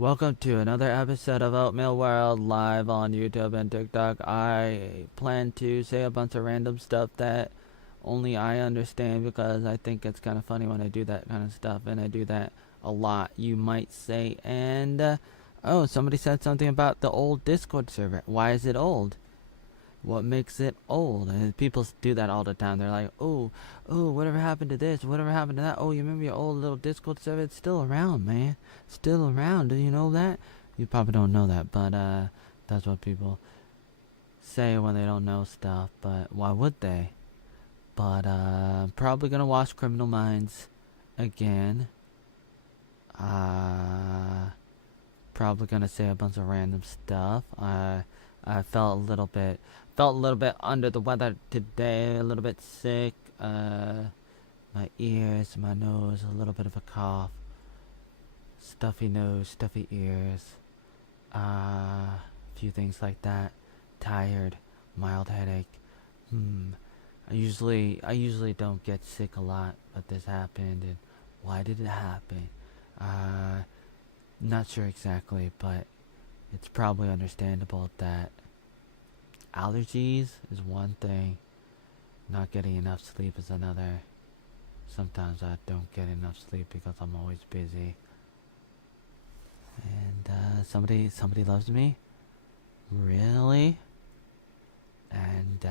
Welcome to another episode of Oatmeal World live on YouTube and TikTok. I plan to say a bunch of random stuff that only I understand because I think it's kind of funny when I do that kind of stuff, and I do that a lot, you might say. And, oh, somebody said something about the old Discord server. Why is it old? What makes it old? And people do that all the time. They're like, oh, whatever happened to this? Whatever happened to that? Oh, you remember your old little Discord server? It's still around, man. Still around. Do you know that? You probably don't know that, but that's what people say when they don't know stuff. But why would they? But probably gonna watch Criminal Minds again. Probably gonna say a bunch of random stuff. I felt a little bit under the weather today, a little bit sick. My ears, my nose, a little bit of a cough, stuffy nose, stuffy ears, a few things like that. Tired, mild headache. I usually don't get sick a lot, but this happened, and why did it happen? Not sure exactly, but it's probably understandable that allergies is one thing, not getting enough sleep is another. Sometimes I don't get enough sleep because I'm always busy. And somebody loves me? Really? And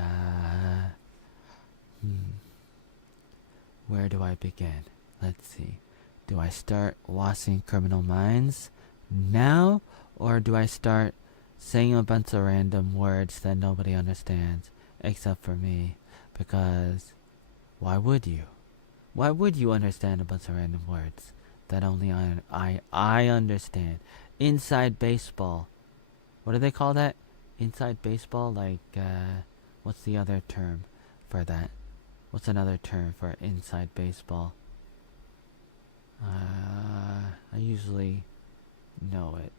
where do I begin? Let's see. Do I start watching Criminal Minds now, or do I start saying a bunch of random words that nobody understands except for me? Because why would you? Why would you understand a bunch of random words that only I understand? Inside baseball. What do they call that? Inside baseball? Like, what's the other term for that? What's another term for inside baseball? I usually know it.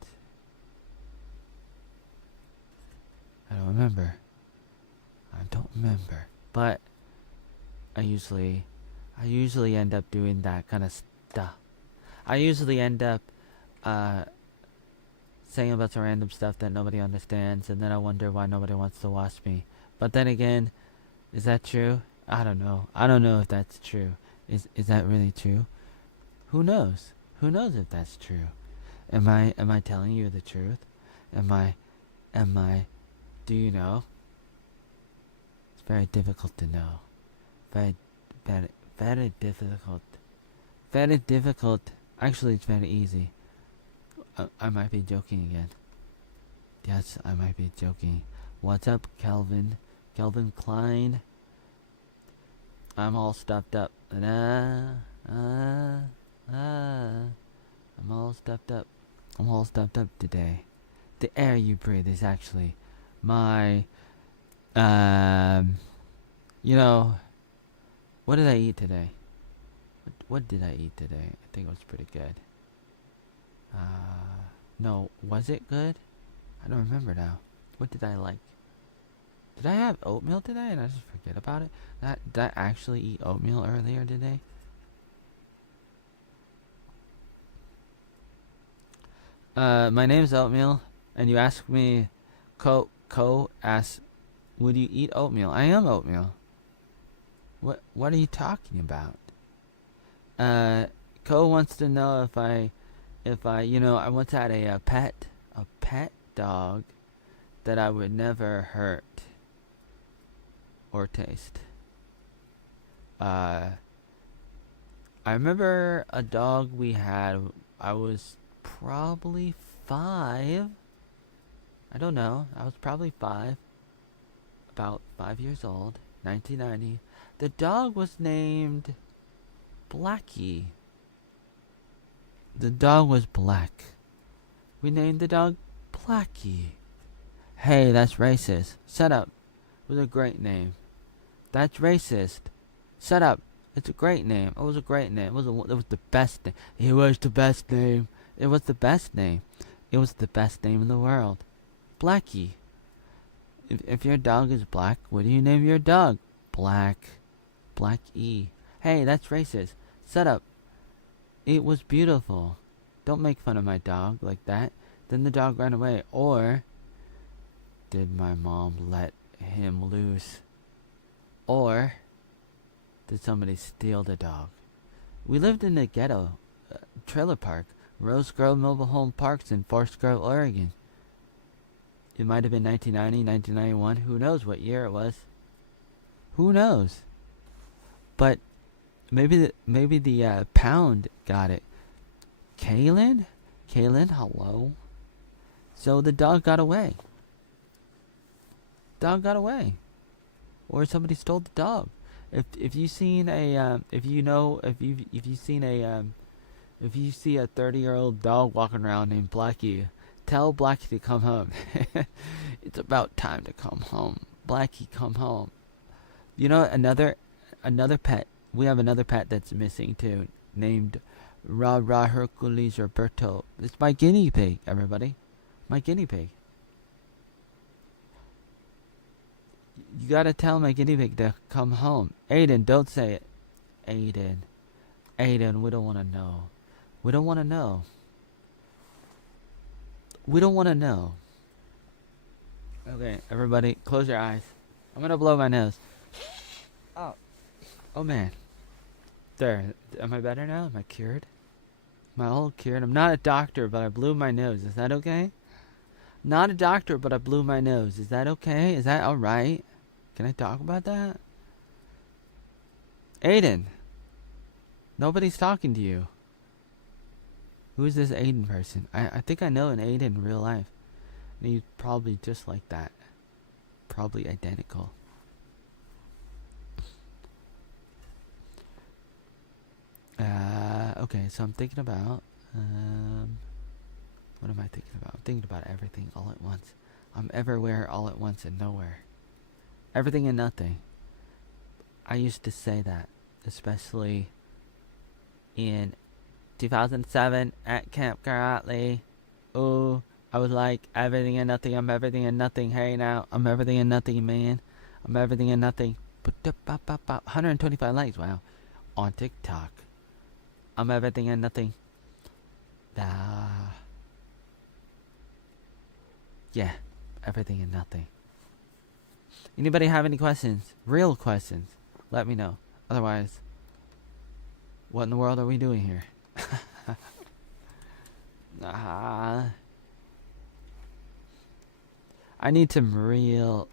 I don't remember. But I usually end up doing that kind of stuff. I usually end up saying a bunch of random stuff that nobody understands, and then I wonder why nobody wants to watch me. But then again, is that true? I don't know. I don't know if that's true. Is that really true? Who knows? Who knows if that's true? Am I telling you the truth? Am I do you know? It's very difficult to know. Very difficult. Very difficult. Actually, it's very easy. I might be joking again. Yes, I might be joking. What's up, Calvin? Calvin Klein? I'm all stuffed up. I'm all stuffed up. I'm all stuffed up today. The air you breathe is actually my, you know, what did I eat today? What did I eat today? I think it was pretty good. No, was it good? I don't remember now. What did I like? Did I have oatmeal today and I just forget about it? Did I actually eat oatmeal earlier today? My name's Oatmeal, and you asked me, Co asked, would you eat oatmeal? I am oatmeal. What are you talking about? Co wants to know if I, I once had a pet dog that I would never hurt or taste. I remember a dog we had. I was probably 5. I don't know. I was probably 5. About 5 years old. 1990. The dog was named Blackie. The dog was black. We named the dog Blackie. Hey, that's racist. Shut up. It was a great name. That's racist. Shut up. It's a great name. It was a great name. It was the best name. It was the best name. It was the best name. It was the best name in the world. Blackie. If your dog is black, what do you name your dog? Black. Blackie. Hey, that's racist. Shut up. It was beautiful. Don't make fun of my dog like that. Then the dog ran away. Or did my mom let him loose? Or did somebody steal the dog? We lived in a ghetto trailer park, Rose Grove Mobile Home Parks in Forest Grove, Oregon. It might have been 1990, 1991. Who knows what year it was? Who knows? But maybe the pound got it. Kaylin, hello. So the dog got away. Dog got away, or somebody stole the dog. If you seen a if you see a 30-year-old dog walking around named Blackie, tell Blackie to come home. It's about time to come home. Blackie, come home. You know another pet. We have another pet that's missing too, named Ra Hercules Roberto. It's my guinea pig, everybody. My guinea pig. You gotta tell my guinea pig to come home. Aiden, don't say it. Aiden, we don't wanna know. We don't wanna know. We don't wanna know. Okay, everybody, close your eyes. I'm gonna blow my nose. Oh man. There. Am I better now? Am I cured? Am I all cured? I'm not a doctor, but I blew my nose. Is that okay? Not a doctor, but I blew my nose. Is that okay? Is that alright? Can I talk about that? Aiden. Nobody's talking to you. Who is this Aiden person? I think I know an Aiden in real life. And he's probably just like that. Probably identical. Okay, so I'm thinking about, what am I thinking about? I'm thinking about everything all at once. I'm everywhere all at once and nowhere. Everything and nothing. I used to say that, especially in 2007 at Camp Karatley. Ooh, I was like, everything and nothing, I'm everything and nothing. Hey now, I'm everything and nothing, man. I'm everything and nothing. 125 likes, wow. On TikTok. I'm everything and nothing. Yeah, everything and nothing. Anybody have any questions? Real questions? Let me know. Otherwise, what in the world are we doing here? I need some real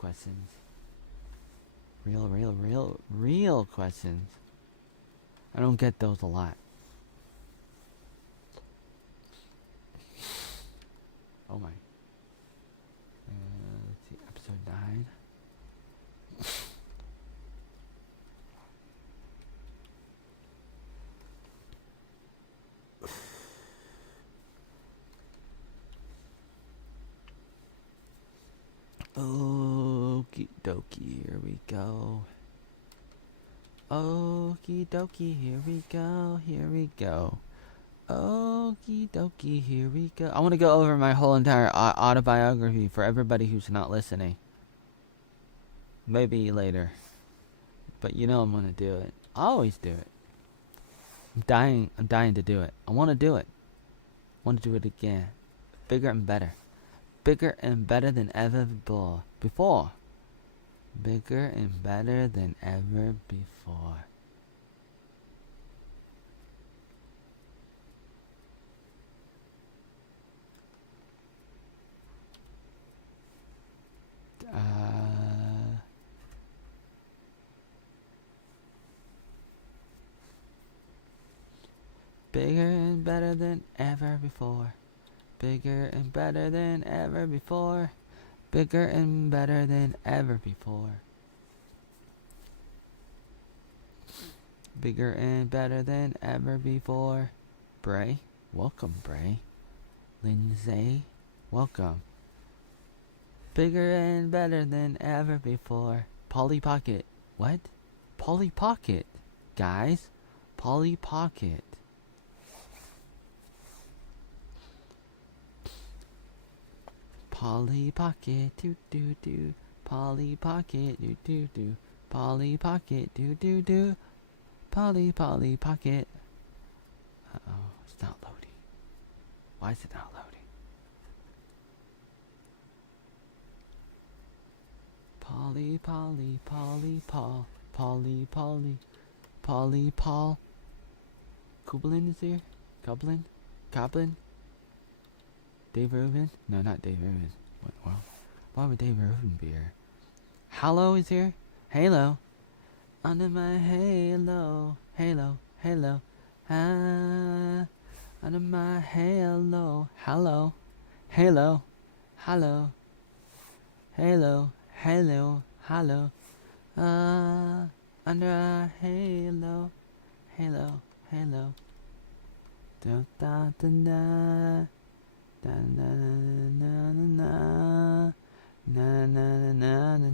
questions. Real questions. I don't get those a lot. Oh my. Let's see, episode 9. Okie dokie, here we go. Okie dokie, here we go. Okie dokie, here we go. I want to go over my whole entire autobiography for everybody who's not listening. Maybe later. But you know I'm going to do it. I always do it. I'm dying to do it. I want to do it. I want to do it again. Bigger and better. Bigger and better than ever before. Bigger and better than ever before. Bigger and better than ever before. Bigger and better than ever before. Bigger and better than ever before. Bigger and better than ever before. Bray, welcome Bray. Lindsay, welcome. Bigger and better than ever before. Polly Pocket. What? Polly Pocket. Guys, Polly Pocket. Polly Pocket, do do do. Polly Pocket, do do do. Polly Pocket, do do do. Polly Pocket. Uh-oh, it's It's not loading. Why is it not loading? Polly, Polly, Polly, Paul, Polly, Polly, Polly, Paul. Kublin is here? Kublin? Koblin? Dave Rubin? No, not Dave Rubin. What the world? Why would Dave Rubin be here? Halo is here? Halo. Under my halo, halo, halo. Ah, under my halo, hello, halo, hello, halo, halo, hello. Ah, under a halo, halo, halo. Da da da da da da na na na na na na na na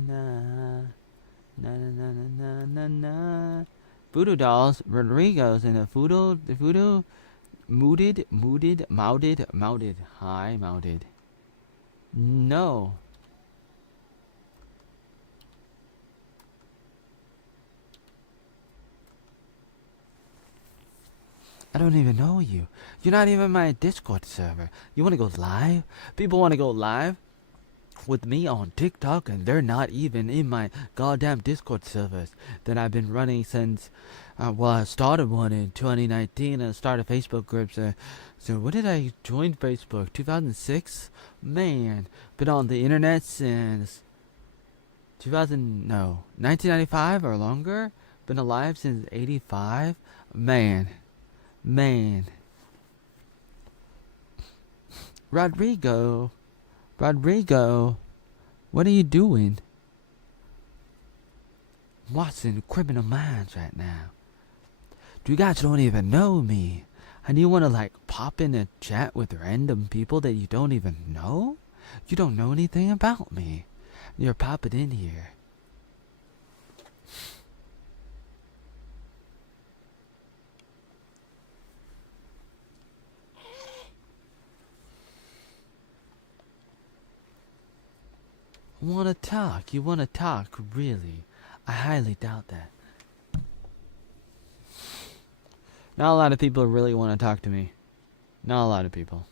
na na na na na. Voodoo dolls. Rodrigo's in a voodoo. Mooted. Hi, mounted. No. I don't even know you. You're not even my Discord server. You want to go live? People want to go live with me on TikTok, and they're not even in my goddamn Discord servers that I've been running since. I started one in 2019 and started Facebook groups. So when did I join Facebook? 2006. Man, been on the internet since 1995 or longer. Been alive since 85. Man. Rodrigo, what are you doing? Watching Criminal Minds right now. You guys don't even know me, and you want to pop in a chat with random people that you don't even know? You don't know anything about me. You're popping in here. You want to talk, really? I highly doubt that. Not a lot of people really want to talk to me. Not a lot of people.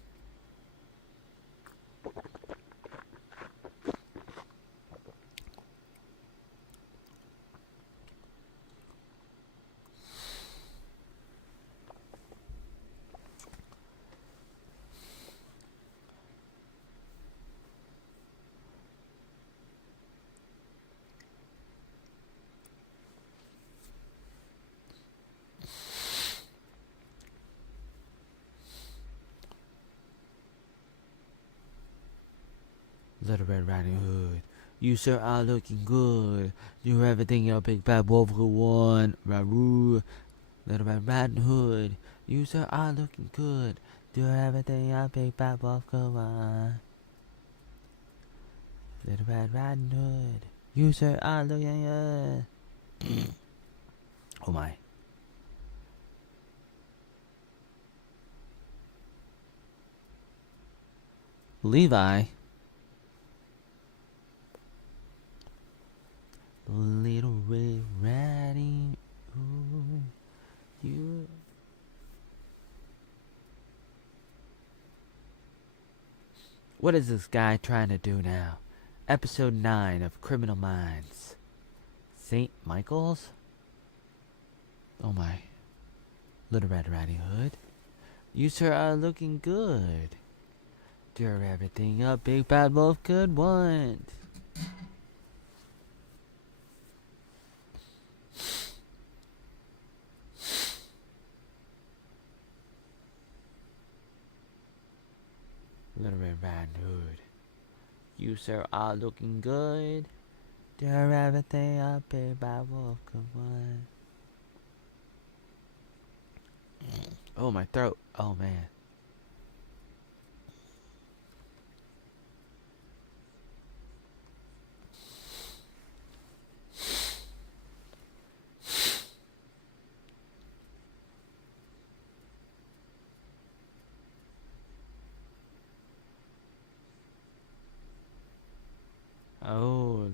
Little Red Riding Hood, you sir are looking good. Do everything your big bad wolf could want. Raroo. Little Red Riding Hood, you sir are looking good. Do everything your big bad wolf could want. Little Red Riding Hood, you sir are looking good. Oh my. Levi. Little Red Riding Hood, you. What is this guy trying to do now? Episode 9 of Criminal Minds. St. Michael's? Oh my. Little Red Riding Hood, you sir are looking good. Do everything a big bad wolf could want. Little Red Riding Hood, you sir are looking good. Do everything a big bad wolf could want. Oh, my throat. Oh man. Oh,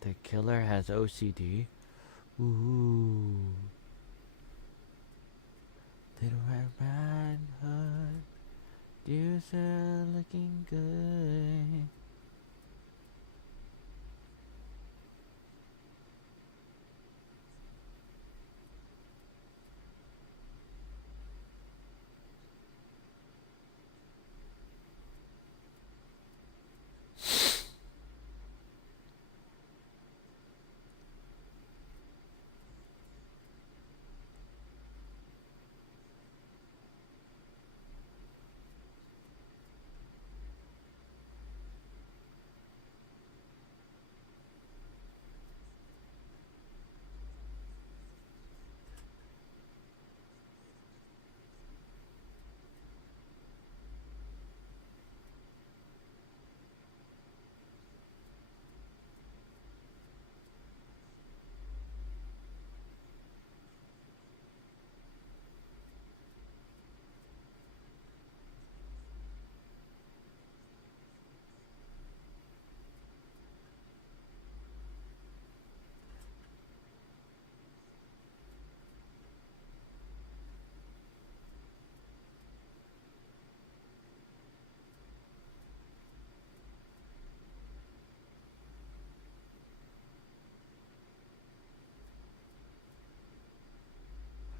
the killer has OCD. Ooh. Little Red Riding Hood, you still looking good.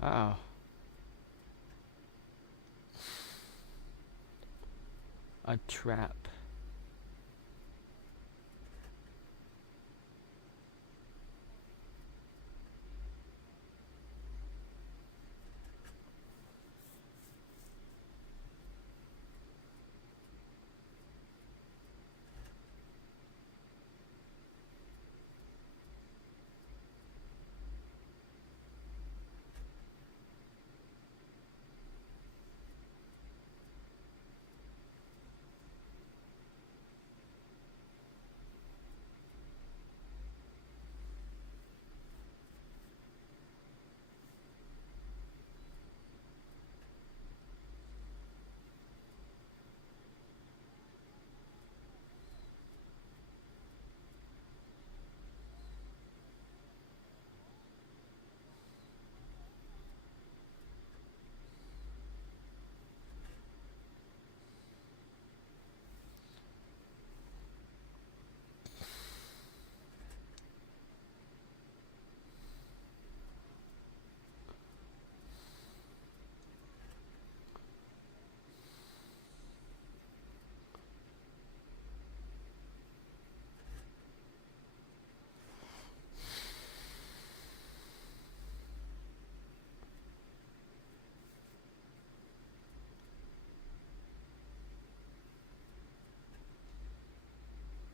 Oh. A trap.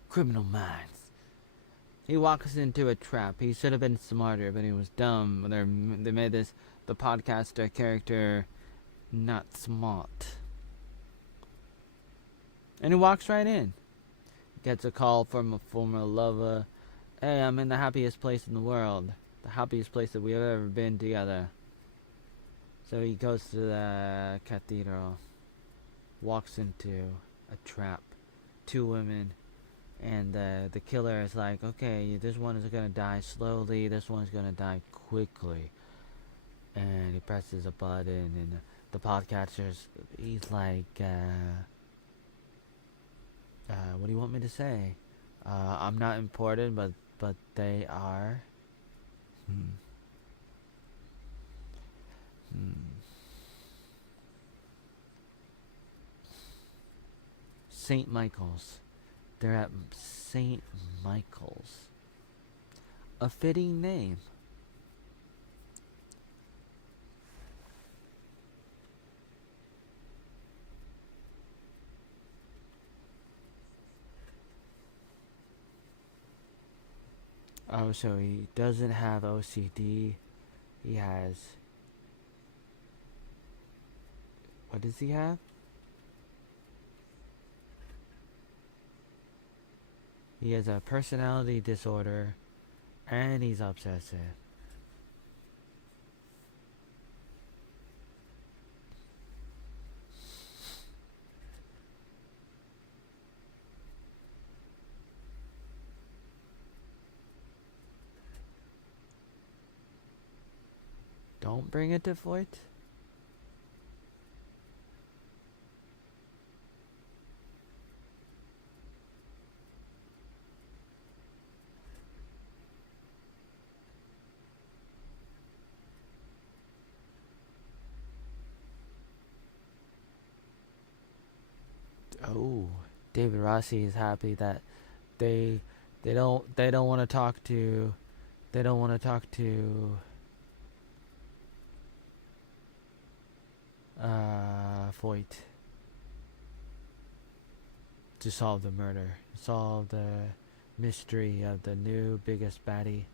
Criminal Minds. He walks into a trap. He should have been smarter, but he was dumb. They made the podcaster character not smart. And he walks right in. Gets a call from a former lover. Hey, I'm in the happiest place in the world. The happiest place that we've ever been together. So he goes to the cathedral. Walks into a trap. 2 women. And the killer is like, okay, this one is going to die slowly. This one's going to die quickly. And he presses a button. And the podcatcher's, he's like, what do you want me to say? I'm not important, but they are. St. Michael's. They're at St. Michael's. A fitting name. Oh, so he doesn't have OCD. He has... What does he have? He has a personality disorder, and he's obsessive. Don't bring it to Foyt. Oh, David Rossi is happy that they they don't want to talk to they don't want to talk to Foyt to solve the murder, solve the mystery of the new biggest baddie.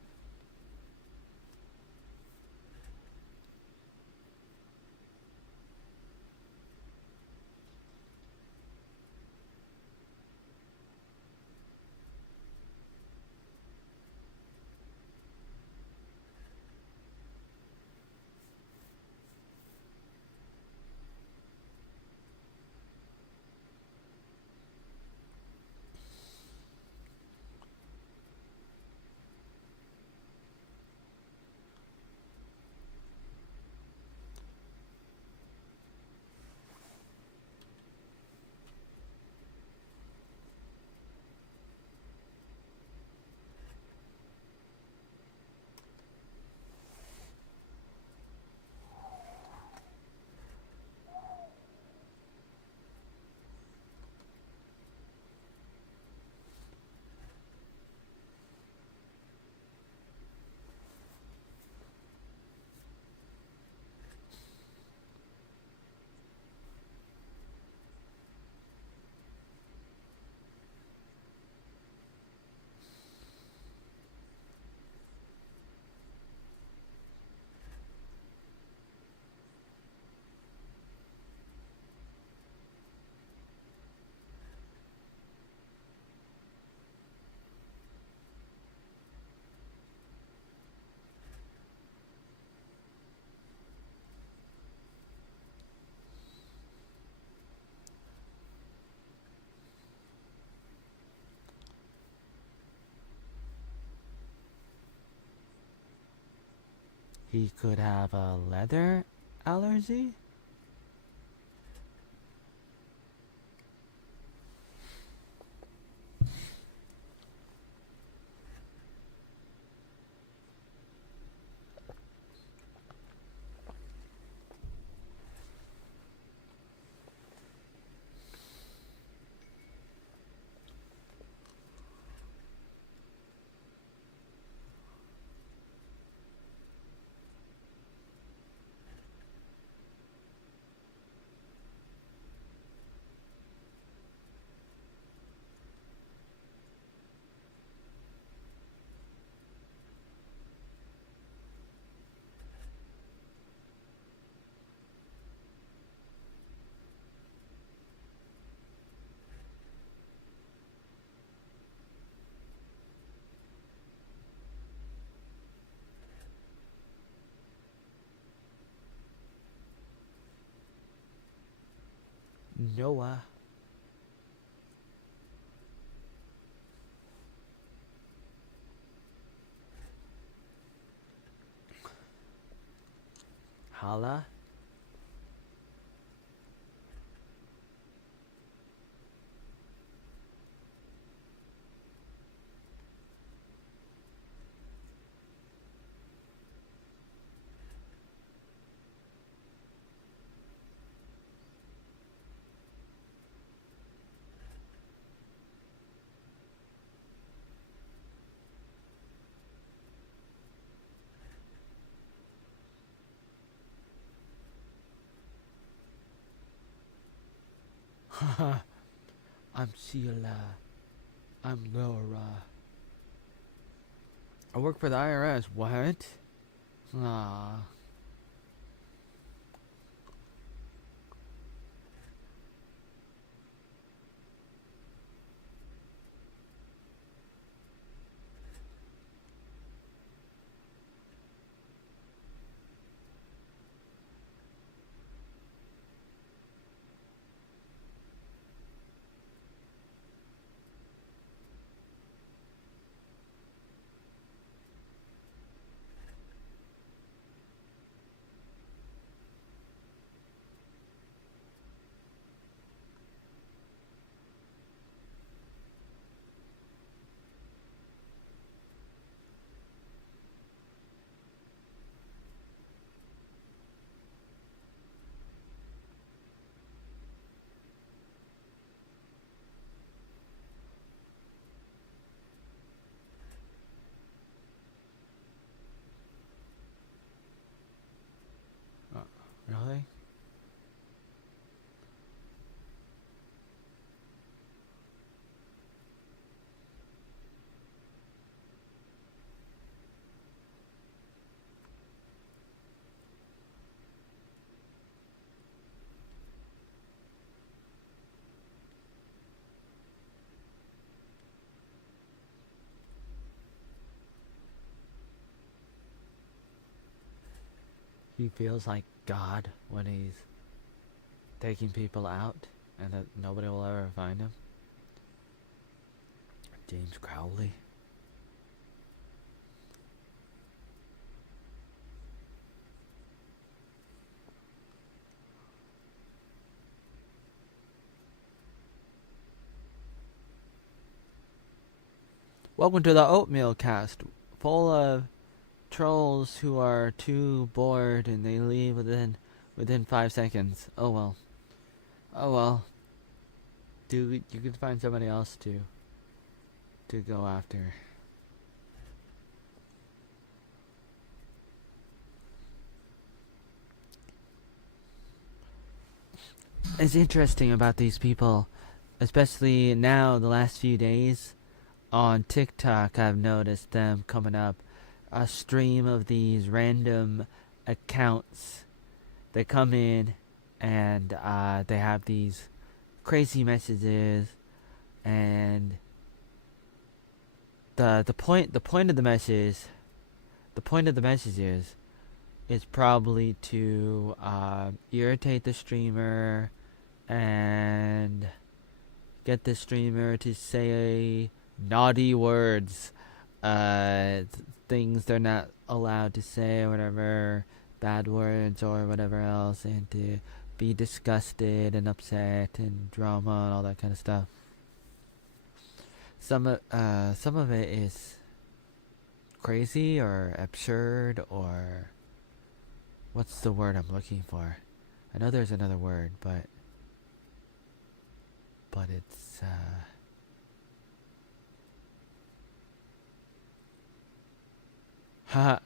He could have a leather allergy? Noah. Hala? I'm Sheila. I'm Laura. I work for the IRS. What? Ah. He feels like God when he's taking people out and that nobody will ever find him. James Crowley. Welcome to the Oatmeal Cast, full of trolls who are too bored and they leave within 5 seconds. Oh well. Oh well. You can find somebody else to go after. It's interesting about these people, especially now the last few days on TikTok. I've noticed them coming up, a stream of these random accounts. They come in and they have these crazy messages, and the point of the message is probably to irritate the streamer and get the streamer to say naughty words, things they're not allowed to say or whatever, bad words or whatever else, and to be disgusted and upset and drama and all that kind of stuff. Some of it is crazy or absurd, or what's the word I'm looking for? I know there's another word, but it's ha.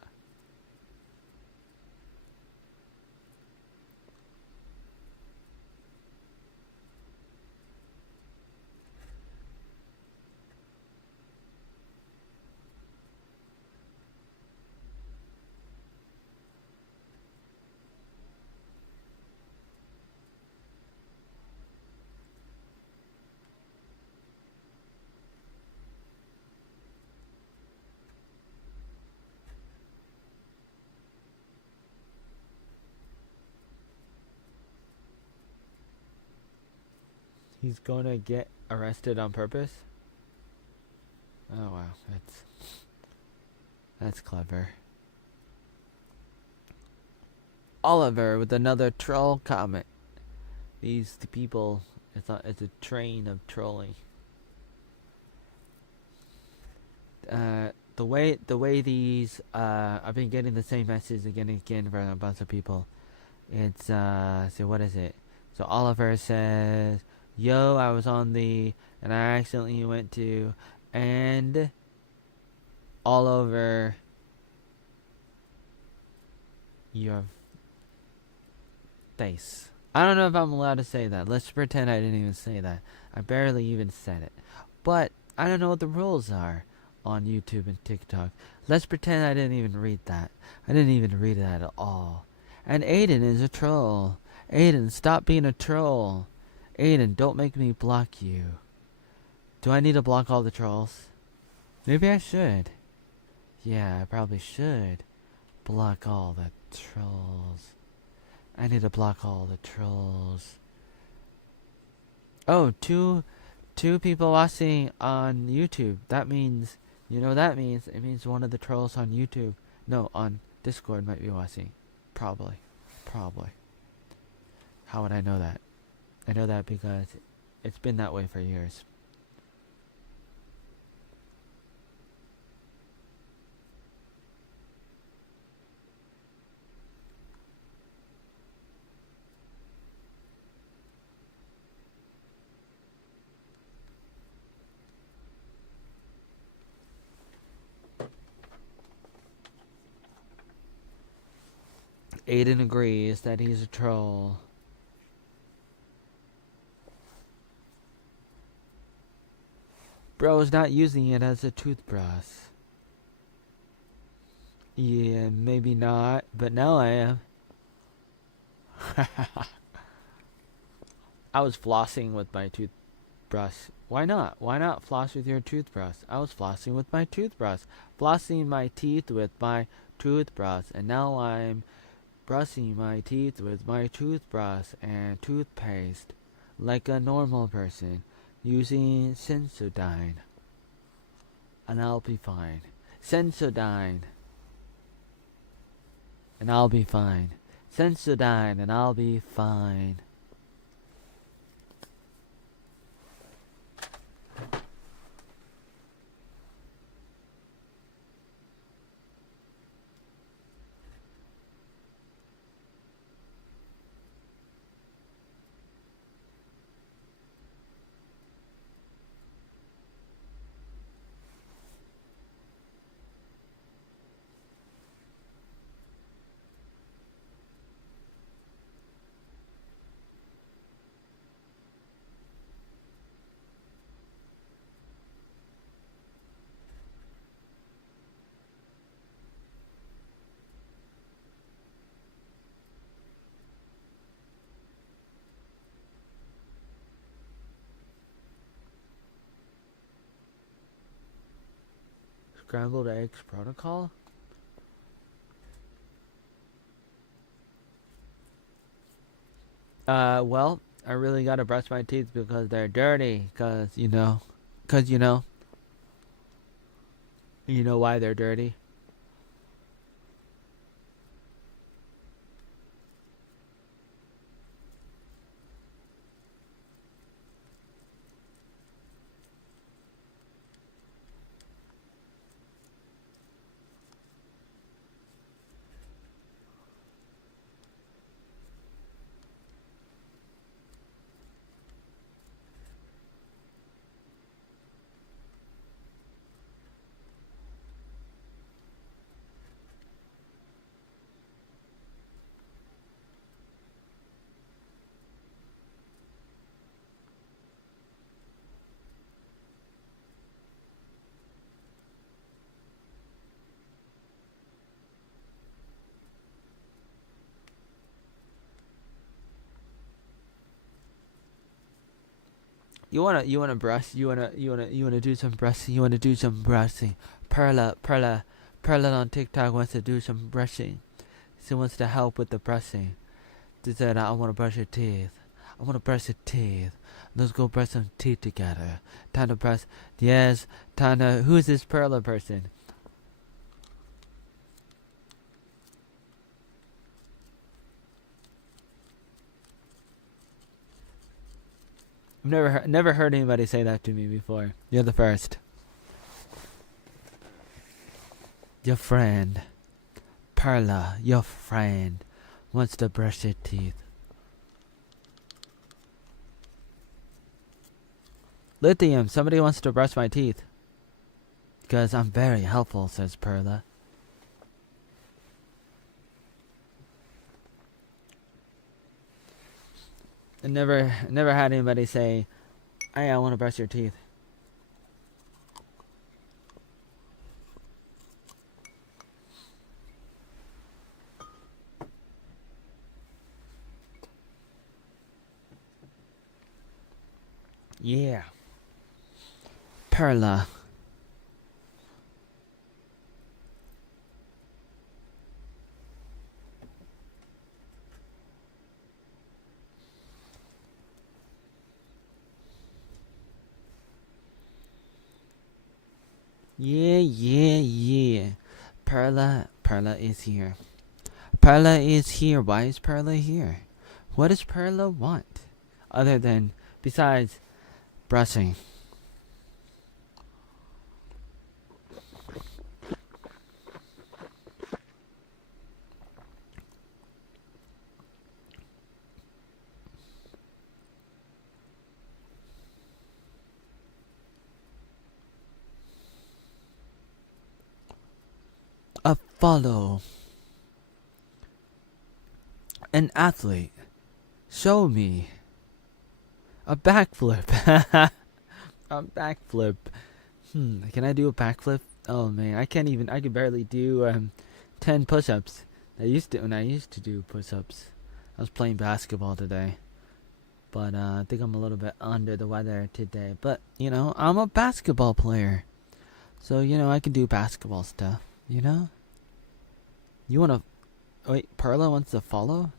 He's gonna get arrested on purpose? Oh wow, that's clever. Oliver with another troll comment. The people, it's a train of trolling. The way these I've been getting the same message again and again from a bunch of people. It's so what is it? So Oliver says, "Yo, I was on the and I accidentally went to and all over your face." I don't know if I'm allowed to say that. Let's pretend I didn't even say that. I barely even said it. But I don't know what the rules are on YouTube and TikTok. Let's pretend I didn't even read that. I didn't even read that at all. And Aiden is a troll. Aiden, stop being a troll. Aiden, don't make me block you. Do I need to block all the trolls? Maybe I should. Yeah, I probably should block all the trolls. I need to block all the trolls. Oh, two people watching on YouTube. That means, you know what that means? It means one of the trolls on YouTube, no, on Discord might be watching. Probably. How would I know that? I know that because it's been that way for years. Aiden agrees that he's a troll. Bro's not using it as a toothbrush. Yeah, maybe not, but now I am. I was flossing with my toothbrush. Why not? Why not floss with your toothbrush? I was flossing with my toothbrush. Flossing my teeth with my toothbrush. And now I'm brushing my teeth with my toothbrush and toothpaste like a normal person using Sensodyne. And I'll be fine. Sensodyne. And I'll be fine. Sensodyne and I'll be fine. Scrambled eggs protocol? Well, I really gotta brush my teeth because they're dirty. You know why they're dirty? You wanna brush? You wanna do some brushing? You wanna do some brushing? Perla on TikTok wants to do some brushing. She wants to help with the brushing. She said, "I wanna brush your teeth. I wanna brush your teeth. Let's go brush some teeth together. Time to brush." Yes, time to. Who is this Perla person? I've never heard anybody say that to me before. You're the first. Your friend, Perla, your friend, wants to brush your teeth. Lithium, somebody wants to brush my teeth. Because I'm very helpful, says Perla. I never had anybody say, "Hey, I want to brush your teeth." Yeah. Perla. Yeah. Perla is here. Perla is here. Why is Perla here? What does Perla want? Besides brushing. A follow. An athlete. Show me. A backflip. A backflip. Can I do a backflip? Oh man, I can barely do 10 push-ups. When I used to do push-ups. I was playing basketball today. But I think I'm a little bit under the weather today. But, I'm a basketball player. So, I can do basketball stuff, You wanna Wait, Perla wants to follow?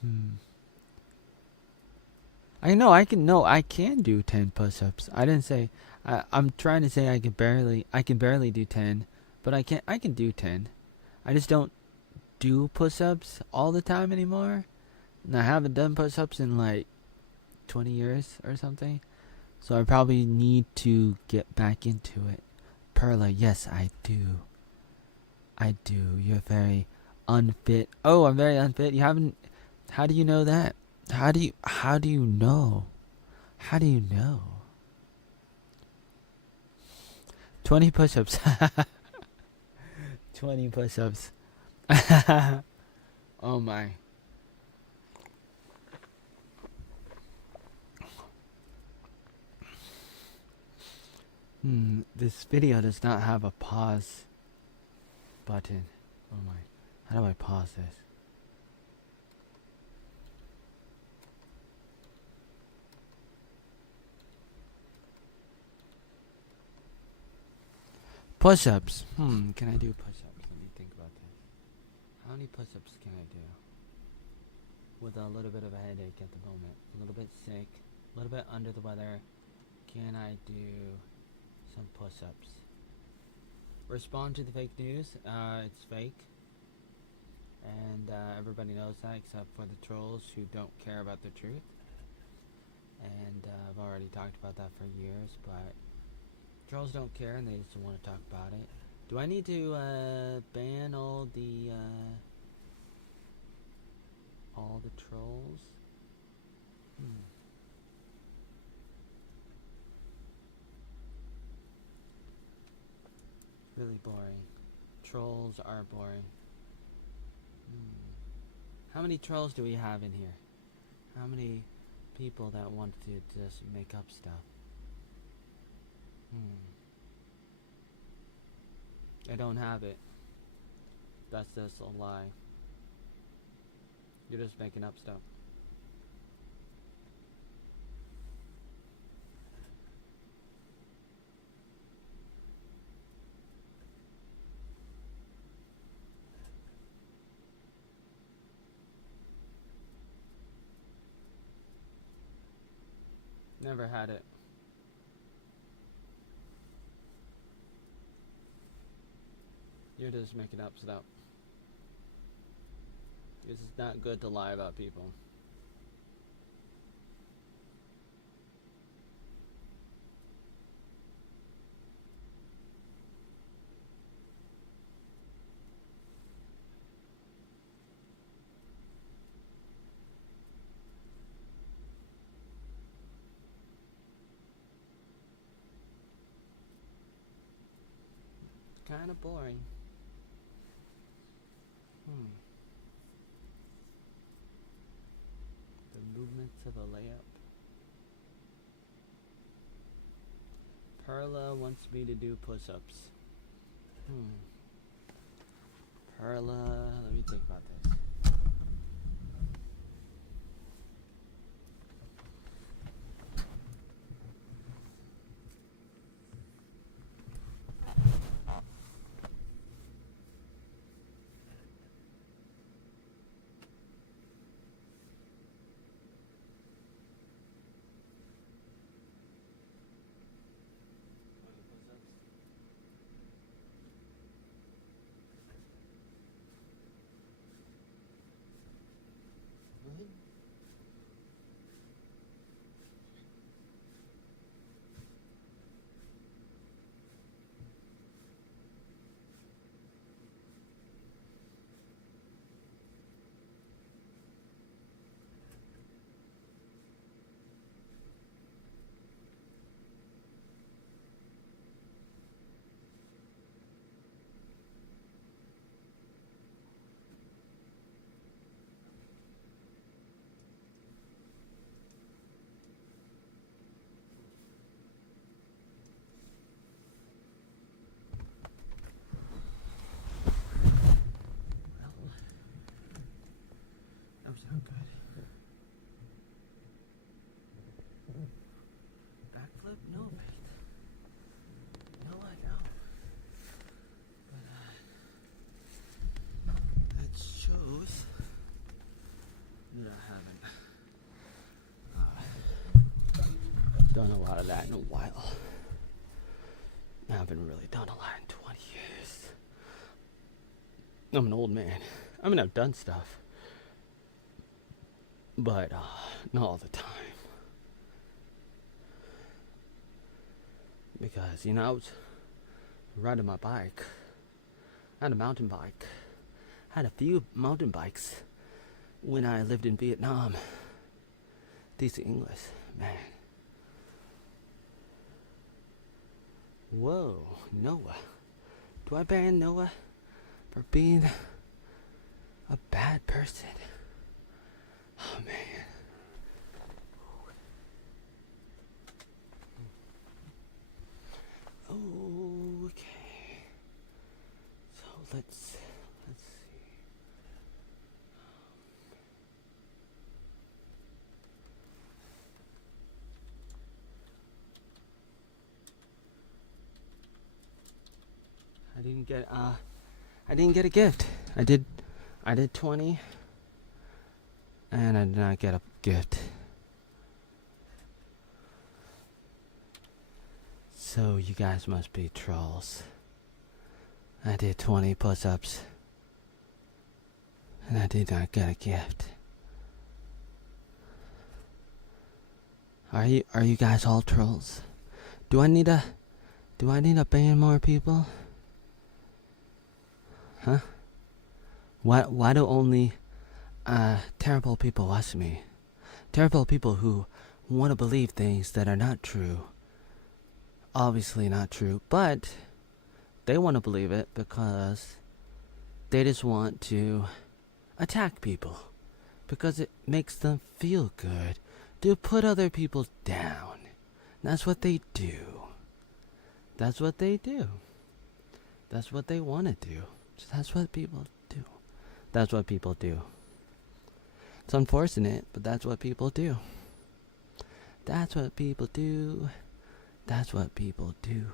Hmm. I know I can. No, I can do 10 push-ups. I didn't say. I'm trying to say I can barely do 10, but I can. I can do 10. I just don't do push-ups all the time anymore. And I haven't done push-ups in like 20 years or something. So I probably need to get back into it. Perla, yes, I do. I do. You're very unfit. Oh, I'm very unfit. You haven't. How do you know that? How do you? How do you know? How do you know? 20 push-ups. 20 push-ups. Oh my. This video does not have a pause button. Oh my. How do I pause this? Push-ups. Can I do push-ups? Let me think about this. How many push-ups can I do? With a little bit of a headache at the moment. A little bit sick. A little bit under the weather. Can I do some push-ups? Respond to the fake news. It's fake. And everybody knows that except for the trolls who don't care about the truth. And I've already talked about that for years, but trolls don't care and they just want to talk about it. Do I need to ban all the trolls? Really boring. Trolls are boring. How many trolls do we have in here? How many people that want to just make up stuff? I don't have it. That's just a lie. You're just making up stuff. Never had it. You're just making up stuff. This is not good to lie about people. Kind of boring. The movements of a layup. Perla wants me to do push-ups. Perla, let me think about this. haven't really done a lot in 20 years. I'm an old man. I mean, I've done stuff, but not all the time. Because, I was riding my bike. I had a mountain bike. I had a few mountain bikes when I lived in Vietnam. These English, man. Whoa, Noah. Do I ban Noah for being a bad person? Oh, man. Okay. So let's see. I didn't get a gift. I did 20 and I did not get a gift. So you guys must be trolls. I did 20 push-ups and I did not get a gift. Are you guys all trolls? Do I need to ban more people? Huh? Why do only terrible people watch me? Terrible people who want to believe things that are not true. Obviously not true, but they want to believe it because they just want to attack people. Because it makes them feel good to put other people down. That's what they do. That's what they do. That's what they want to do. That's what people do. That's what people do. It's unfortunate, but that's what people do. That's what people do. That's what people do.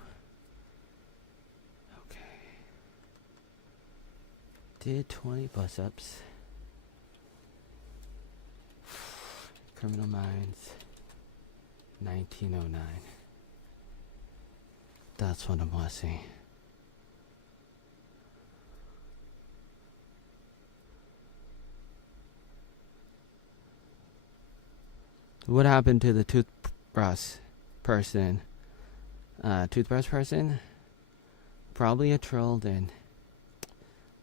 Okay. Did 20 push-ups. Criminal Minds. 1909. That's what I'm watching. What happened to the toothbrush person? Toothbrush person? Probably a troll then.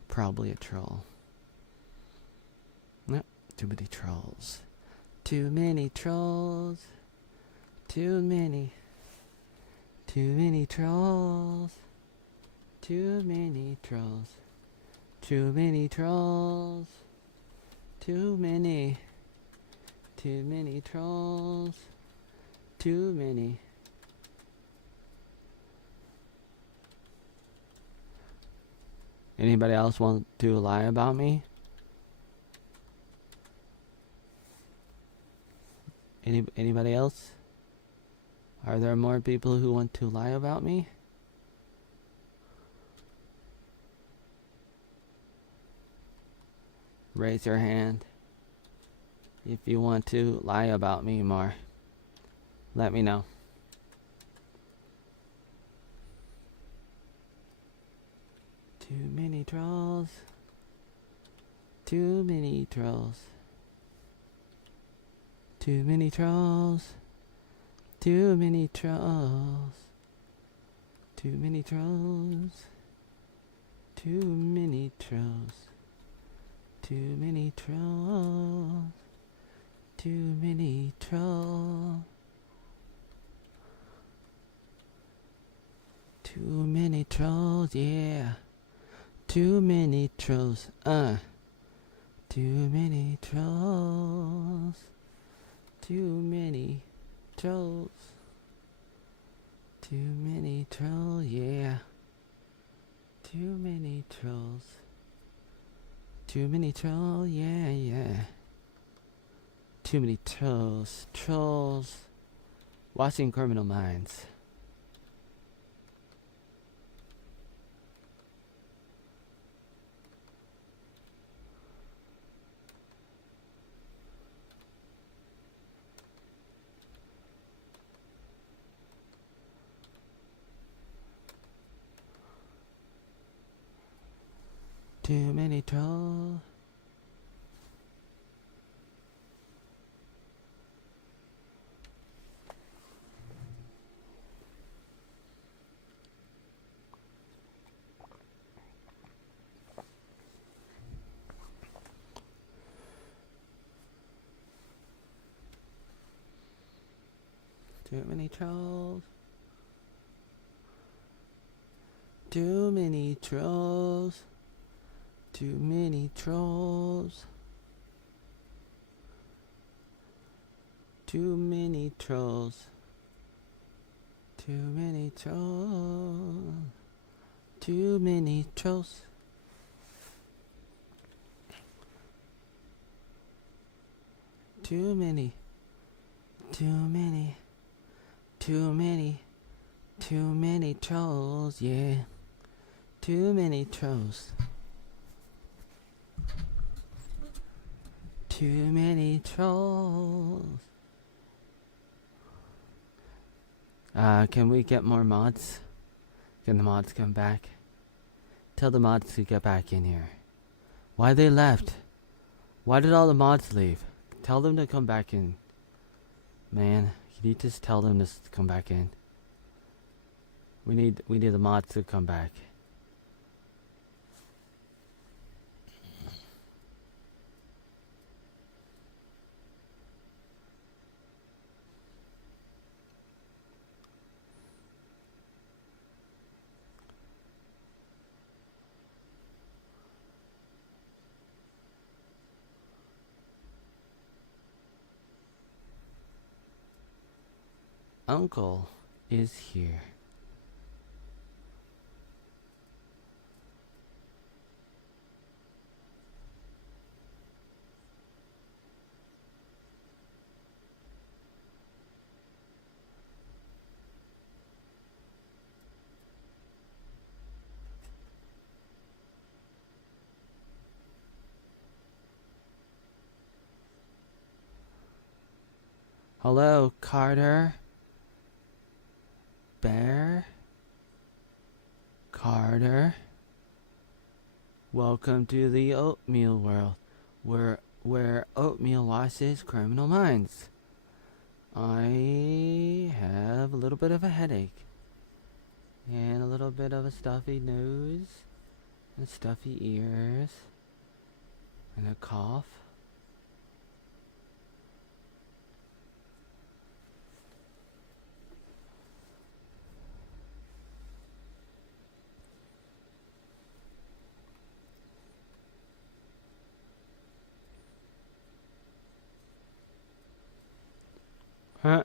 Probably a troll. Nope, too many trolls. Too many trolls. Too many. Too many trolls. Too many trolls. Too many trolls. Too many. Too many trolls. Too many. Anybody else want to lie about me? Anybody else? Are there more people who want to lie about me? Raise your hand if you want to lie about me more. Let me know. Too many trolls. Too many trolls. Too many trolls. Too many trolls. Too many trolls. Too many trolls. Too many trolls. Too many trolls. Too many trolls, yeah. Too many trolls, Too many trolls. Too many trolls. Too many trolls, yeah. Too many trolls. Too many trolls, yeah, yeah. Too many trolls. Trolls. Watching Criminal Minds. Too many trolls. Too many trolls. Too many trolls. Too many trolls. Too many trolls. Too many trolls. Too many trolls. Too many. Too many. Too many. Too many trolls, yeah. Too many trolls. Too many trolls. Can we get more mods? Can the mods come back? Tell the mods to get back in here. Why they left? Why did all the mods leave? Tell them to come back in. Man, can you just tell them to come back in? We need the mods to come back. Uncle is here. Hello, Carter. Bear. Carter. Welcome to the Oatmeal World, where oatmeal washes criminal minds. I have a little bit of a headache, and a little bit of a stuffy nose, and stuffy ears, and a cough. Huh?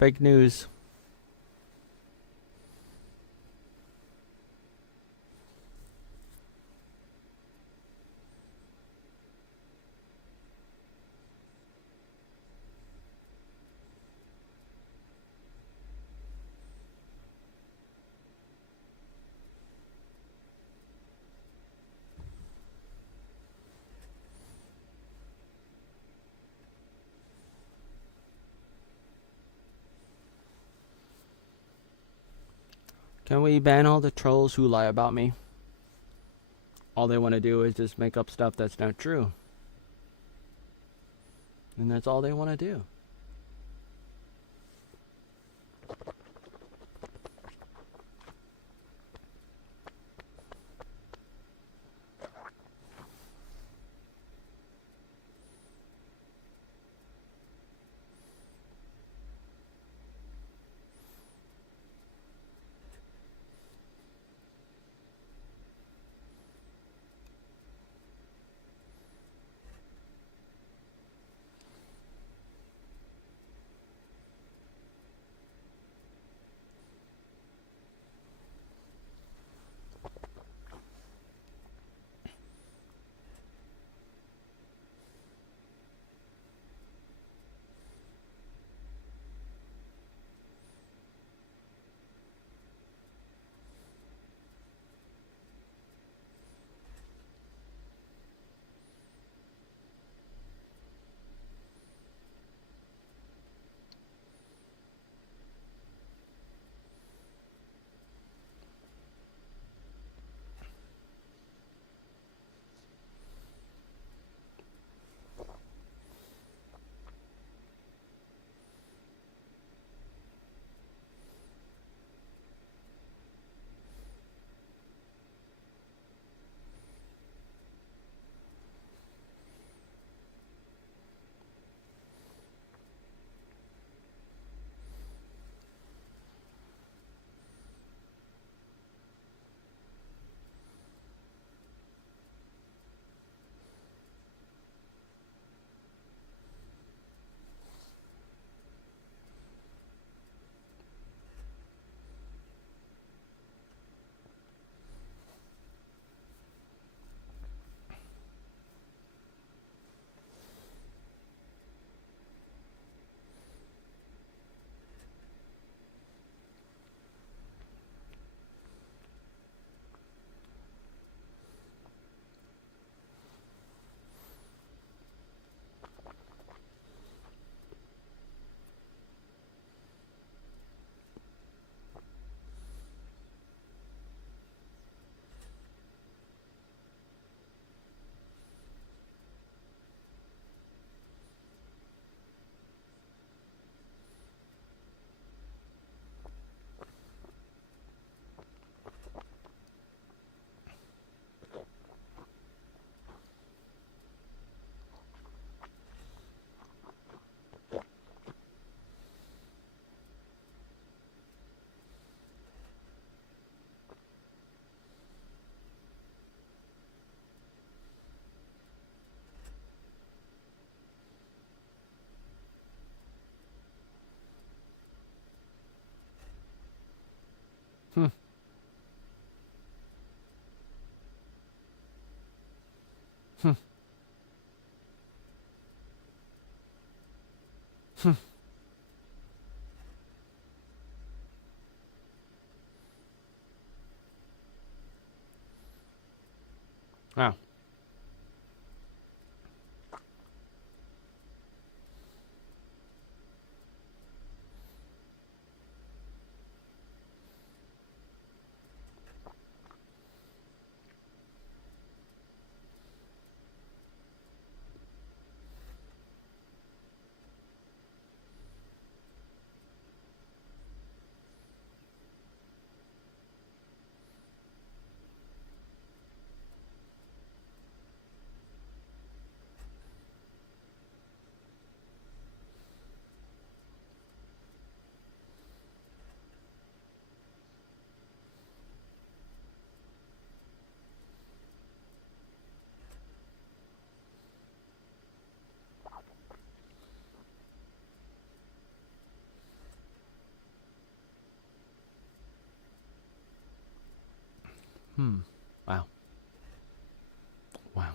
Fake news. Can we ban all the trolls who lie about me? All they want to do is just make up stuff that's not true. And that's all they want to do. Hmm. Hmm. Hmm. Wow. Hmm. Wow. Wow.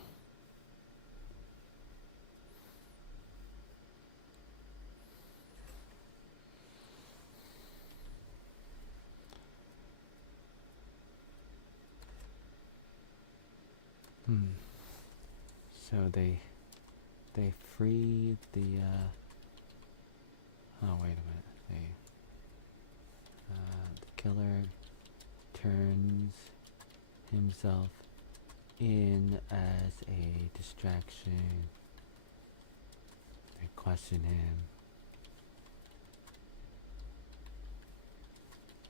Hmm. So they freed the oh wait a minute. The killer turns himself in as a distraction. They question him.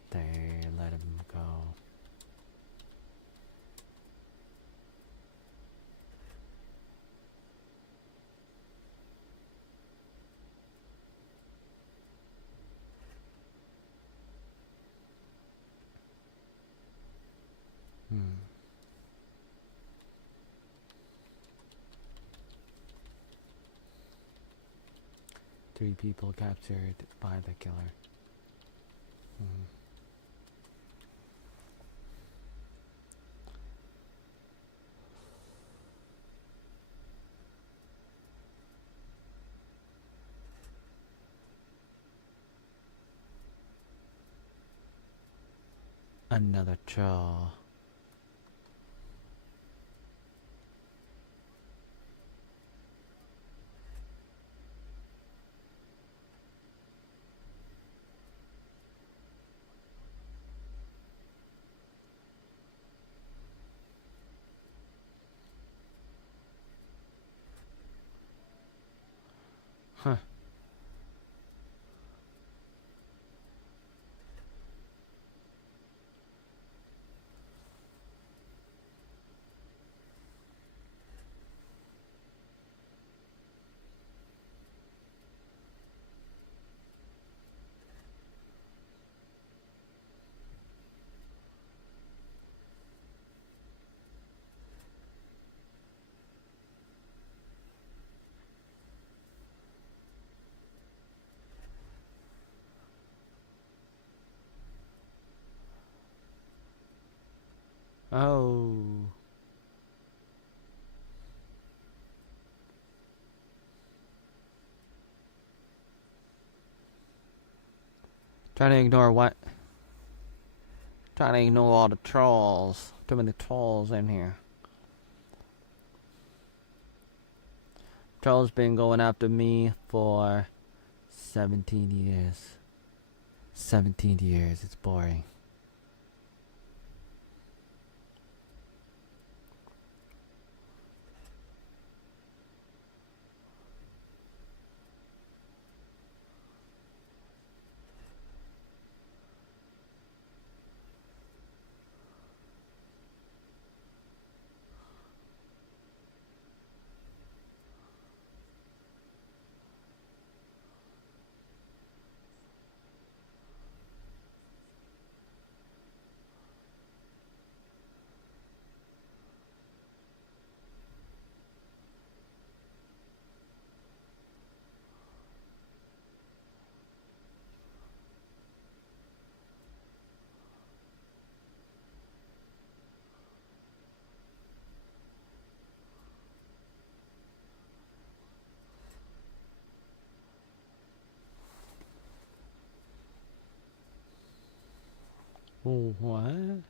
They let him go. Hmm. 3 people captured by the killer. Hmm. Another troll. Huh. Oh. Trying to ignore what? Trying to ignore all the trolls. Too many trolls in here. Trolls been going after me for 17 years. 17 years. It's boring. What?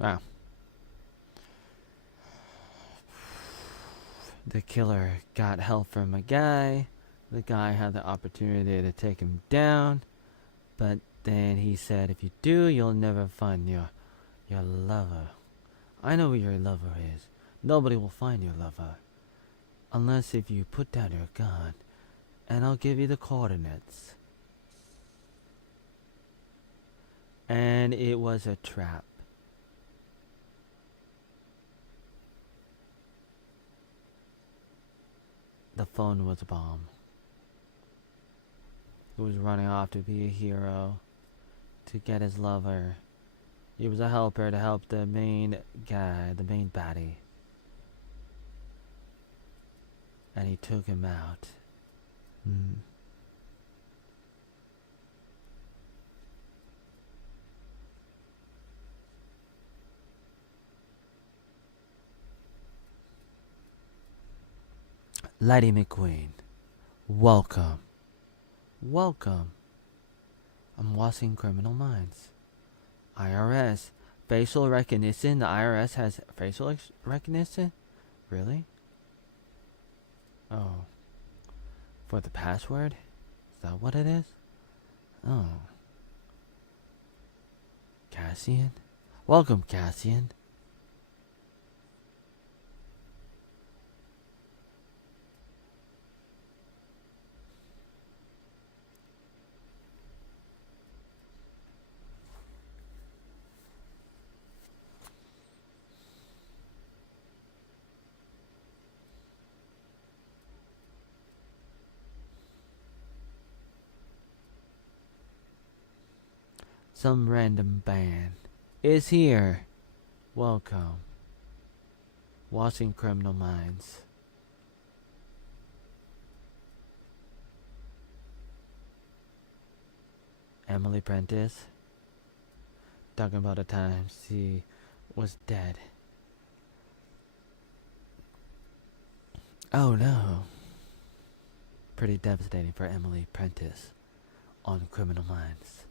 Wow. The killer got help from a guy. The guy had the opportunity to take him down, but then he said, "If you do, you'll never find your lover. I know where your lover is. Nobody will find your lover unless if you put down your gun, and I'll give you the coordinates." And it was a trap. The phone was a bomb. He was running off to be a hero, to get his lover. He was a helper to help the main guy, the main baddie. And he took him out. Lady McQueen, welcome. Welcome. I'm watching Criminal Minds. IRS. Facial recognition. The IRS has facial recognition? Really? Oh. For the password? Is that what it is? Oh. Cassian? Welcome, Cassian. Some random band is here. Welcome. Watching Criminal Minds. Emily Prentice. Talking about a time she was dead. Oh no. Pretty devastating for Emily Prentice on Criminal Minds.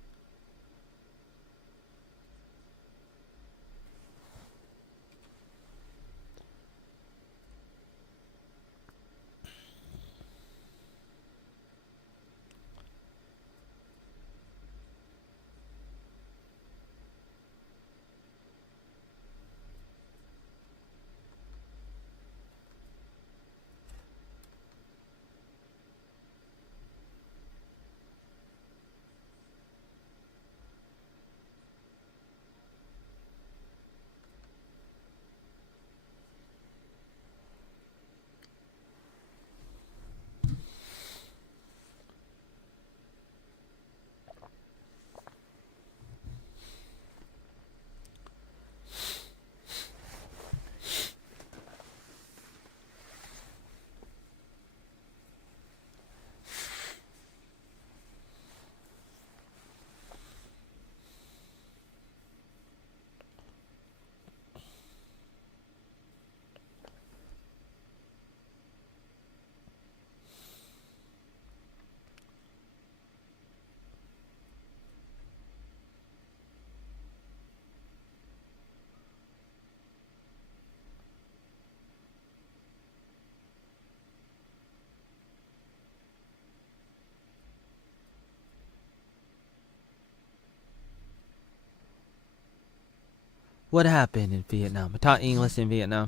What happened in Vietnam? I taught English in Vietnam.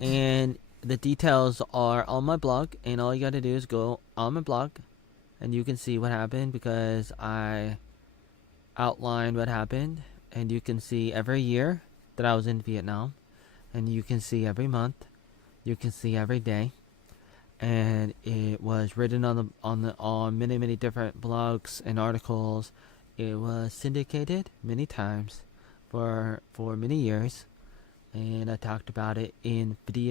And the details are on my blog. And all you gotta do is go on my blog. And you can see what happened because I outlined what happened. And you can see every year that I was in Vietnam. And you can see every month. You can see every day. And it was written on many different blogs and articles It was syndicated many times for many years, and I talked about it in many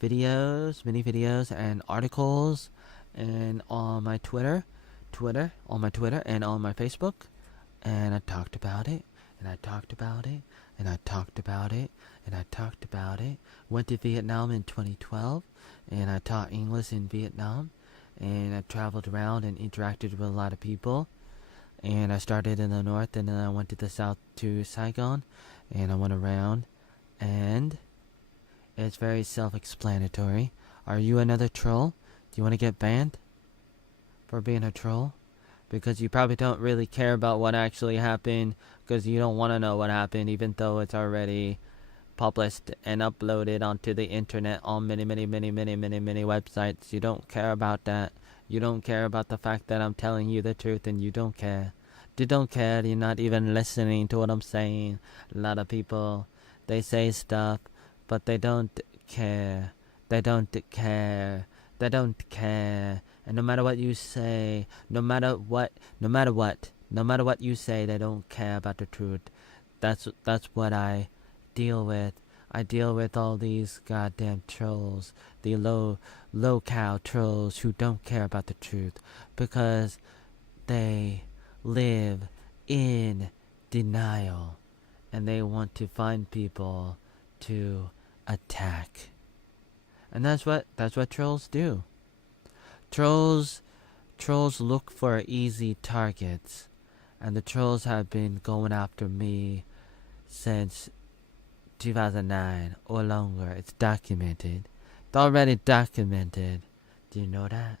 videos, and articles, and on my Twitter, and on my Facebook, and I talked about it, and I talked about it, and I talked about it, and I talked about it. Went to Vietnam in 2012, and I taught English in Vietnam, and I traveled around and interacted with a lot of people. And I started in the north, and then I went to the south to Saigon, and I went around, and it's very self-explanatory. Are you another troll? Do you want to get banned for being a troll? Because you probably don't really care about what actually happened, because you don't want to know what happened, even though it's already published and uploaded onto the internet on many websites. You don't care about that. You don't care about the fact that I'm telling you the truth, and you don't care. You don't care. You're not even listening to what I'm saying. A lot of people, they say stuff, but they don't care. They don't care. They don't care. And no matter what you say, no matter what you say, they don't care about the truth. That's what I deal with. I deal with all these goddamn trolls, the low-cow trolls who don't care about the truth, because they live in denial, and they want to find people to attack. And that's what trolls do. Trolls look for easy targets, and the trolls have been going after me since 2009 or longer. It's documented. It's already documented. Do you know that?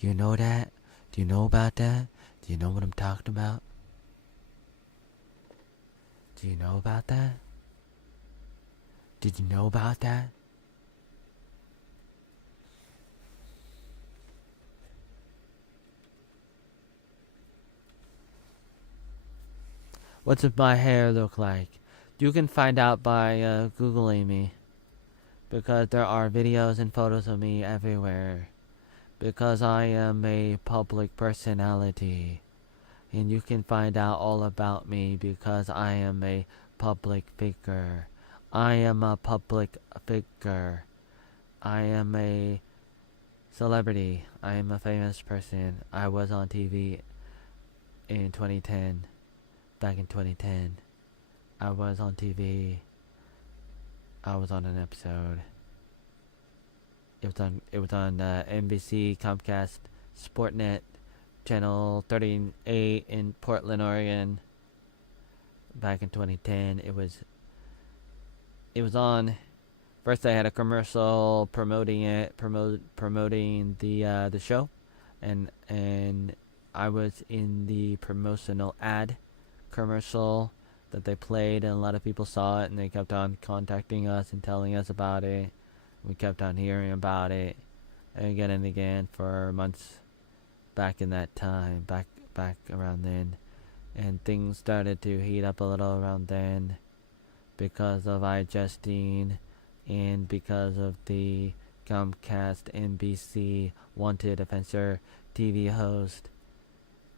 You know that? Do you know about that? Do you know what I'm talking about? Do you know about that? Did you know about that? What's my hair look like? You can find out by Googling me, because there are videos and photos of me everywhere, because I am a public personality, and you can find out all about me because I am a public figure. I am a public figure. I am a celebrity. I am a famous person. I was on TV in 2010. Back in 2010, I was on TV. I was on an episode. It was on NBC, Comcast, Sportnet, channel 38 in Portland, Oregon. Back in 2010, it was on. First, I had a commercial promoting the show, and I was in the promotional ad commercial that they played, and a lot of people saw it, and they kept on contacting us and telling us about it. We kept on hearing about it again and again for months back in that time, back around then. And things started to heat up a little around then because of iJustine, and because of the Comcast NBC Wanted Offender TV host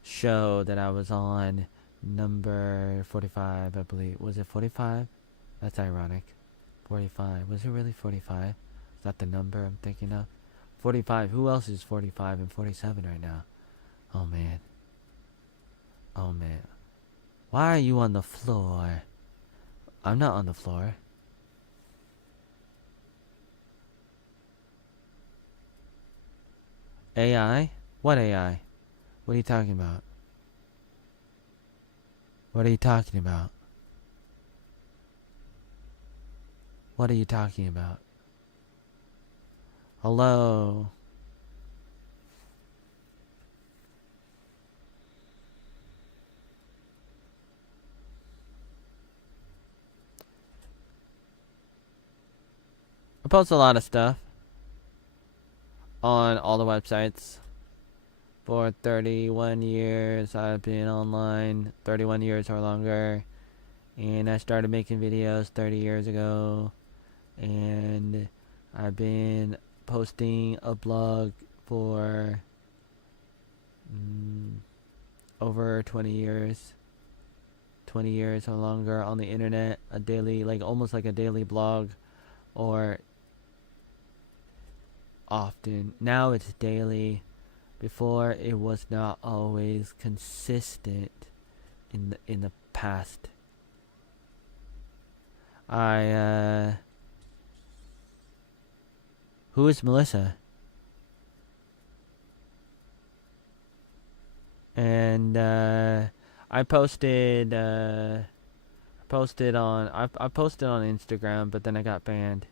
show that I was on, number 45, I believe. Was it 45? That's ironic. 45. Was it really 45? Is that the number I'm thinking of? 45. Who else is 45 and 47 right now? Oh, man. Oh, man. Why are you on the floor? I'm not on the floor. AI? What AI? What are you talking about? What are you talking about? What are you talking about? Hello? I post a lot of stuff on all the websites. For 31 years, I've been online, 31 years or longer, and I started making videos 30 years ago, and I've been posting a blog for over 20 years or longer on the internet, a daily, like almost like a daily blog, or often. Now it's daily. Before it was not always consistent in the past. Who is Melissa? And I posted on Instagram, but then I got banned.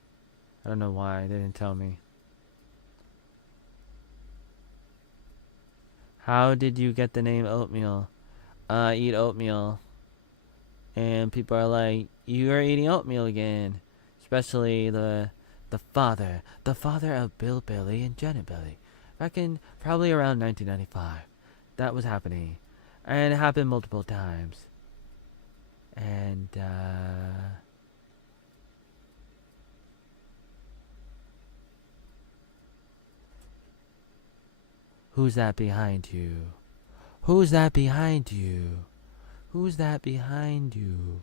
I don't know why. They didn't tell me. How did you get the name Oatmeal? I eat oatmeal, and people are like, "You are eating oatmeal again," especially the father of Bill Billy and Janet Billy, back in probably around 1995. That was happening, and it happened multiple times. And who's that behind you? Who's that behind you? Who's that behind you?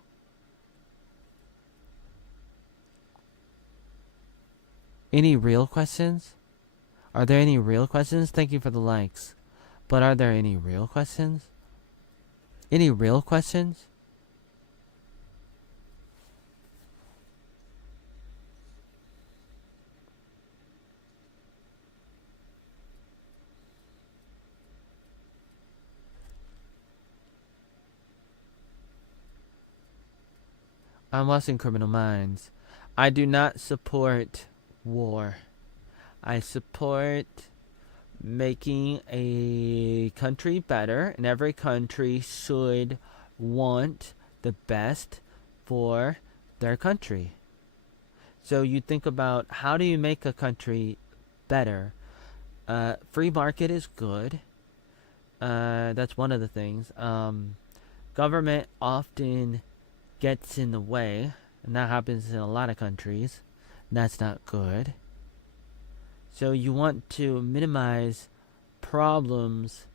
Any real questions? Are there any real questions? Thank you for the likes. But are there any real questions? Any real questions? I'm watching Criminal Minds. I do not support war. I support making a country better, and every country should want the best for their country. So you think about, how do you make a country better? Free market is good. That's one of the things. Government often gets in the way, and that happens in a lot of countries. And that's not good. So you want to minimize problems,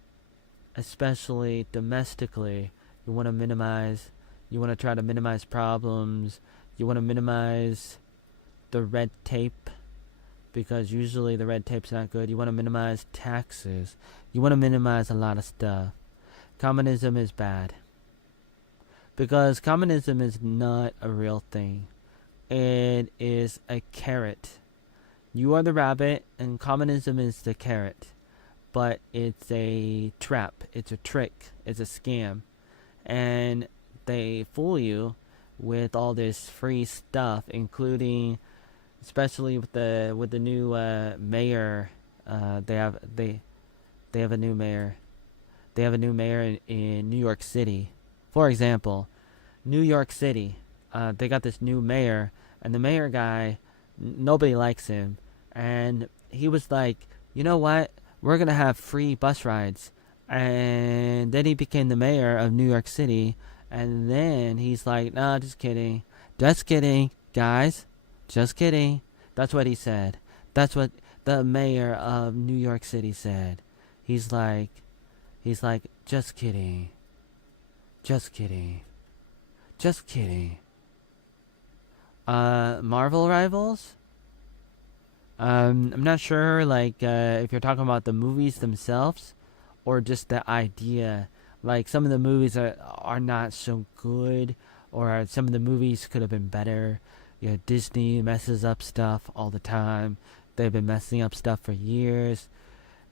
especially domestically. You want to try to minimize problems. You want to minimize the red tape, because usually the red tape's not good. You want to minimize taxes. You want to minimize a lot of stuff. Communism is bad, because communism is not a real thing. It is a carrot. You are the rabbit, and communism is the carrot. But it's a trap. It's a trick. It's a scam. And they fool you with all this free stuff, including, especially with the new mayor. They have a new mayor. They have a new mayor in New York City. For example, New York City. They got this new mayor, and the mayor guy, nobody likes him. And he was like, you know what? We're going to have free bus rides. And then he became the mayor of New York City. And then he's like, no, just kidding. Just kidding, guys. Just kidding. That's what he said. That's what the mayor of New York City said. He's like, just kidding. Just kidding. Just kidding. Marvel Rivals? I'm not sure, if you're talking about the movies themselves, or just the idea. Like, some of the movies are not so good, or some of the movies could have been better. Disney messes up stuff all the time. They've been messing up stuff for years.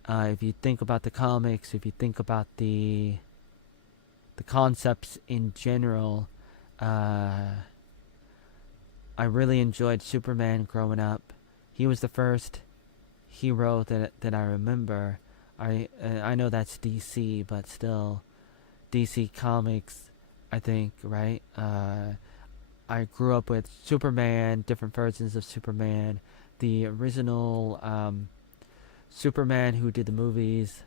If you think about the comics, if you think about the concepts in general, I really enjoyed Superman growing up. He was the first hero that I remember. I know that's DC, but still, DC Comics, I think, right? I grew up with Superman, different versions of Superman, the original Superman who did the movies,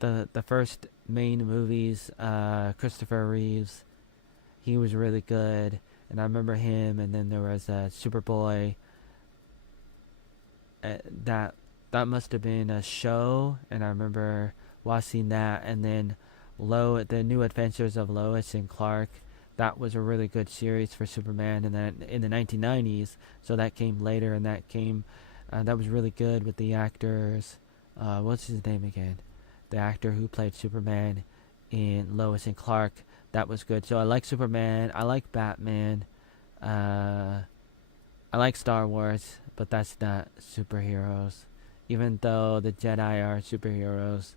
the first main movies, Christopher Reeves. He was really good, and I remember him. And then there was Superboy. That must have been a show, and I remember watching that. And then The New Adventures of Lois and Clark. That was a really good series for Superman, and then in the 1990s. So that came later, and that was really good with the actors. What's his name again? The actor who played Superman in Lois and Clark. That was good. So I like Superman. I like Batman. Uh, I like Star Wars, but that's not superheroes. Even though the Jedi are superheroes,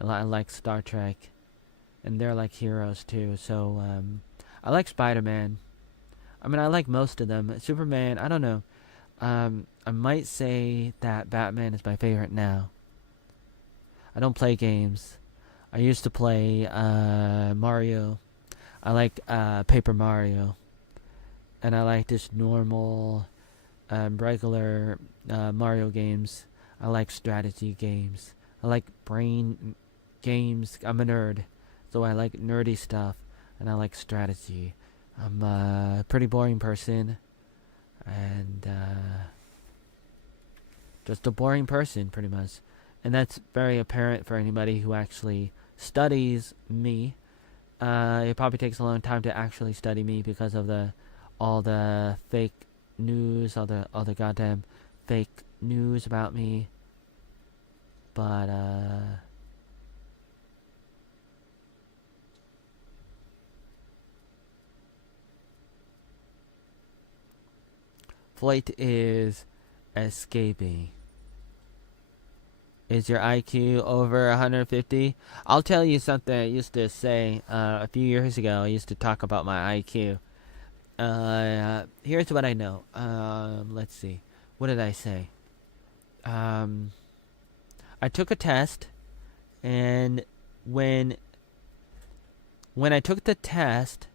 I like Star Trek, and they're like heroes too. So I like Spider-Man. I mean, I like most of them. Superman, I don't know. I might say that Batman is my favorite now. I don't play games. I used to play Mario. I like Paper Mario, and I like just normal, regular Mario games. I like strategy games. I like brain games. I'm a nerd, so I like nerdy stuff, and I like strategy. I'm a pretty boring person, and just a boring person, pretty much. And that's very apparent for anybody who actually studies me. It probably takes a long time to actually study me because of all the fake news, all the goddamn fake news about me. But Flight is escaping. Is your IQ over 150? I'll tell you something I used to say a few years ago. I used to talk about my IQ. Here's what I know. Let's see. What did I say? I took a test, and when I took the test,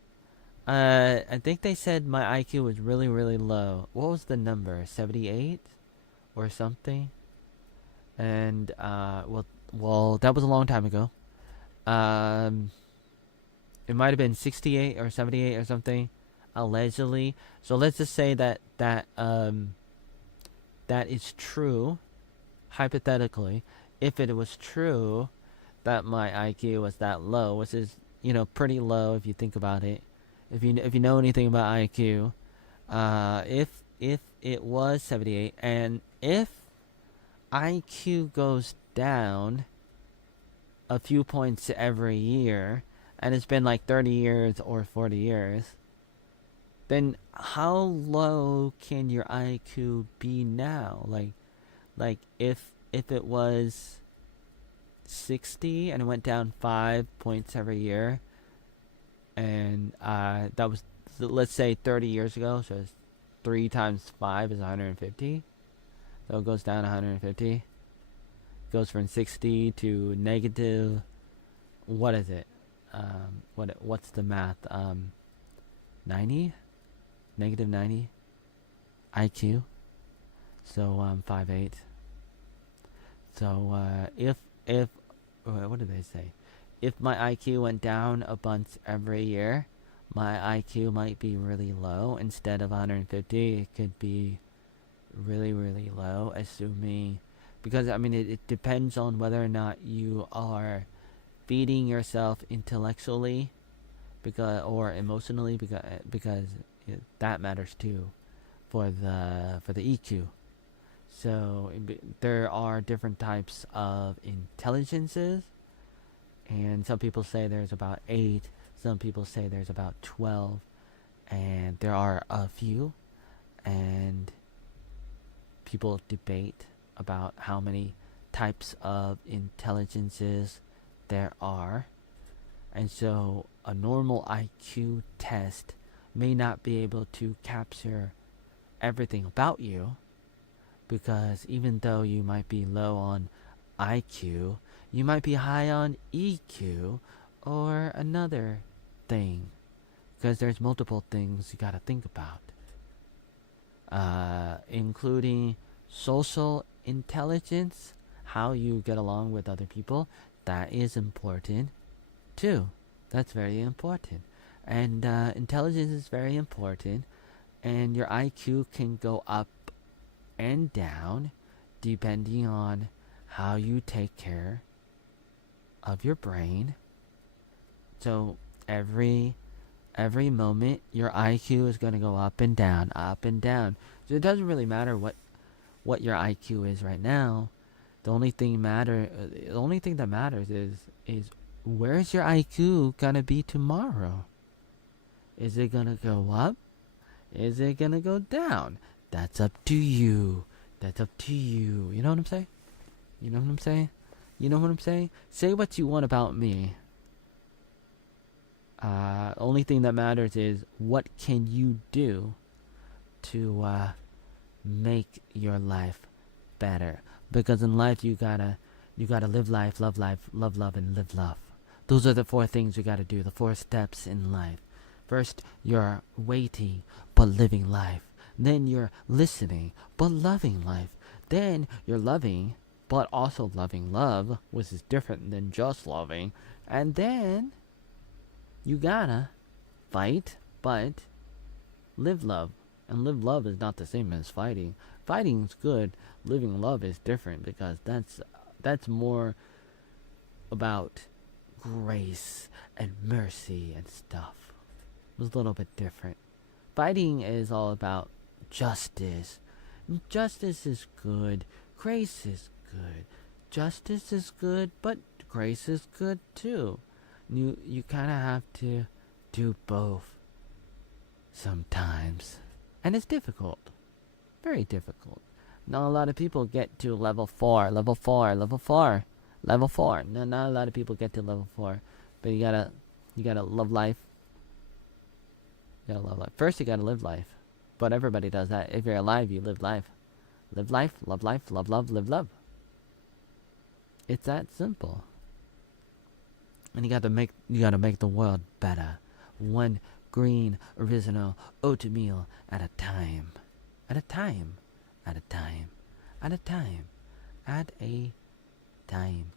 I think they said my IQ was really, really low. What was the number? 78 or something? And well, that was a long time ago. It might have been 68 or 78 or something, allegedly. So let's just say that is true, hypothetically. If it was true that my IQ was that low, which is pretty low if you think about it. If you know anything about IQ, if it was 78, and if IQ goes down a few points every year, and it's been like 30 years or 40 years, then how low can your IQ be now? Like if it was 60 and it went down 5 points every year, and that was, let's say, 30 years ago, so it's 3 times 5 is 150. So it goes down 150. Goes from 60 to negative. What is it? What's the math? 90, negative 90 IQ. So 5'8". So if what did they say? If my IQ went down a bunch every year, my IQ might be really low. Instead of 150, it could be really, really low, assuming, because I mean it depends on whether or not you are feeding yourself intellectually, or emotionally, because that matters too for the EQ. So there are different types of intelligences, and some people say there's about 8, some people say there's about 12, and there are a few, and people debate about how many types of intelligences there are. And so a normal IQ test may not be able to capture everything about you, because even though you might be low on IQ, you might be high on EQ or another thing, because there's multiple things you gotta think about, including social intelligence, how you get along with other people. That is important too. That's very important. And intelligence is very important, and your IQ can go up and down depending on how you take care of your brain So every every moment your IQ is going to go up and down, up and down. So it doesn't really matter what your IQ is right now. The only thing that matters is where's your IQ going to be tomorrow? Is it going to go up? Is it going to go down? That's up to you. That's up to you. You know what I'm saying? You know what I'm saying? You know what I'm saying? Say what you want about me. Only thing that matters is what can you do to make your life better. Because in life you gotta live life, love love, and live love. Those are the four things you gotta do. The four steps in life. First, you're waiting but living life. Then you're listening but loving life. Then you're loving but also loving love, which is different than just loving. And then you gotta fight but live love. And live love is not the same as fighting. Fighting is good. Living love is different because that's more about grace and mercy and stuff. It's a little bit different. Fighting is all about justice. Justice is good. Grace is good. Justice is good, but grace is good too. You kind of have to do both sometimes. And it's difficult. Very difficult. Not a lot of people get to level 4. No, not a lot of people get to level 4. But you gotta love life. You gotta love life. First you gotta live life. But everybody does that. If you're alive, you live life. Live life, love, love, live love. It's that simple. And you gotta make the world better. One green original oatmeal at a time. At a time. At a time. At a time. At a time.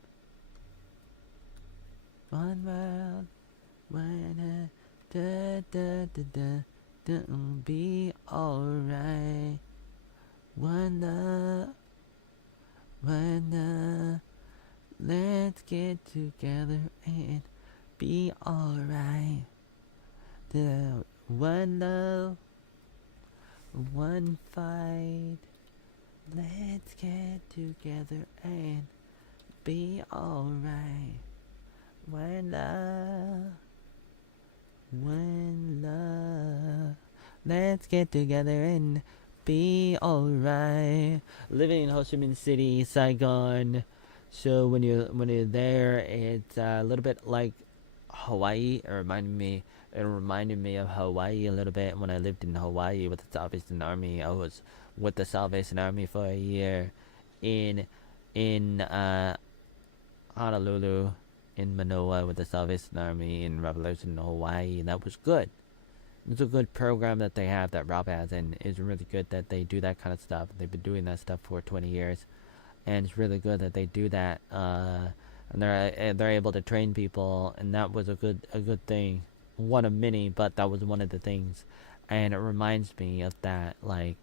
One world. When be alright. One love. Let's get together and be alright. The one love, one fight. Let's get together and be alright. One love, one love. Let's get together and be alright. Living in Ho Chi Minh City, Saigon. So when you're there, it's a little bit like Hawaii. It reminded me of Hawaii a little bit. When I lived in Hawaii with the Salvation Army, I was with the Salvation Army for a year in Honolulu, in Manoa with the Salvation Army in Revolution, Hawaii, and that was good. It's a good program that they have, that Rob has, and it's really good that they do that kind of stuff. They've been doing that stuff for 20 years, and it's really good that they do that. And they're able to train people, and that was a good thing. One of many, but that was one of the things. And it reminds me of that, like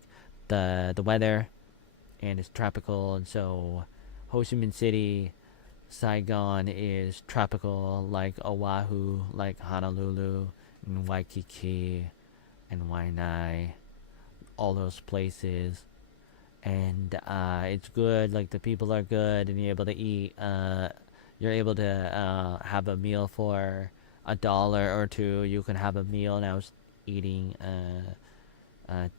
the weather, and it's tropical, and so Ho Chi Minh City, Saigon is tropical, like Oahu, like Honolulu, and Waikiki, and Waianae, all those places. And it's good, like the people are good, and you're able to eat. You're able to have a meal for $1 or $2. You can have a meal, and I was eating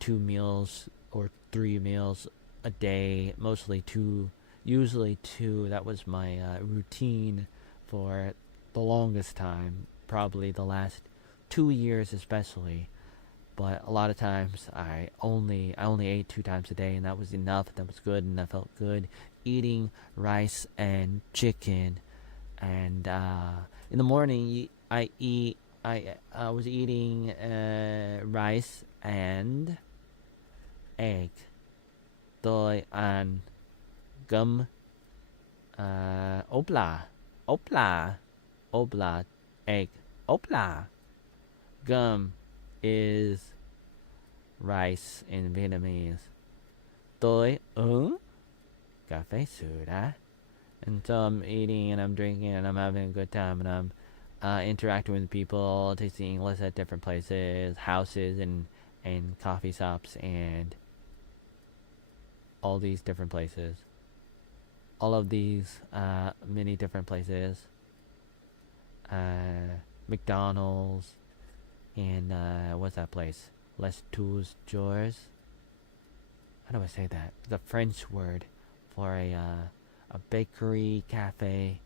2 meals or 3 meals a day, mostly 2, usually 2. That was my routine for the longest time, probably the last 2 years especially. But a lot of times I only ate 2 times a day, and that was enough. That was good, and I felt good eating rice and chicken. And in the morning I was eating rice and egg. Tôi ăn gum, opla, egg, opla. Gum is rice in Vietnamese. Tôi uống cà phê sữa đá. And so I'm eating and I'm drinking and I'm having a good time, and interacting with people, tasting English at different places, houses, and coffee shops, and all these different places. All of these many different places. McDonald's, and what's that place? Les Tous Jours. How do I say that? It's a French word for a bakery, cafe,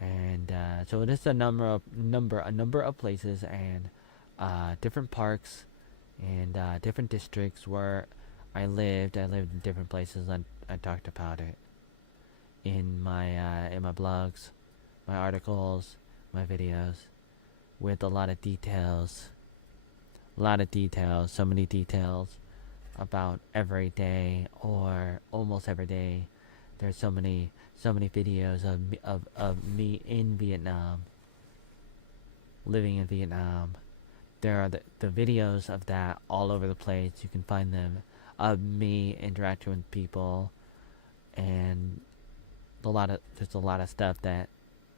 and so it is a number of places and different parks and different districts where I lived. I lived in different places, and I talked about it in my blogs, my articles, my videos, with a lot of details. So many details about every day or almost every day. There's so many videos of me in Vietnam, living in Vietnam. There are the videos of that all over the place. You can find them of me interacting with people, and there's a lot of stuff that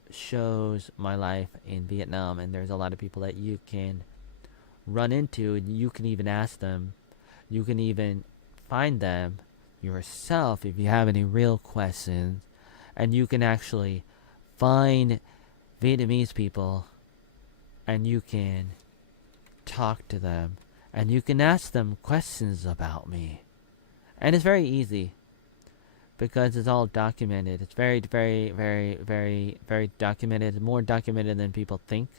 shows my life in Vietnam, and there's a lot of people that you can run into, and you can even ask them. You can even find them yourself if you have any real questions, and you can actually find Vietnamese people, and you can talk to them, and you can ask them questions about me. And it's very easy because it's all documented. It's very, very, very, very, very documented. More documented than people think.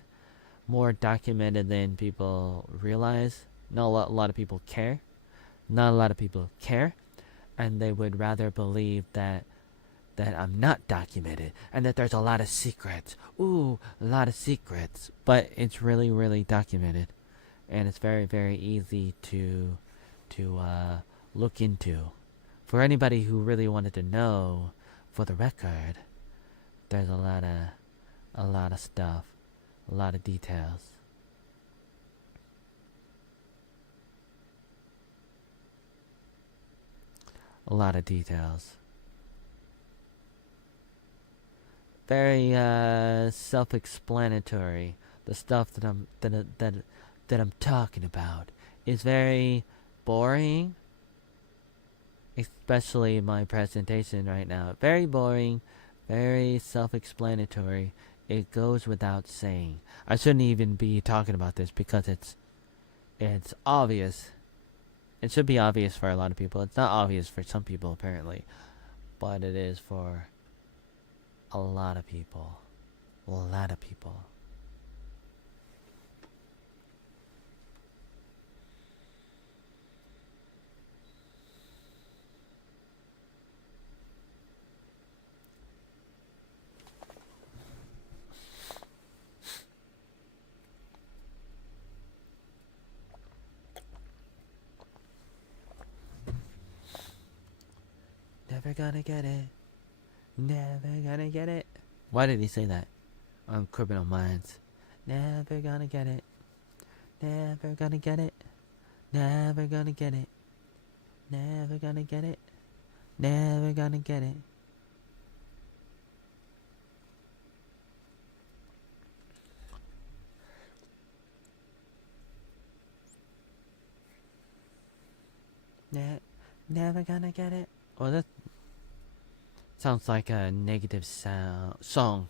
More documented than people realize. Not a lot of people care. Not a lot of people care. And they would rather believe that I'm not documented and that there's a lot of secrets. Ooh, a lot of secrets. But it's really, really documented. And it's very, very easy to look into. For anybody who really wanted to know, for the record, there's a lot of stuff, a lot of details. A lot of details. Very self-explanatory. The stuff that I'm talking about is very boring. Especially my presentation right now. Very boring, very self-explanatory. It goes without saying. I shouldn't even be talking about this because it's obvious. It should be obvious for a lot of people. It's not obvious for some people apparently, but it is for a lot of people. A lot of people. Never gonna get it. Never gonna get it. Why did he say that? On Criminal Minds. Never gonna get it. Never gonna get it. Never gonna get it. Never gonna get it. Never gonna get it. Never gonna get it. Oh, that sounds like a negative song.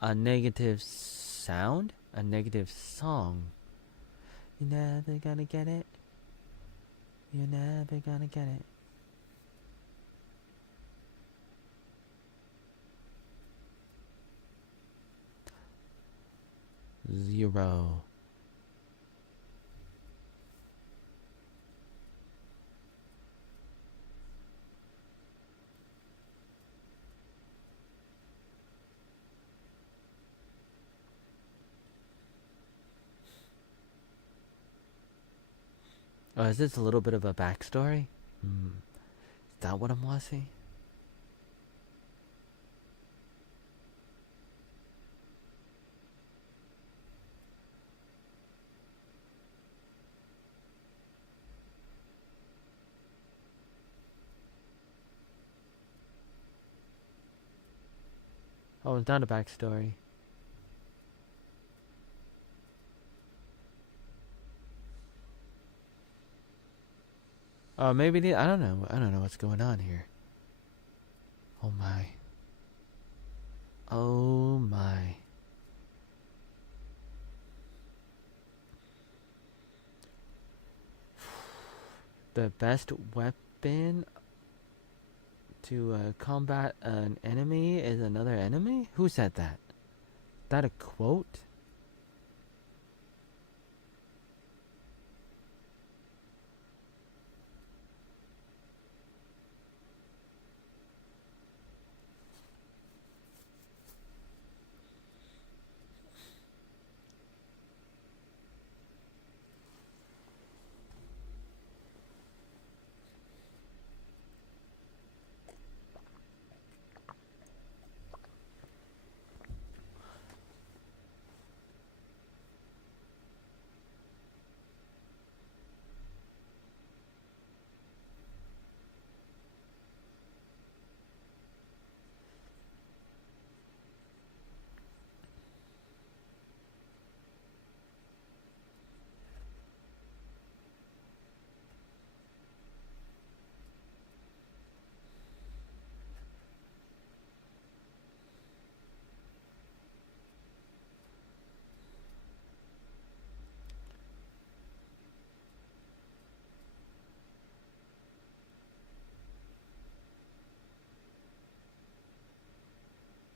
A negative sound? A negative song. You're never gonna get it. You're never gonna get it. Zero. Oh, is this a little bit of a backstory? Is that what I'm watching? Oh, it's not a backstory. Maybe the I don't know. I don't know what's going on here. Oh my. Oh my. The best weapon to combat an enemy is another enemy? Who said that? Is that a quote?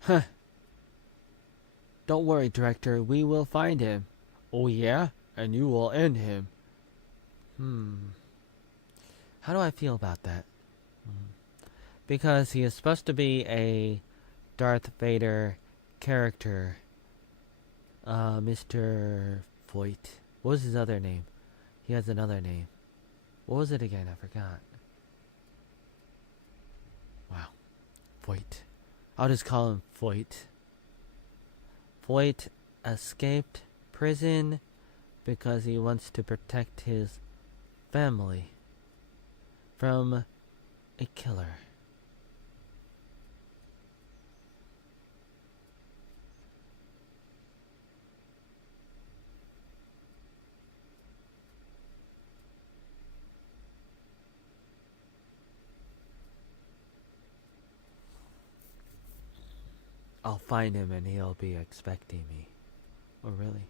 Huh. Don't worry, director. We will find him. Oh yeah? And you will end him. How do I feel about that? Because he is supposed to be a Darth Vader character. Mr. Voight. What was his other name? He has another name. What was it again? I forgot. Wow. Voight. I'll just call him Voight. Voight escaped prison because he wants to protect his family from a killer. I'll find him and he'll be expecting me. Oh, really?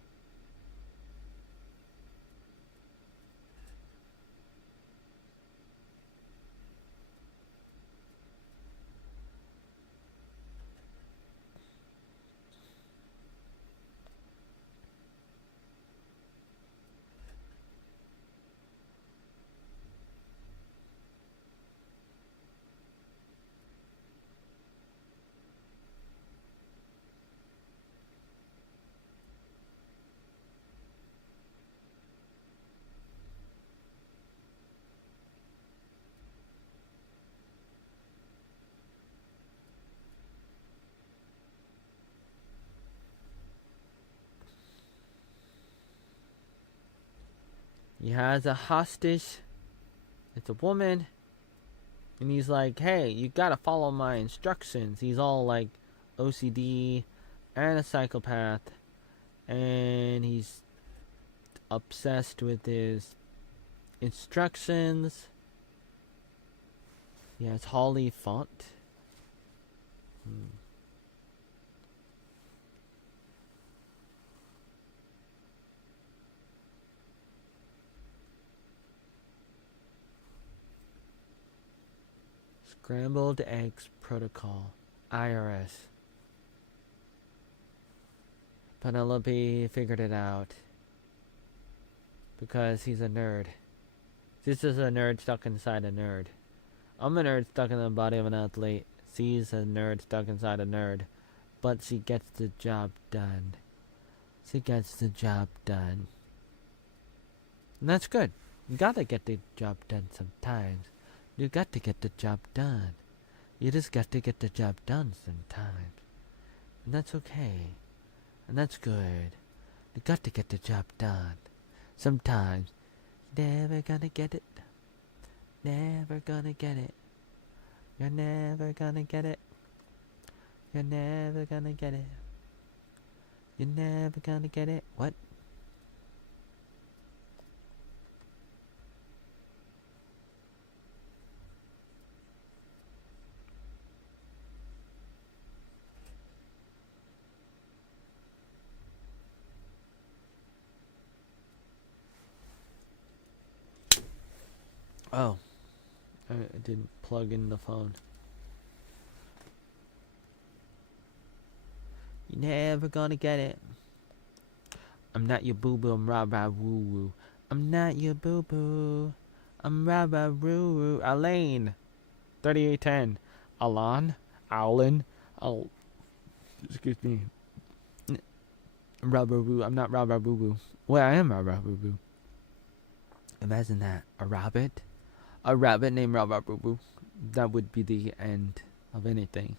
He has a hostage. It's a woman. And he's like, hey, you gotta follow my instructions. He's all like OCD and a psychopath. And he's obsessed with his instructions. Yeah, it's Holly Font. Scrambled Eggs Protocol. IRS. Penelope figured it out. Because he's a nerd. This is a nerd stuck inside a nerd. I'm a nerd stuck in the body of an athlete. She's a nerd stuck inside a nerd. But she gets the job done. She gets the job done. And that's good. You gotta get the job done sometimes. You got to get the job done. You just got to get the job done sometimes. And that's okay. And that's good. You got to get the job done. Sometimes. Never gonna get it. Never gonna get it. You're never gonna get it. You're never gonna get it. You're never gonna get it. What? Oh, I didn't plug in the phone. You're never gonna get it. I'm not your boo boo, I'm rah rah woo woo. I'm not your boo boo. I'm rah rah woo woo. Elaine. 3810. Alan. Owlin. Oh, excuse me. Rah rah woo. I'm not rah rah boo boo. Well, I am rah rah boo boo. Imagine that. A rabbit? A rabbit named Rah Rah Boo Boo. That would be the end of anything.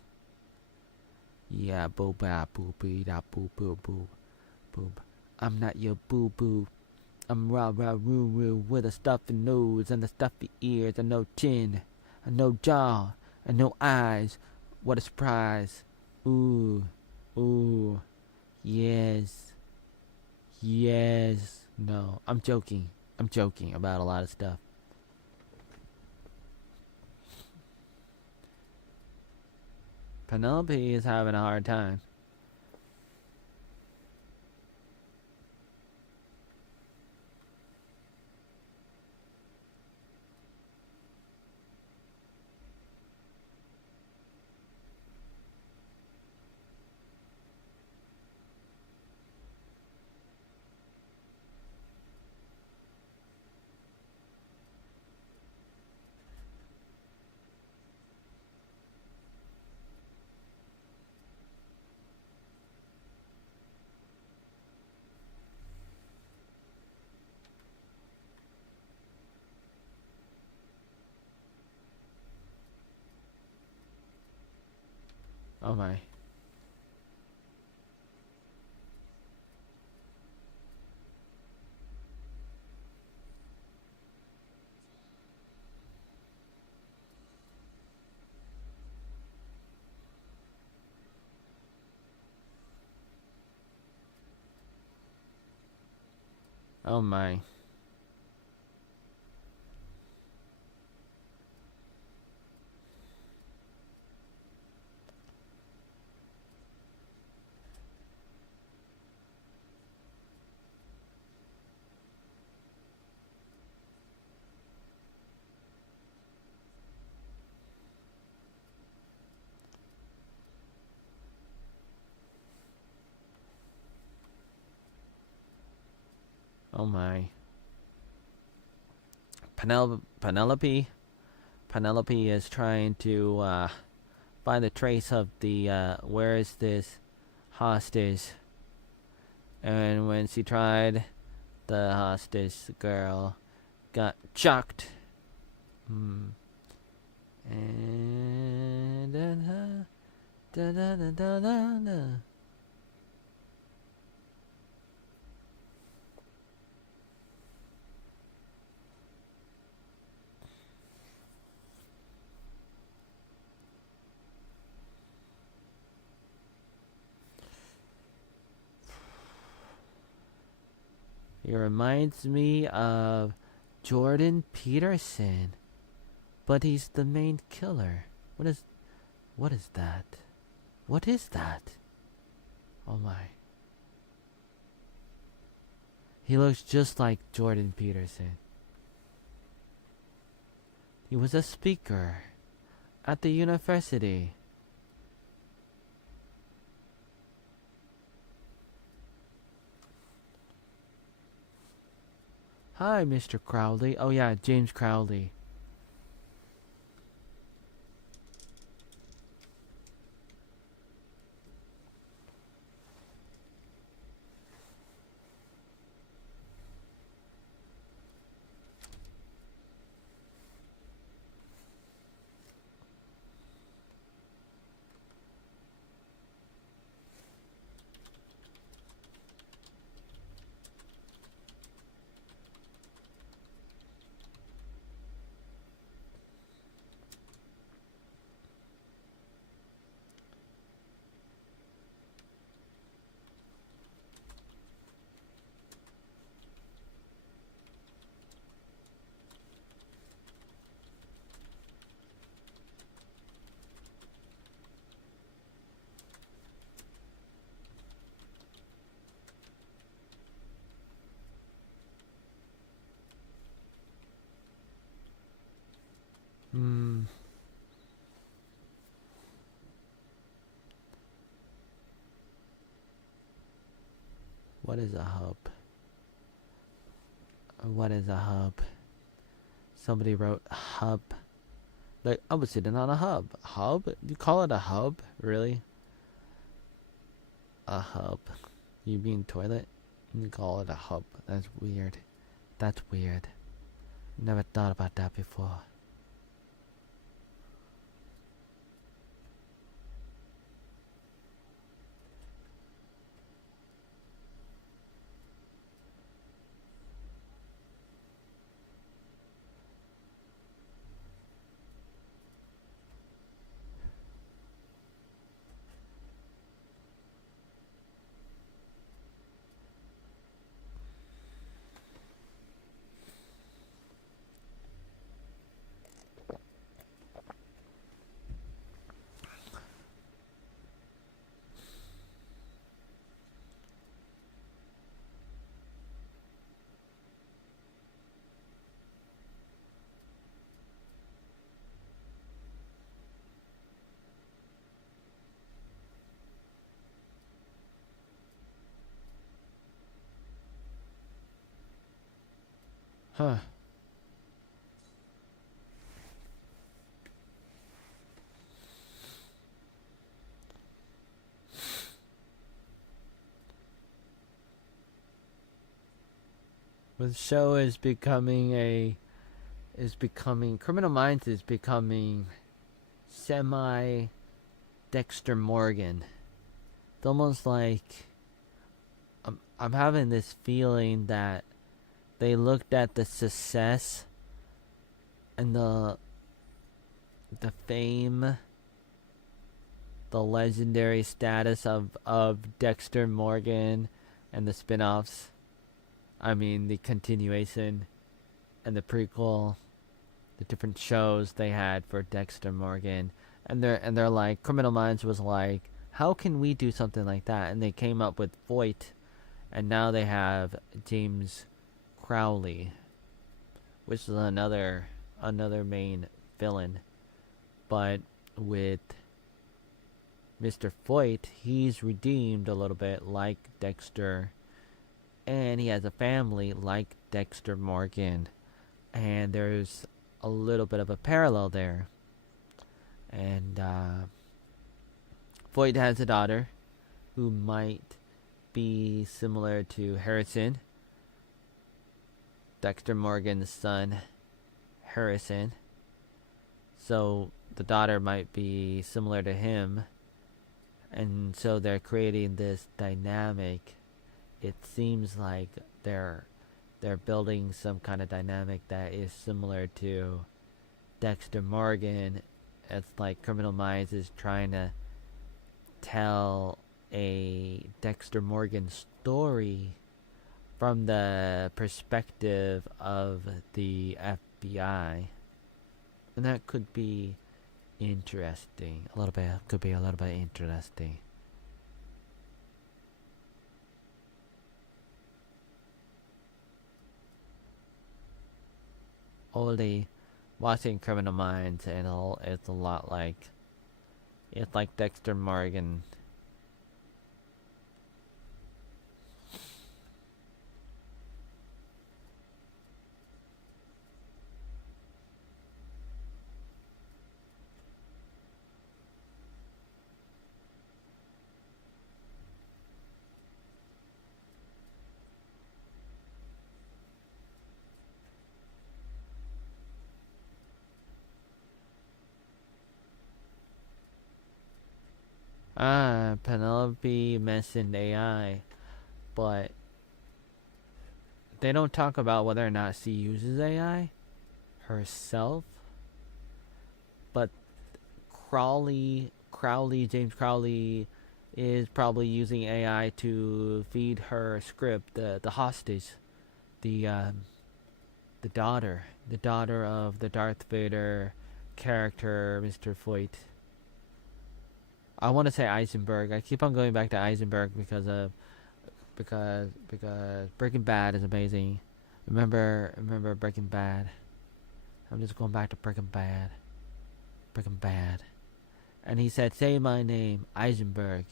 Yeah, boo ba boo boo da boo boo boo. Boob. I'm not your boo boo. I'm rah rah roo roo with a stuffy nose and a stuffy ears and no chin and no jaw and no eyes. What a surprise. Ooh. Ooh. Yes. Yes. No, I'm joking. I'm joking about a lot of stuff. Penelope is having a hard time. Oh my. Oh my. Oh my. Penelope is trying to find the trace of the where is this hostage. And when she tried, the hostage girl got chucked. Hmm. And da da da da da da. He reminds me of Jordan Peterson, but he's the main killer. What is that? What is that? Oh my. He looks just like Jordan Peterson. He was a speaker at the university. Hi, Mr. Crowley. Oh yeah, James Crowley. What is a hub? What is a hub? Somebody wrote hub. Like, I was sitting on a hub. Hub? You call it a hub? Really? A hub. You mean toilet? You call it a hub. That's weird. That's weird. Never thought about that before. Huh. The show is becoming Criminal Minds is becoming semi Dexter Morgan. It's almost like I'm having this feeling that they looked at the success and the fame, the legendary status of Dexter Morgan and the spin-offs. I mean, the continuation and the prequel, the different shows they had for Dexter Morgan, and they're like, Criminal Minds was like, how can we do something like that? And they came up with Voight, and now they have James Crowley, which is another main villain, but with Mr. Voight, he's redeemed a little bit like Dexter, and he has a family like Dexter Morgan, and there's a little bit of a parallel there. And Voight has a daughter who might be similar to Harrison, Dexter Morgan's son, Harrison. So the daughter might be similar to him, and so they're creating this dynamic. It seems like they're building some kind of dynamic that is similar to Dexter Morgan. It's like Criminal Minds is trying to tell a Dexter Morgan story from the perspective of the FBI. And that could be interesting. Could be a little bit interesting. Only watching Criminal Minds and all, it's a lot like, it's like Dexter Morgan. Penelope mentioned AI, but they don't talk about whether or not she uses AI herself. But James Crowley is probably using AI to feed her script, the hostage, the daughter of the Darth Vader character, Mr. Voight. I want to say Eisenberg. I keep on going back to Eisenberg because Breaking Bad is amazing. Remember Breaking Bad. I'm just going back to Breaking Bad. And he said, "Say my name, Eisenberg."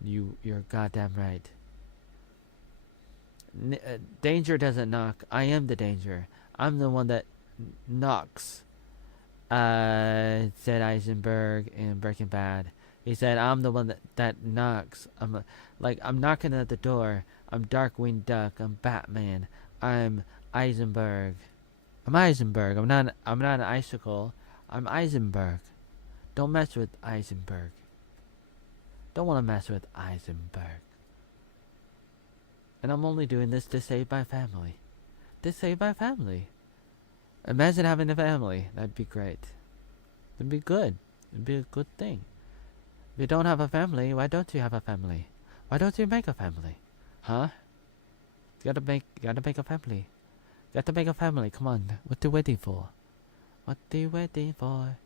You're goddamn right. Danger doesn't knock. I am the danger. I'm the one that knocks. Said Eisenberg in Breaking Bad. He said, "I'm the one that knocks. I'm knocking at the door. I'm Darkwing Duck. I'm Batman. I'm Eisenberg. I'm Eisenberg. I'm not an icicle. I'm Eisenberg. Don't mess with Eisenberg. Don't want to mess with Eisenberg. And I'm only doing this to save my family. To save my family. Imagine having a family. That'd be great. It'd be good. It'd be a good thing. If you don't have a family, why don't you have a family? Why don't you make a family? Huh? You gotta make a family. You got to make a family. Come on. What are you waiting for? What are you waiting for?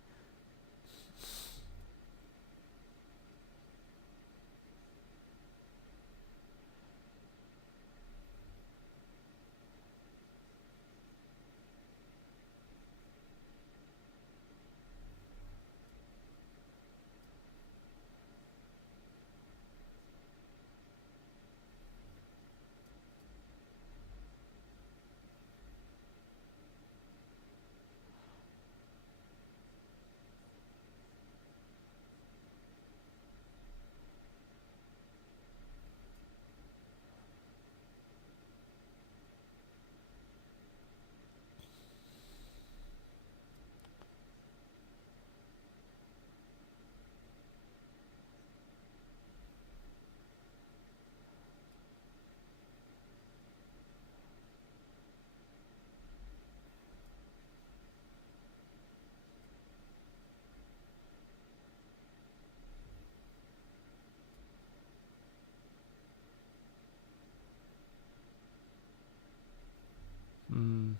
Hmm.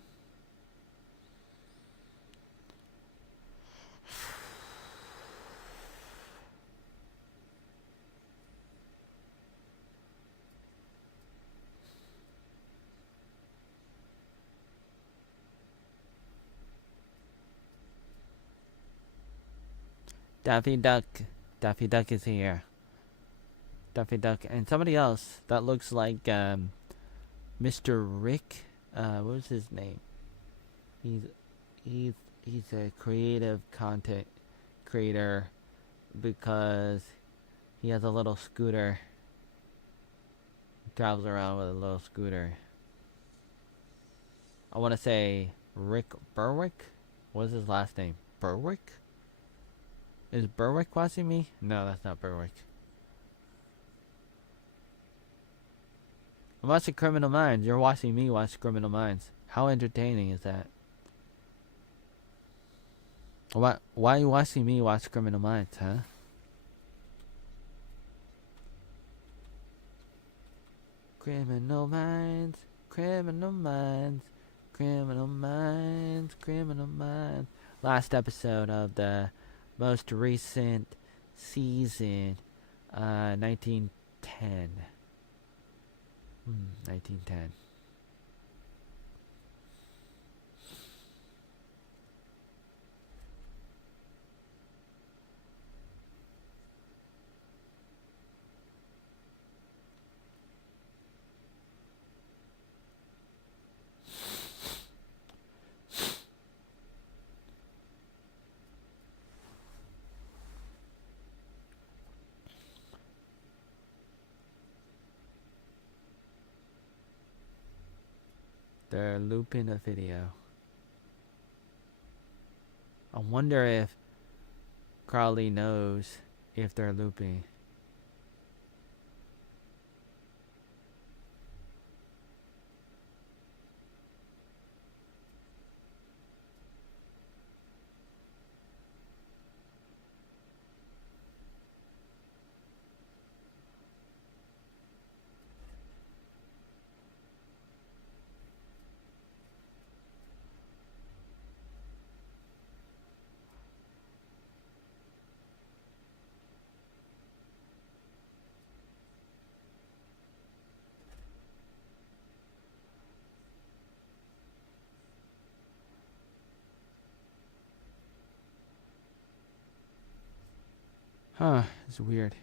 Daffy Duck. Daffy Duck is here. Daffy Duck and somebody else that looks like Mr. Rick. What was his name? He's he's he's a creative content creator because he has a little scooter. He travels around with a little scooter. I want to say Rick Berwick. What's his last name? Berwick? Is Berwick watching me? No, that's not Berwick. I'm watching Criminal Minds. You're watching me watch Criminal Minds. How entertaining is that? Why are you watching me watch Criminal Minds, huh? Criminal Minds, Criminal Minds, Criminal Minds, Criminal Minds. Last episode of the most recent season, 1910. 1910. They're looping a video. I wonder if Crowley knows if they're looping. Huh, it's weird.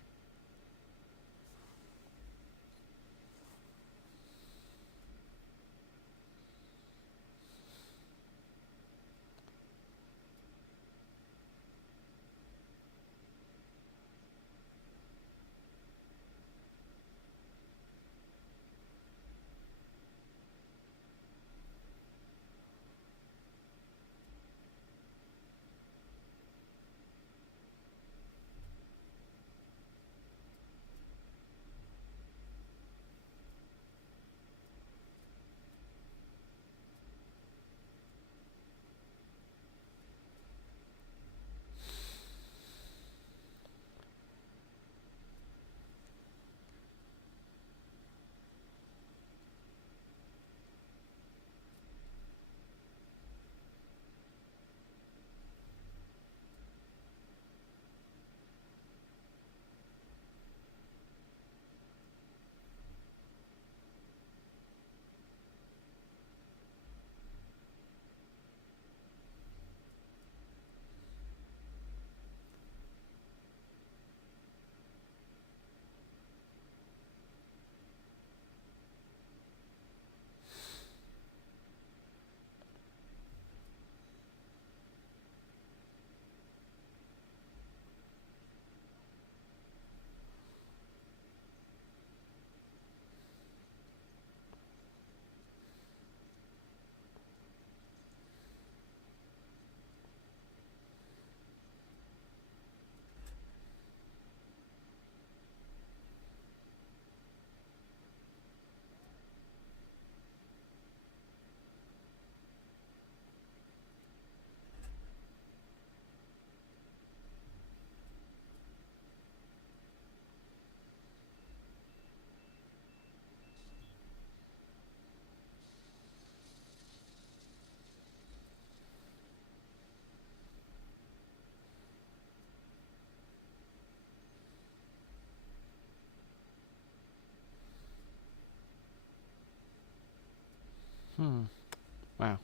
Wow.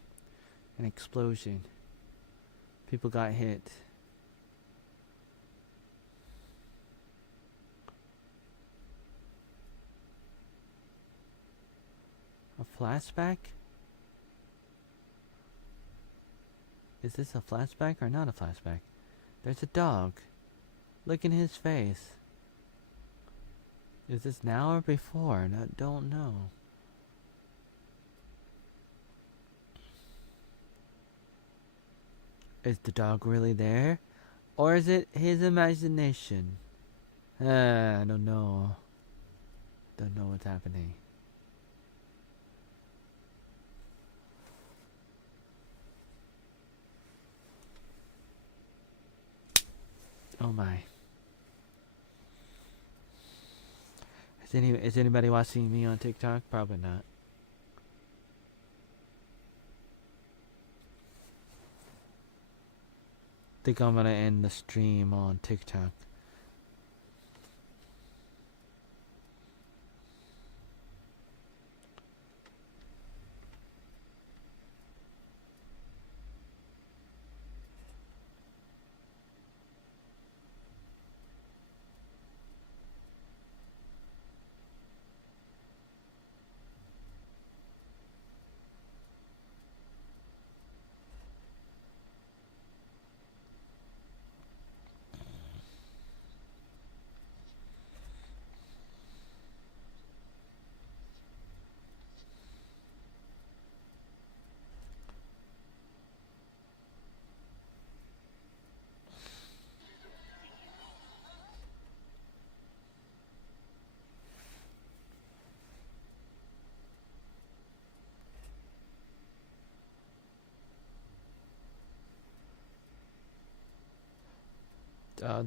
An explosion. People got hit. A flashback? Is this a flashback or not a flashback? There's a dog. Look in his face. Is this now or before? I don't know. Is the dog really there? Or is it his imagination? I don't know. Don't know what's happening. Oh my. Is anybody watching me on TikTok? Probably not. Think I'm gonna end the stream on TikTok.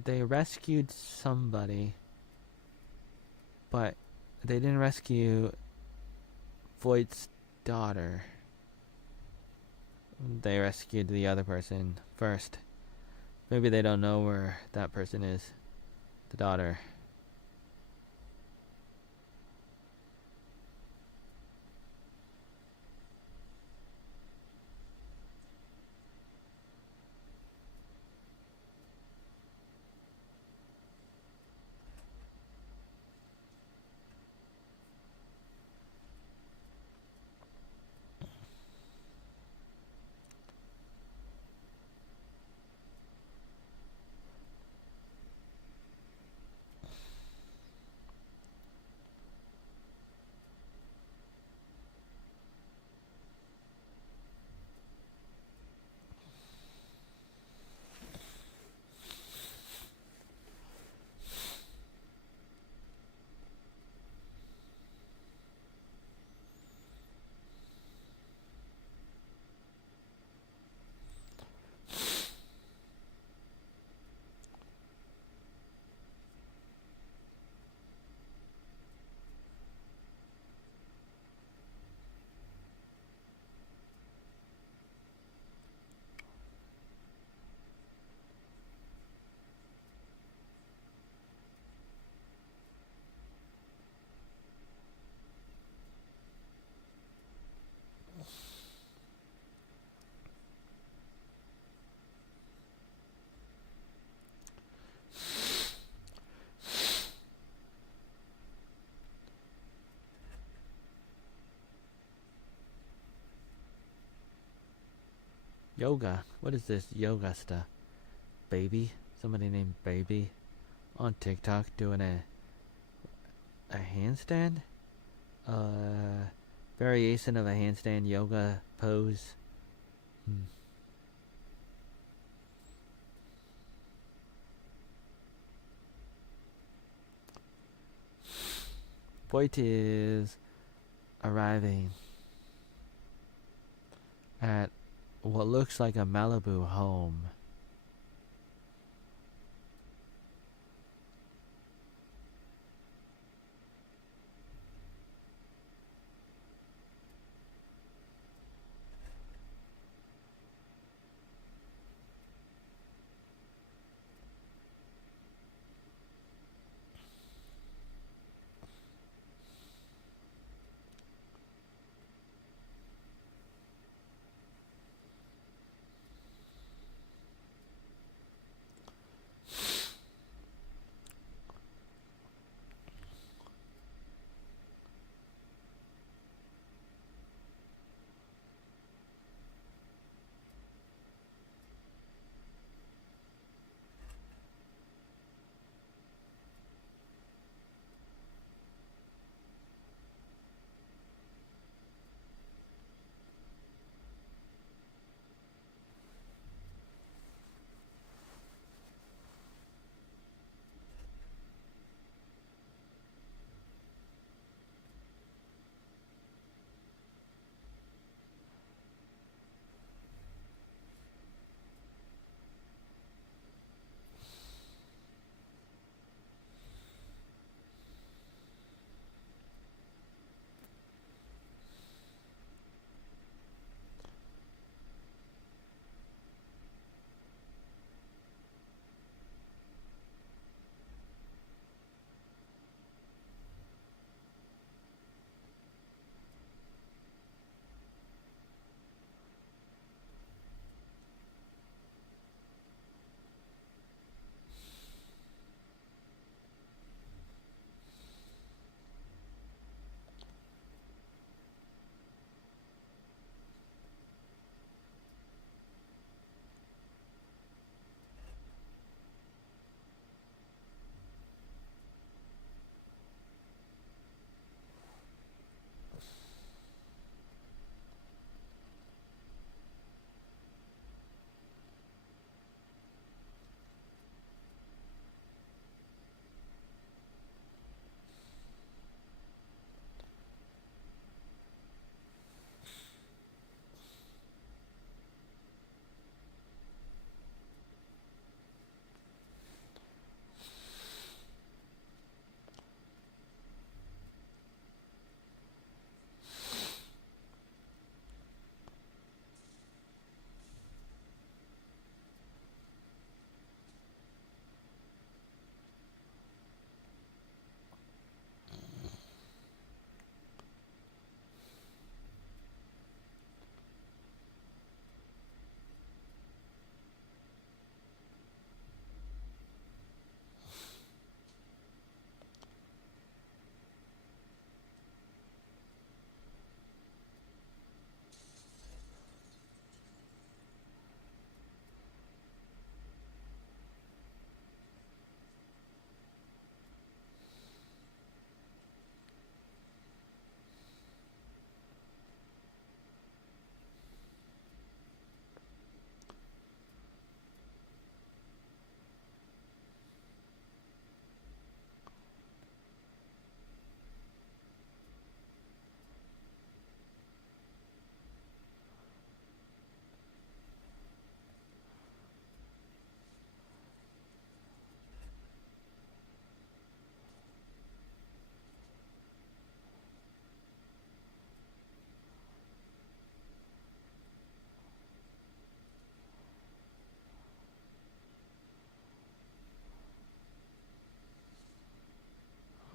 They rescued somebody, but they didn't rescue Voight's daughter. They rescued the other person first. Maybe they don't know where that person is. The daughter. Yoga. What is this yoga stuff? Baby? Somebody named Baby on TikTok doing a handstand? Variation of a handstand yoga pose. Voight is arriving at what looks like a Malibu home.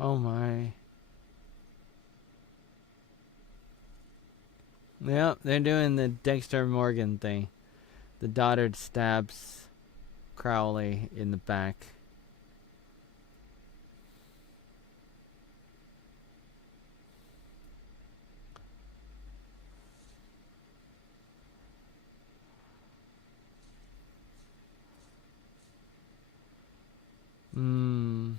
Oh my. Yep, they're doing the Dexter Morgan thing. The daughter stabs Crowley in the back. Hmm.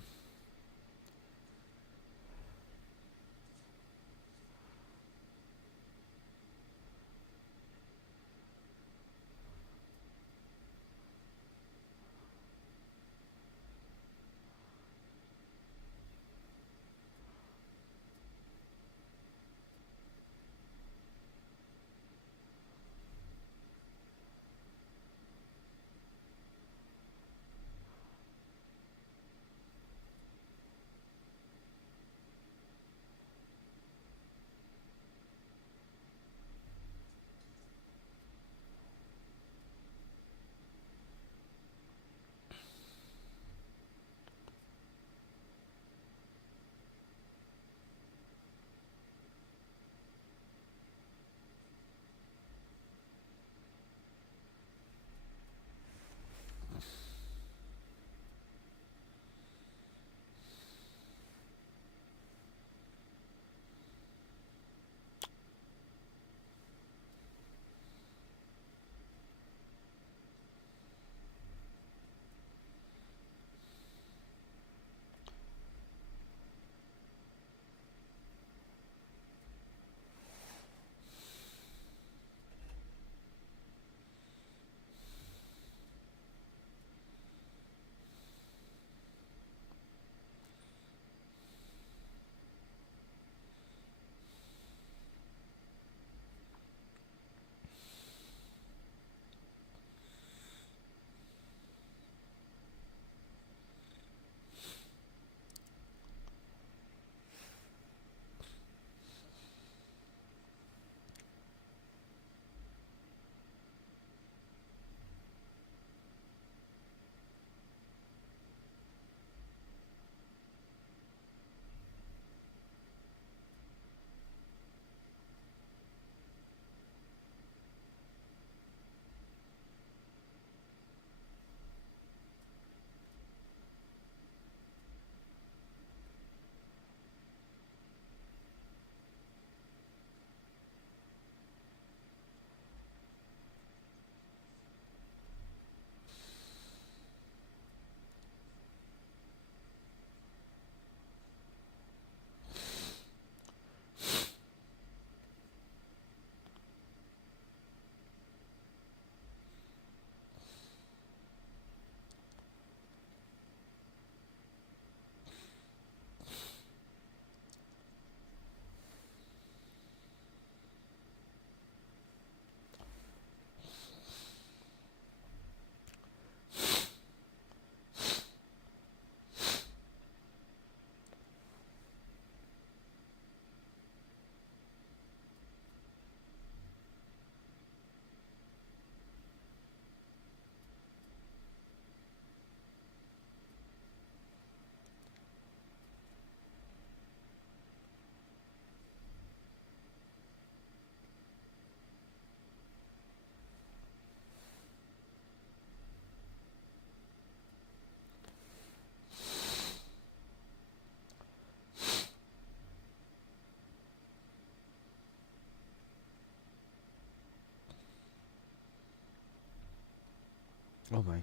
Oh my.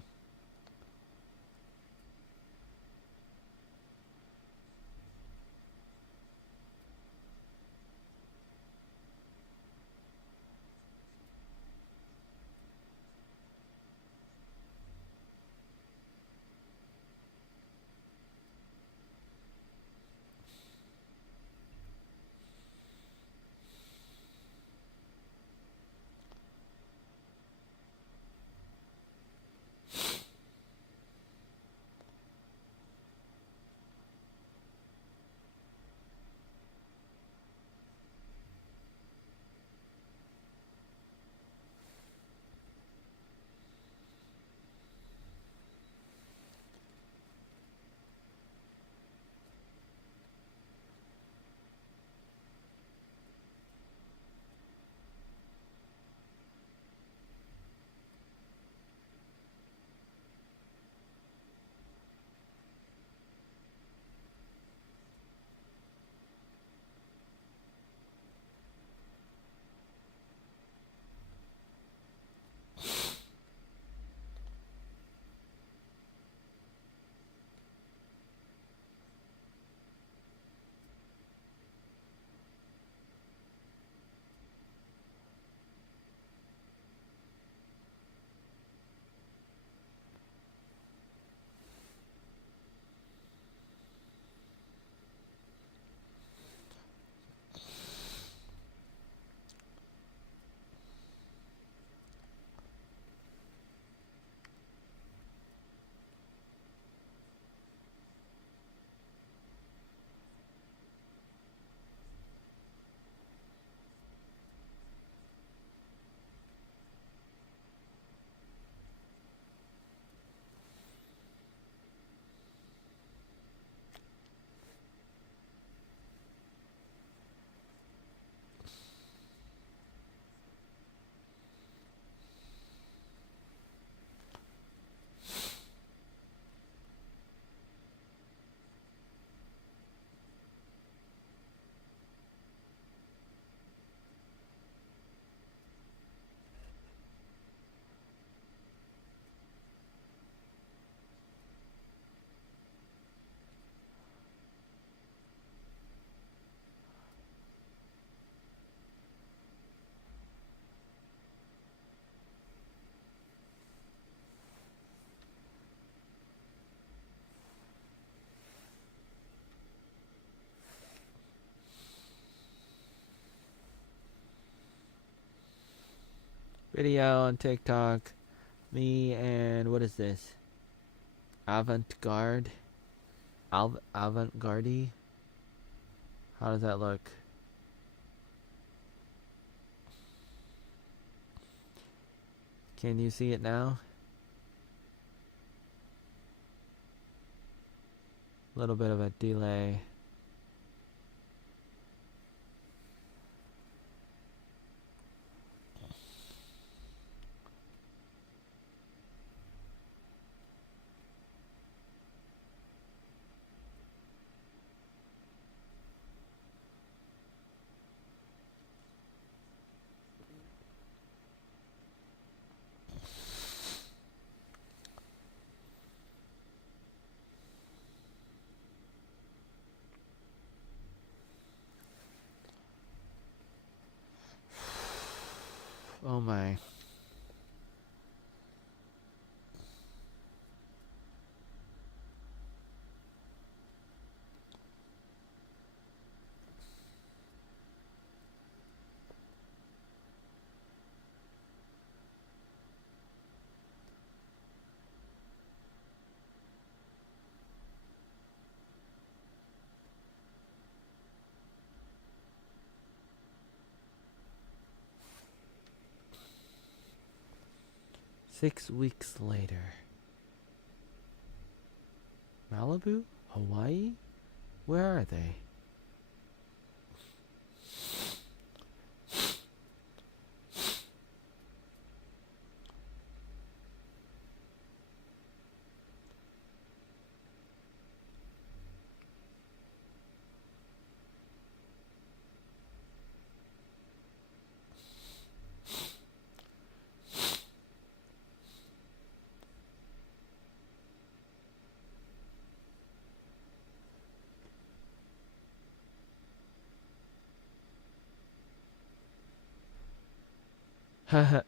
video on TikTok. Me and what is this? Avant-garde? Avant-garde? How does that look? Can you see it now? A little bit of a delay. Oh my. Six weeks later. Malibu? Hawaii? Where are they? Haha.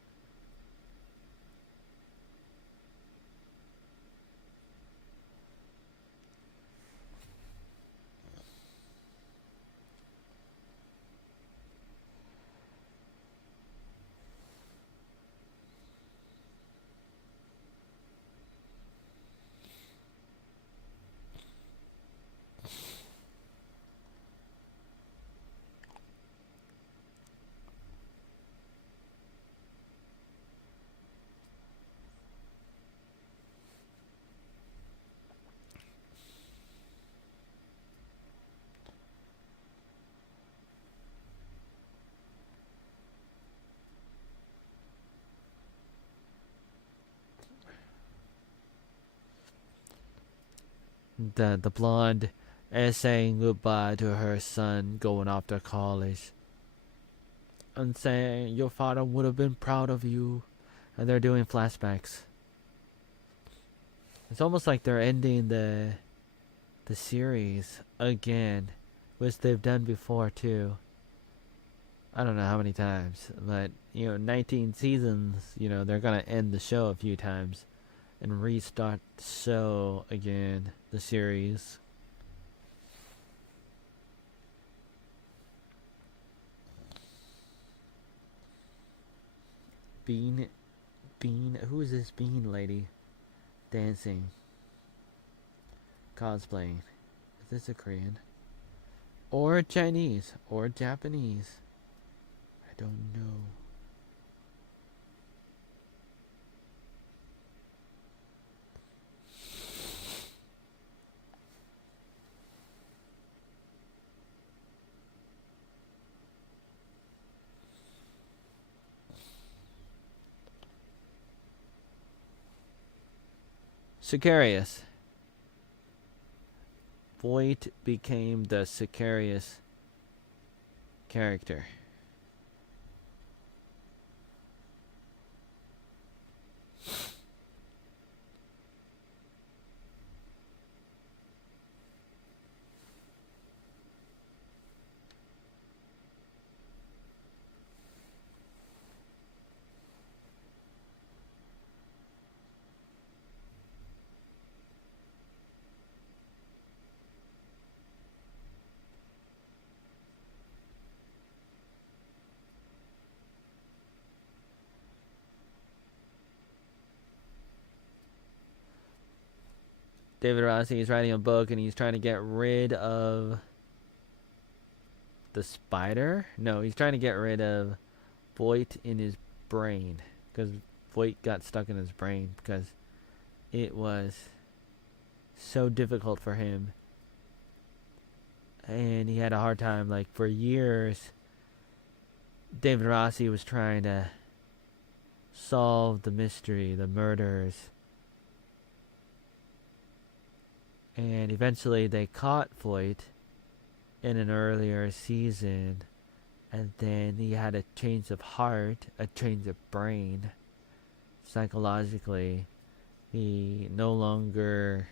The blonde is saying goodbye to her son going off to college. And saying your father would have been proud of you. And they're doing flashbacks. It's almost like they're ending the series again, which they've done before too. I don't know how many times, but 19 seasons, they're gonna end the show a few times and restart the show again, the series. Bean, who is this Bean lady dancing, cosplaying? Is this a Korean? Or Chinese? Or Japanese? I don't know. Sicarius. Voight became the Sicarius character. David Rossi is writing a book and he's trying to get rid of the spider. No, he's trying to get rid of Voight in his brain because Voight got stuck in his brain because it was so difficult for him, and he had a hard time. Like for years, David Rossi was trying to solve the mystery, the murders, and eventually they caught Voight in an earlier season, and then he had a change of heart, a change of brain. Psychologically, he no longer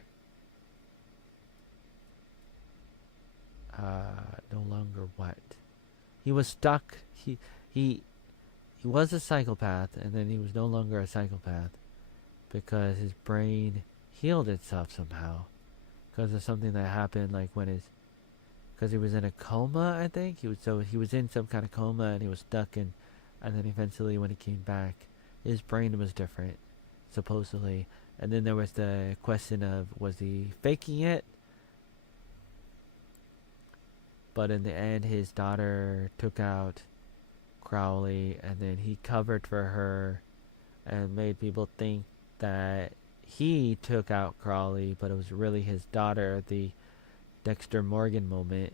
what? He was stuck. He was a psychopath, and then he was no longer a psychopath because his brain healed itself somehow because of something that happened, like because he was in a coma. I think he was in some kind of coma and he was stuck in, and then eventually when he came back, his brain was different, supposedly. And then there was the question of, was he faking it? But in the end, his daughter took out Crowley, and then he covered for her and made people think that he took out Crowley, but it was really his daughter. The Dexter Morgan moment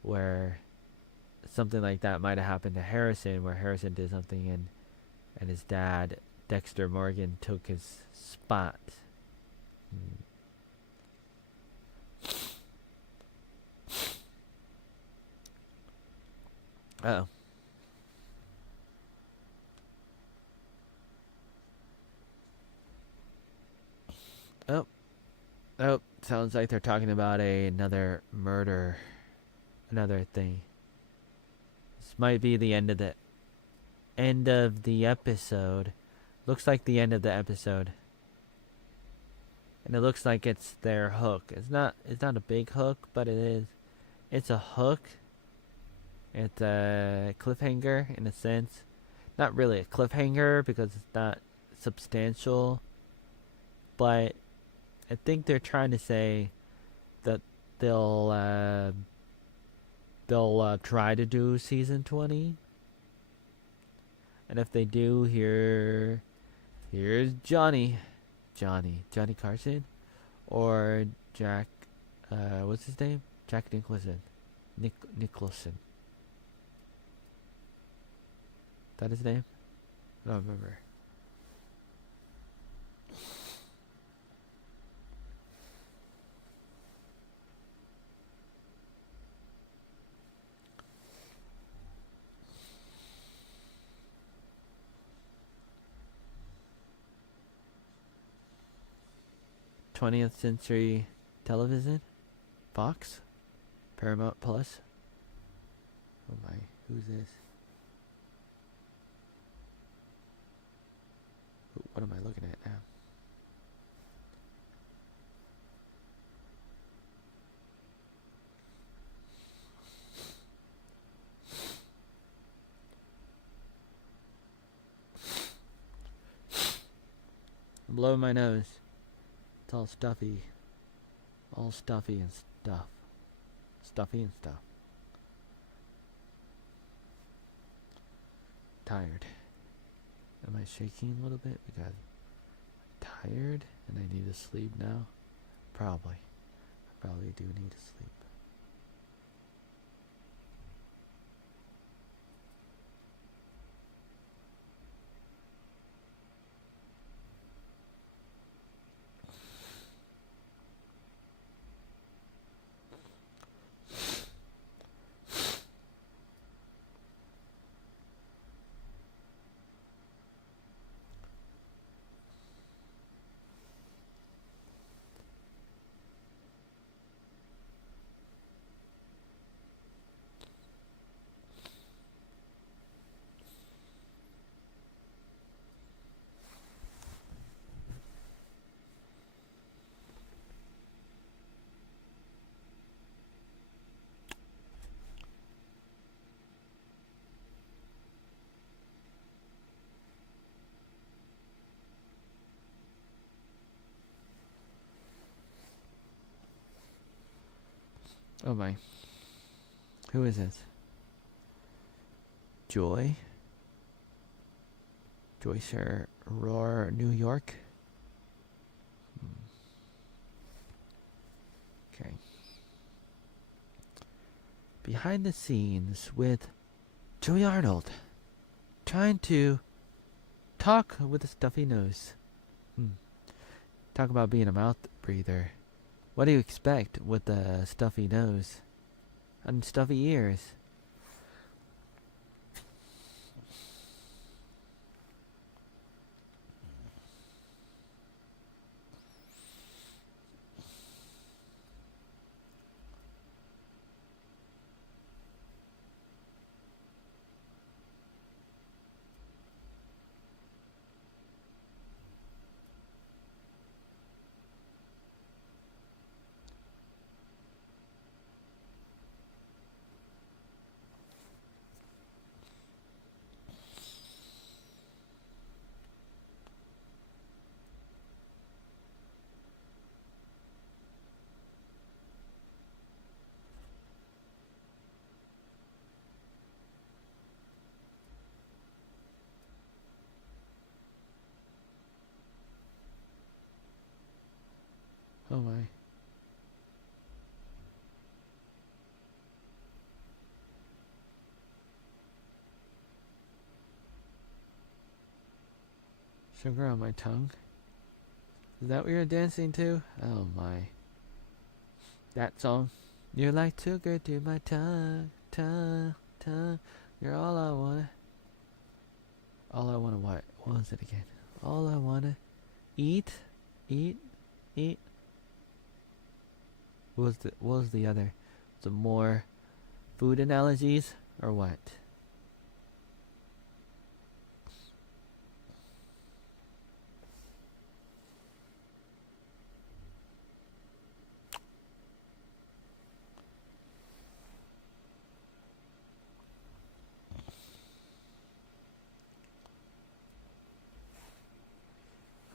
where something like that might have happened to Harrison, where Harrison did something and his dad, Dexter Morgan, took his spot. Oh. Oh. Oh. Sounds like they're talking about another murder. Another thing. This might be the end of the episode. Looks like the end of the episode. And it looks like it's their hook. It's not a big hook, but it is. It's a hook. It's a cliffhanger in a sense. Not really a cliffhanger because it's not substantial. But I think they're trying to say that they'll try to do season 20. And if they do, here's Johnny Carson, or Jack, what's his name? Jack Nicholson. Nicholson. Is that his name? I don't remember. '20th Century Television, Fox, Paramount Plus. Oh my, who's this? What am I looking at now? I'm blowing my nose. It's all stuffy. All stuffy and stuff. Stuffy and stuff. Tired. Am I shaking a little bit because I'm tired and I need to sleep now? Probably. I probably do need to sleep. Oh my. Who is this? Joy? Joy Sir Roar, New York? Okay. Behind the scenes with Joey Arnold. Trying to talk with a stuffy nose. Talk about being a mouth breather. What do you expect with a stuffy nose and stuffy ears? Oh my. Sugar on my tongue? Is that what you're dancing to? Oh my. That song? You're like sugar to my tongue, tongue, tongue. You're all I wanna. All I wanna what? What was it again? All I wanna eat, eat, eat. What was the other? Some more food analogies or what?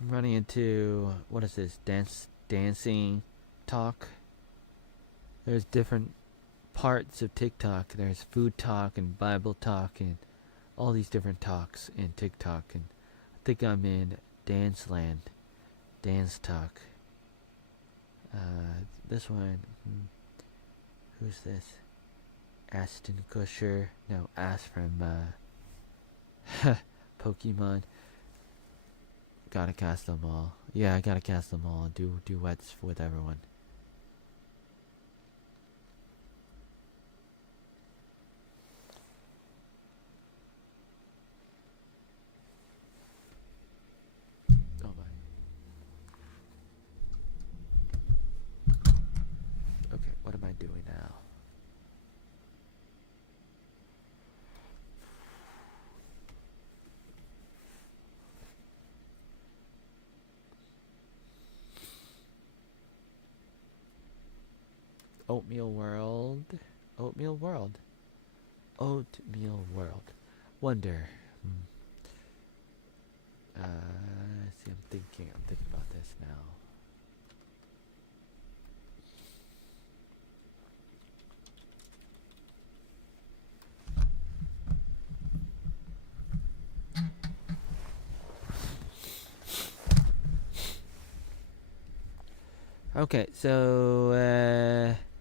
I'm running into what is this? Dancing talk. There's different parts of TikTok. There's food talk and Bible talk and all these different talks in TikTok, and I think I'm in dance land. Dance talk. This one. Who's this? Ashton Kutcher. No, Ash from Pokemon. Gotta cast them all. Yeah, I gotta cast them all. Do duets with everyone. Oh my. Okay, what am I doing now? Oatmeal World. Oatmeal World. Oatmeal World. Wonder. See, I'm thinking about this now. Okay, so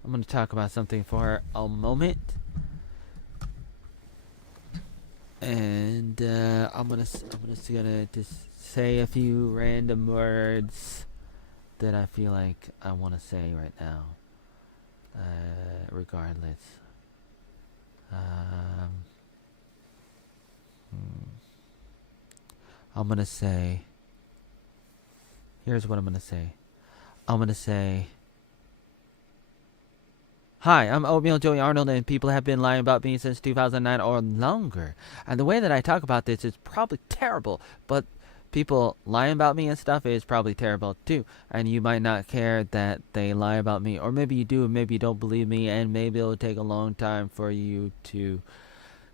I'm gonna talk about something for a moment, and I'm gonna just say a few random words that I feel like I want to say right now. Regardless, I'm gonna say. Here's what I'm gonna say. I'm gonna say, hi, I'm Oatmeal Joey Arnold, and people have been lying about me since 2009 or longer. And the way that I talk about this is probably terrible, but people lying about me and stuff is probably terrible too. And you might not care that they lie about me, or maybe you do, and maybe you don't believe me, and maybe it'll take a long time for you to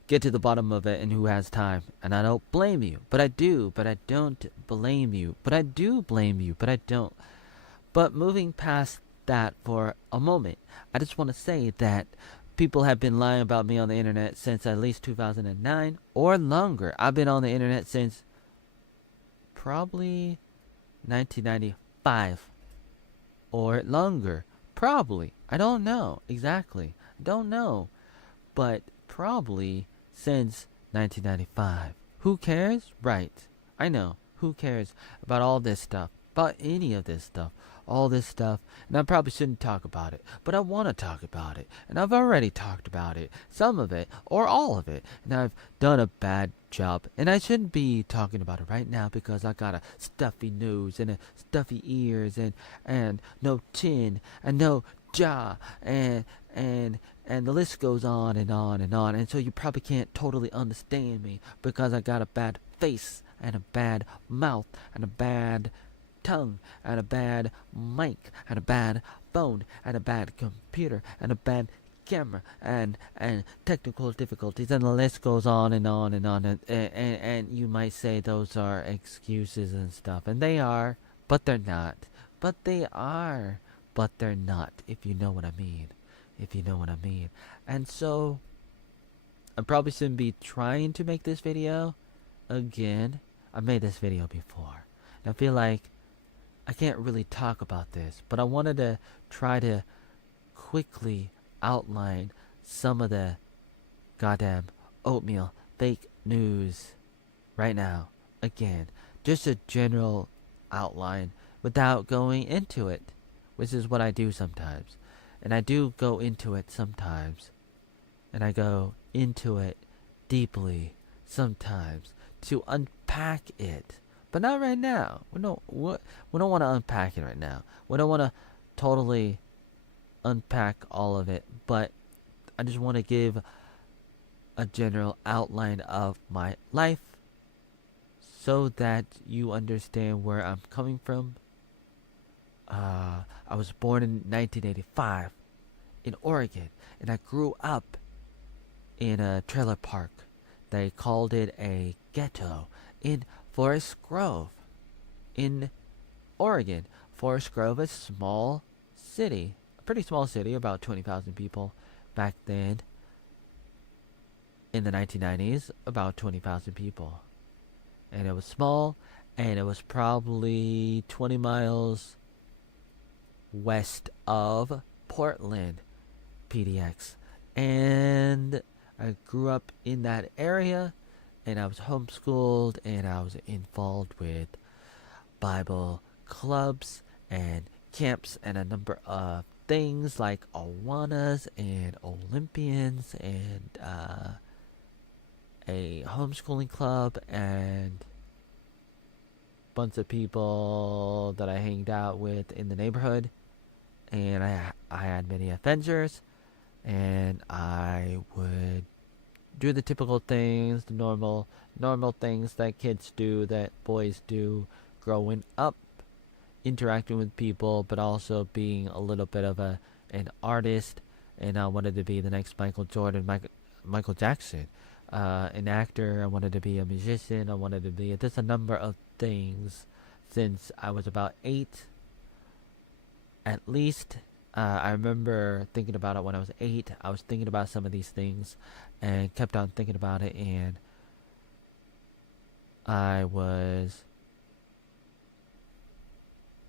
get to the bottom of it, and who has time. And I don't blame you, but I do, but I don't blame you, but I do blame you, but I don't. But moving past that for a moment. I just want to say that people have been lying about me on the internet since at least 2009 or longer. I've been on the internet since probably 1995 or longer. Probably. I don't know exactly. I don't know. But probably since 1995. Who cares? Right. I know. Who cares about all this stuff? About any of this stuff? All this stuff. And I probably shouldn't talk about it. But I want to talk about it. And I've already talked about it. Some of it. Or all of it. And I've done a bad job. And I shouldn't be talking about it right now because I got a stuffy nose and a stuffy ears and no chin and no jaw and the list goes on and on and on. And so you probably can't totally understand me because I got a bad face and a bad mouth and a bad tongue and a bad mic and a bad phone and a bad computer and a bad camera and technical difficulties, and the list goes on and on and on. And you might say those are excuses and stuff, and they are, but they're not. But they are, but they're not, if you know what I mean. If you know what I mean. And so, I probably shouldn't be trying to make this video again. I made this video before. And I feel like I can't really talk about this, but I wanted to try to quickly outline some of the goddamn oatmeal fake news right now. Again, just a general outline without going into it, which is what I do sometimes. And I do go into it sometimes. And I go into it deeply sometimes to unpack it. But not right now. We don't want to unpack it right now. We don't want to totally unpack all of it. But I just want to give a general outline of my life so that you understand where I'm coming from. I was born in 1985 in Oregon, and I grew up in a trailer park. They called it a ghetto in Forest Grove in Oregon. Forest Grove is a small city, a pretty small city, about 20,000 people back then. In the 1990s, about 20,000 people. And it was small, and it was probably 20 miles west of Portland, PDX. And I grew up in that area, and I was homeschooled, and I was involved with Bible clubs and camps and a number of things like Awanas and Olympians and a homeschooling club and bunch of people that I hanged out with in the neighborhood. And I had many adventures, and I would do the typical things, the normal things that kids do, that boys do growing up, interacting with people, but also being a little bit of an artist. And I wanted to be the next Michael Jordan, Michael Jackson, an actor. I wanted to be a musician. I wanted to be just a number of things since I was about 8. At least, I remember thinking about it when I was 8. I was thinking about some of these things and kept on thinking about it, and I was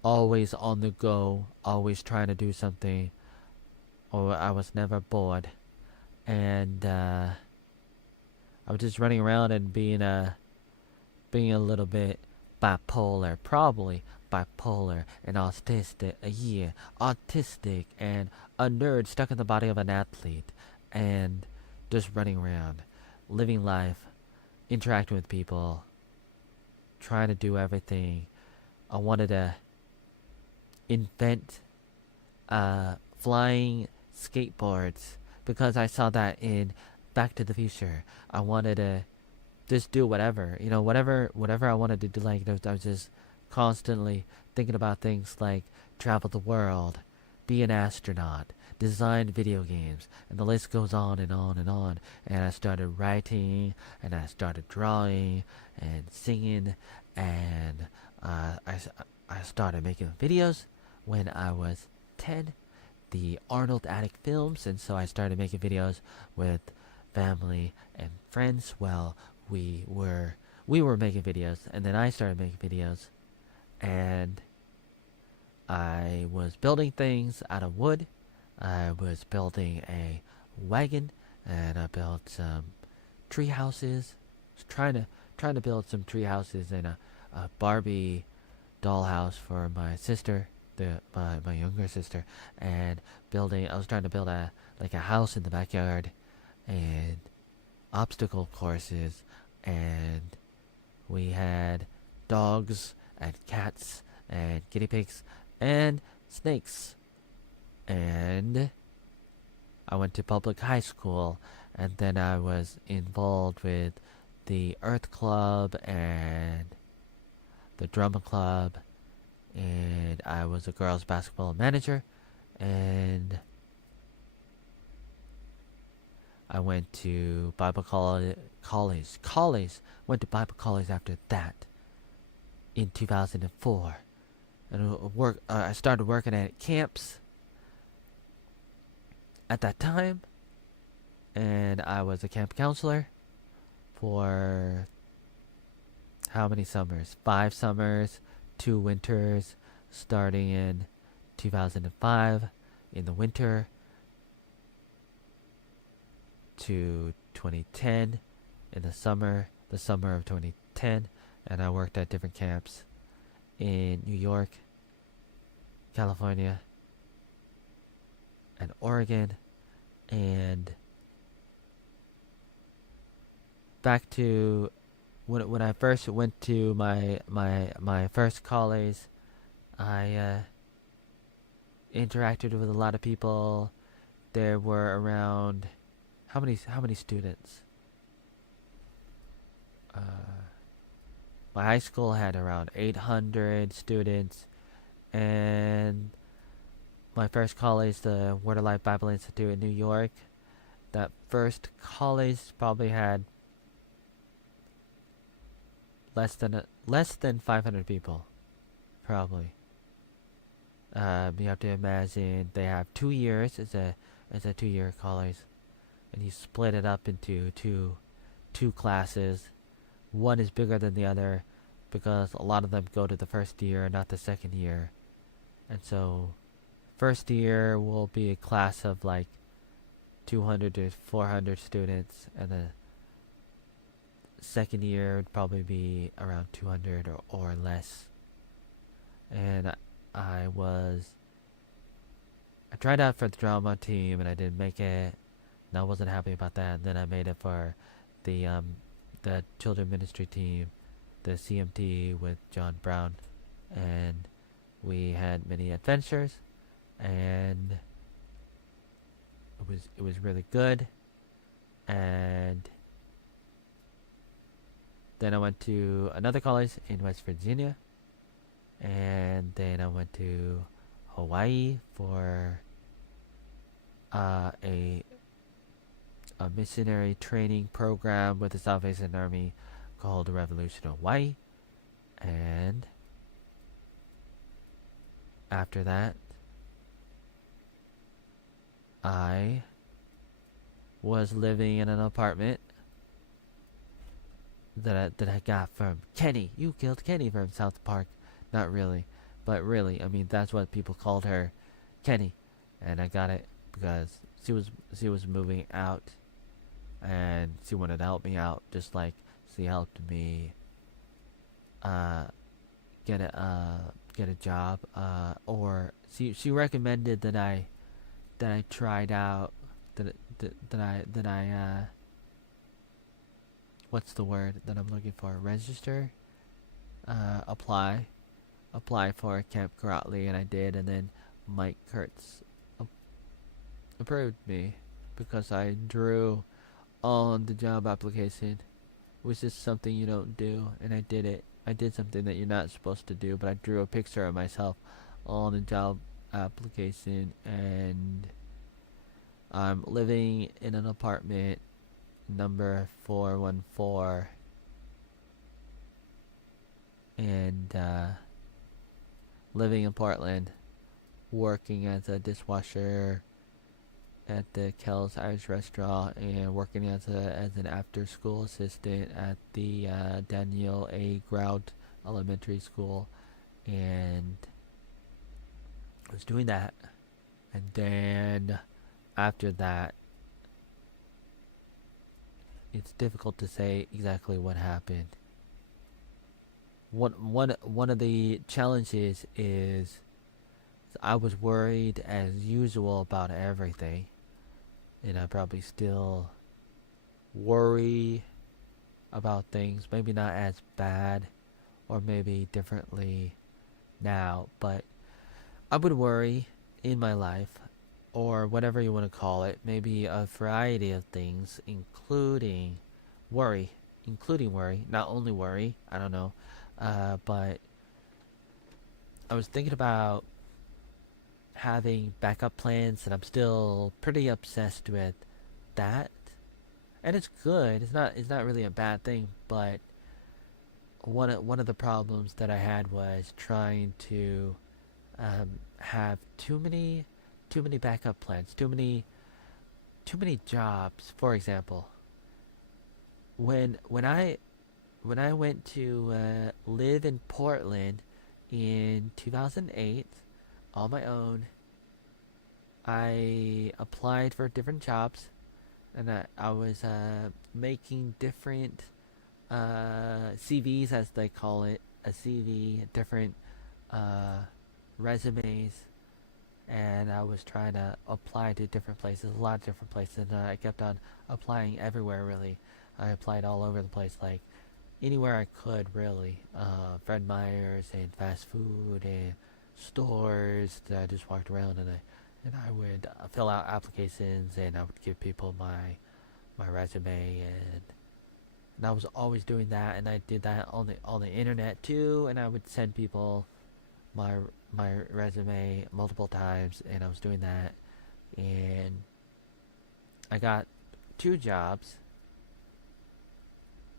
always on the go, always trying to do something, or I was never bored. And I was just running around and being a little bit bipolar, probably bipolar and autistic, autistic and a nerd stuck in the body of an athlete, and just running around, living life, interacting with people, trying to do everything. I wanted to invent flying skateboards because I saw that in Back to the Future. I wanted to just do whatever, whatever I wanted to do. Like, I was just constantly thinking about things like travel the world, be an astronaut, design video games, and the list goes on and on and on. And I started writing, and I started drawing and singing, and I started making videos when I was 2010, the Arnold Attic films, and so I started making videos with family and friends while we were making videos, and then I started making videos, and I was building things out of wood. I was building a wagon, and I built some tree houses. Was trying to build some tree houses and a Barbie dollhouse for my sister, my younger sister, and building. I was trying to build a house in the backyard, and obstacle courses, and we had dogs and cats and guinea pigs and snakes. And I went to public high school, and then I was involved with the Earth Club and the Drama Club, and I was a girls' basketball manager, and I went to Bible college. Went to Bible college after that in 2004, and I started working at camps at that time, and I was a camp counselor for how many summers? 5 summers, 2 winters, starting in 2005 in the winter to 2010 in the summer of 2010, and I worked at different camps in New York, California, and Oregon. And back to when I first went to my first college, I interacted with a lot of people. There were around how many students? My high school had around 800 students, and my first college, the Word of Life Bible Institute in New York, that first college probably had less than 500 people, probably. You have to imagine they have 2 years. It's a 2-year college, and you split it up into two classes. One is bigger than the other because a lot of them go to the first year, not the second year, and so first year will be a class of like 200 to 400 students, and the second year would probably be around 200 or less. And I tried out for the drama team and I didn't make it, and I wasn't happy about that. And then I made it for the children ministry team, the CMT with John Brown, and we had many adventures, and it was really good. And then I went to another college in West Virginia, and then I went to Hawaii for a missionary training program with the Salvation Army called Revolution Hawaii. And after that, I was living in an apartment that I got from Kenny. You killed Kenny from South Park. Not really, but really, I mean that's what people called her, Kenny, and I got it because she was moving out, and she wanted to help me out, just like she helped me uh get a job, or she recommended that I tried out that I what's the word that I'm looking for? Register, apply for Camp Grotley, and I did, and then Mike Kurtz approved me because I drew on the job application, which is something you don't do, and I did it. I did something that you're not supposed to do, but I drew a picture of myself on the job application, and I'm living in an apartment number 414, and living in Portland, working as a dishwasher at the Kel's Irish restaurant and working as an after school assistant at the Daniel A. Grout Elementary School, and I was doing that, and then after that, it's difficult to say exactly what happened. One of the challenges is I was worried as usual about everything, and I probably still worry about things. Maybe not as bad, or maybe differently now, but I would worry in my life, or whatever you want to call it. Maybe a variety of things, worry, including worry, not only worry. I don't know, but I was thinking about having backup plans, and I'm still pretty obsessed with that. And it's good. It's not really a bad thing, but one of the problems that I had was trying to have too many backup plans, too many jobs. For example, when I went to live in Portland in 2008 on my own, I applied for different jobs, and I was making different CVs, as they call it, a CV, different uh, resumes, and I was trying to apply to different places, a lot of different places, and I kept on applying everywhere, really. I applied all over the place, like anywhere I could, really. Fred Meyer's and fast food and stores that I just walked around, and I would fill out applications, and I would give people my resume, and I was always doing that, and I did that on the internet too, and I would send people my my resume multiple times, and I was doing that, and I got two jobs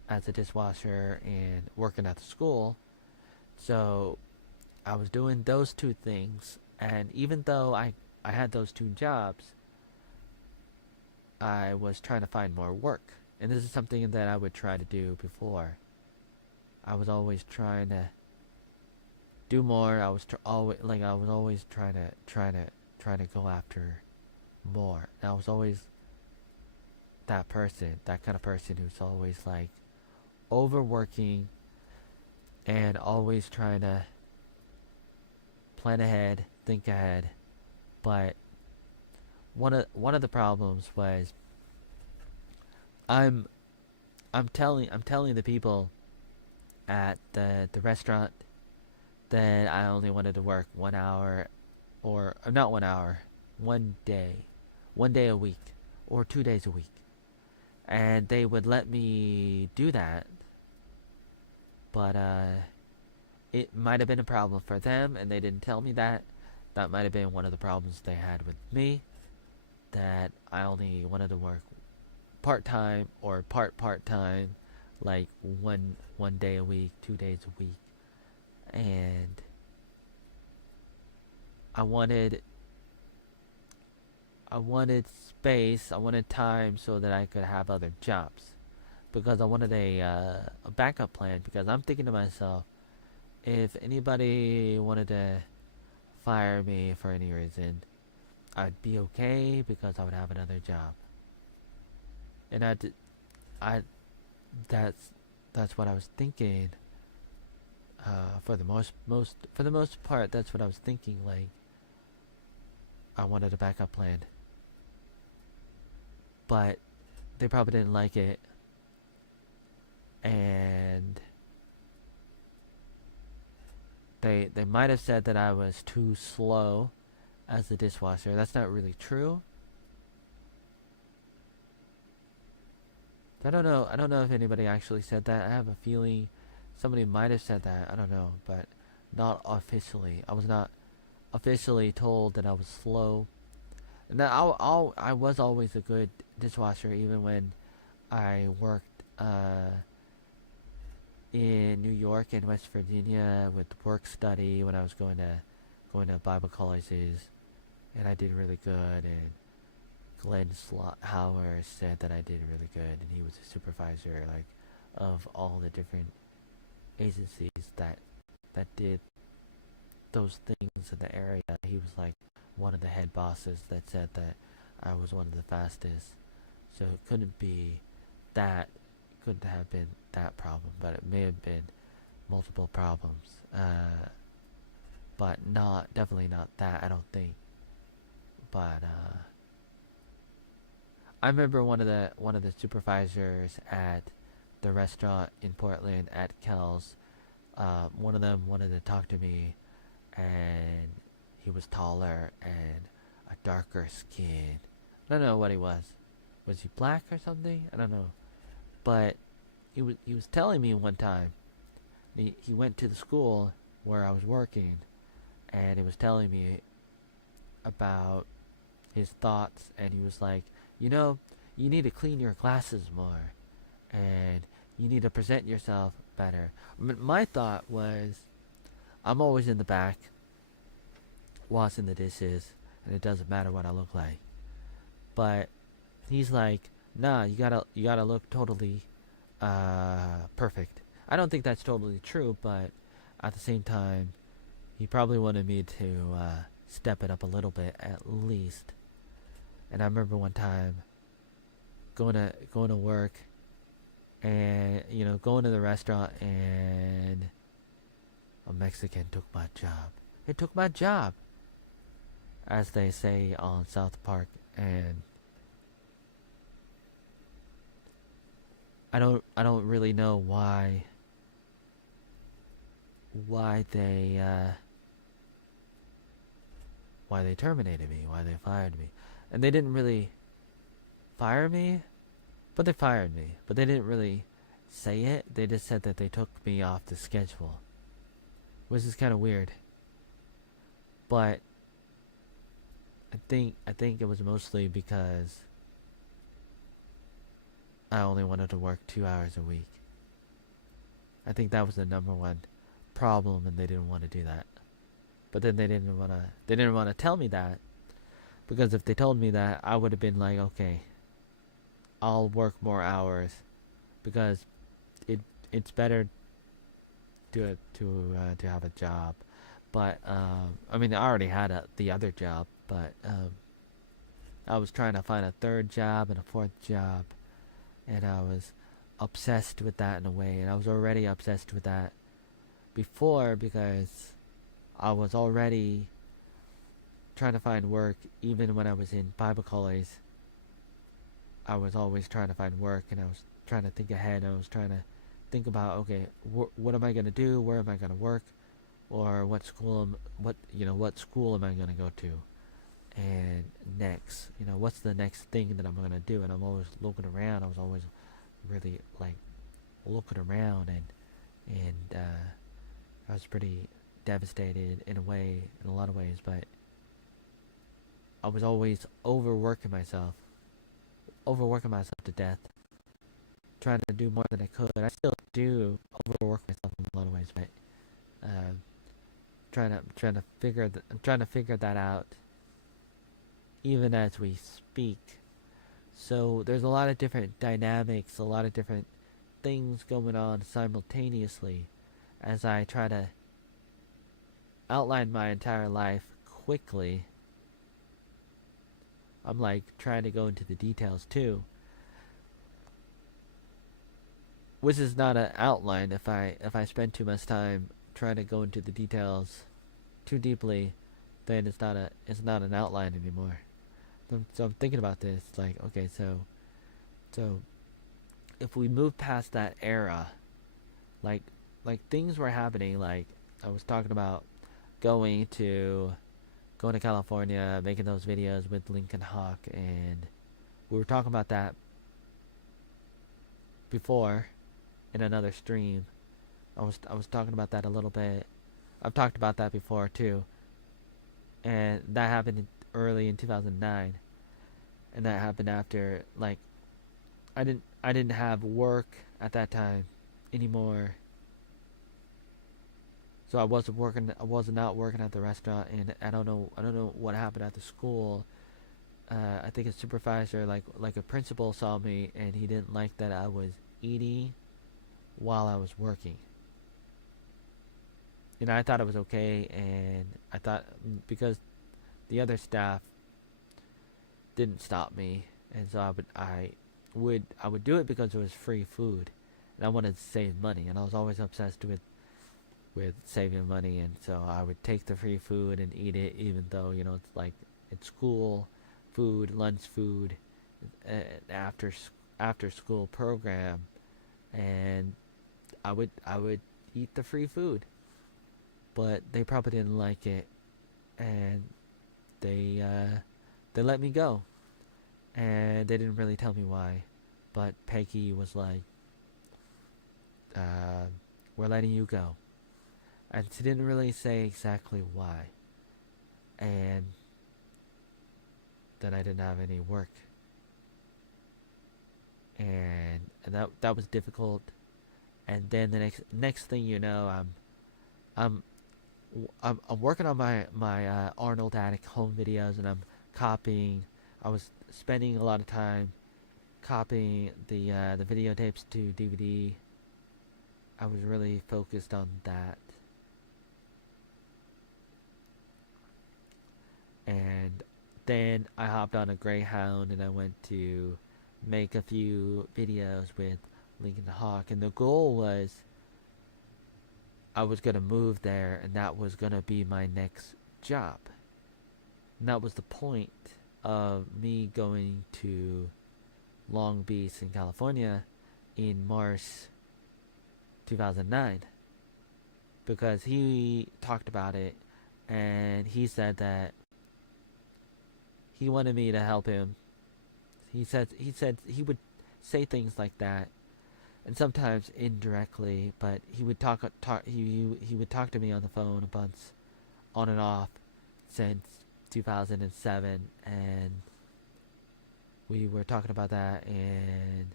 as a dishwasher and working at the school. So I was doing those two things, and even though I had those two jobs, I was trying to find more work. And this is something that I would try to do before. I was always trying to do more. I was always trying to go after more. And I was always that kind of person who's always like overworking and always trying to plan ahead, think ahead. But one of the problems was I'm I'm telling the people at the restaurant that I only wanted to work 1 hour, or not 1 hour, 1 day, 1 day a week, or 2 days a week, and they would let me do that. But it might have been a problem for them, and they didn't tell me that. That might have been one of the problems they had with me. That I only wanted to work part time or part time, like one day a week, 2 days a week, and I wanted I wanted space, I wanted time so that I could have other jobs, because I wanted a backup plan. Because I'm thinking to myself, if anybody wanted to fire me for any reason, I'd be okay because I would have another job. And I that's that's what I was thinking. For the for the most part, that's what I was thinking. Like, I wanted a backup plan, but they probably didn't like it, and they might have said that I was too slow as a dishwasher. That's not really true. I don't know. I don't know if anybody actually said that. I have a feeling somebody might have said that. I don't know, but not officially. I was not officially told that I was slow. And that I was always a good dishwasher, even when I worked in New York and West Virginia with work study, when I was going to going to Bible colleges, and I did really good. And Glenn Hauer said that I did really good, and he was a supervisor like of all the different agencies that did those things in the area. He was like one of the head bosses that said that I was one of the fastest. So it couldn't have been that problem, but it may have been multiple problems. But definitely not that, I don't think. But I remember one of the supervisors at the restaurant in Portland at Kel's. One of them wanted to talk to me, and he was taller and a darker skin. I don't know what he was. Was he black or something? I don't know. But he was telling me one time. He went to the school where I was working, and he was telling me about his thoughts, and he was like, you need to clean your glasses more, and you need to present yourself better. My thought was, I'm always in the back, washing the dishes, and it doesn't matter what I look like. But he's like, nah, you gotta look totally perfect. I don't think that's totally true, but at the same time, he probably wanted me to step it up a little bit at least. And I remember one time going to work, and going to the restaurant, and a Mexican took my job. It took my job, as they say on South Park, and I don't really know why they terminated me, why they fired me. And they didn't really fire me, but they fired me. But they didn't really say it. They just said that they took me off the schedule, which is kind of weird. But I think it was mostly because I only wanted to work 2 hours a week. I think that was the number one problem, and they didn't want to do that. But then they didn't want to tell me that, because if they told me that, I would have been like, okay, I'll work more hours, because it's better to have a job. But I mean, I already had the other job, but I was trying to find a third job and a fourth job, and I was obsessed with that in a way, and I was already obsessed with that before, because I was already trying to find work. Even when I was in Bible college, I was always trying to find work, and I was trying to think ahead. I was trying to think about, okay, what am I going to do? Where am I going to work? Or what school am I going to go to? And next, what's the next thing that I'm going to do? And I'm always looking around. I was always really like looking around, and I was pretty devastated in a lot of ways, but I was always overworking myself to death, trying to do more than I could. I still do overwork myself in a lot of ways, but trying to figure that out even as we speak. So there's a lot of different dynamics, a lot of different things going on simultaneously as I try to outline my entire life quickly. I'm like trying to go into the details too, which is not an outline. If I spend too much time trying to go into the details too deeply, then it's not an outline anymore. So I'm thinking about this, like, okay, so if we move past that era, like things were happening. Like I was talking about going to California, making those videos with Lincoln Hawk, and we were talking about that before in another stream. I was talking about that a little bit. I've talked about that before too, and that happened early in 2009, and that happened after, like, I didn't have work at that time anymore. So I wasn't working. I was not working at the restaurant, and I don't know. I don't know what happened at the school. I think a supervisor, like a principal, saw me, and he didn't like that I was eating while I was working. You know, I thought it was okay, and I thought because the other staff didn't stop me, and so I would do it because it was free food, and I wanted to save money, and I was always obsessed with saving money, and so I would take the free food and eat it, even though it's like it's school food, lunch food, after after school program, and I would eat the free food, but they probably didn't like it, and they let me go, and they didn't really tell me why, but Peggy was like, uh, "We're letting you go," and she didn't really say exactly why, and then I didn't have any work, and that was difficult. And then the next thing you know, I'm I'm working on my Arnold Attic home videos, and I'm copying. I was spending a lot of time copying the videotapes to DVD. I was really focused on that, and then I hopped on a Greyhound and I went to make a few videos with Lincoln Hawk, and the goal was I was gonna move there, and that was gonna be my next job. And that was the point of me going to Long Beach in California in March 2009, because he talked about it, and he said that he wanted me to help him. He said he would say things like that, and sometimes indirectly, but he would he would talk to me on the phone a bunch, on and off, since 2007, and we were talking about that, and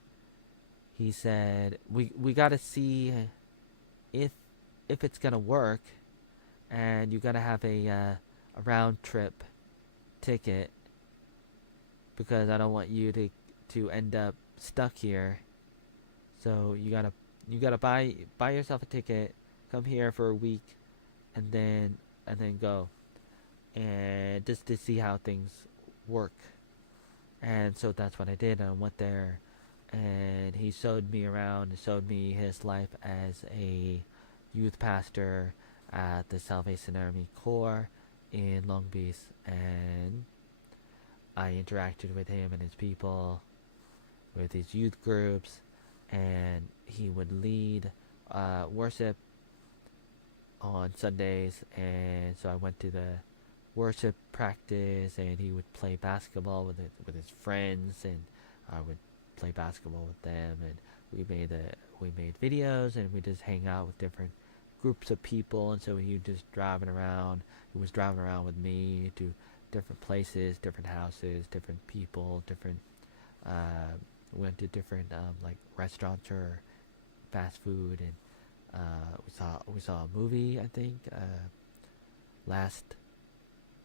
he said we got to see if it's gonna work, and you gotta have a round trip ticket, because I don't want you to end up stuck here. So you gotta buy yourself a ticket, come here for a week, and then go, and just to see how things work. And so that's what I did. I went there, and he showed me around, and showed me his life as a youth pastor at the Salvation Army Corps in Long Beach, and I interacted with him and his people, with his youth groups, and he would lead worship on Sundays, and so I went to the worship practice, and he would play basketball with his friends, and I would play basketball with them, and we made videos, and we just hang out with different groups of people, and so he was just driving around. He was driving around with me to different places, different houses, different people, different. Went to different like restaurants or fast food, and we saw a movie. I think Last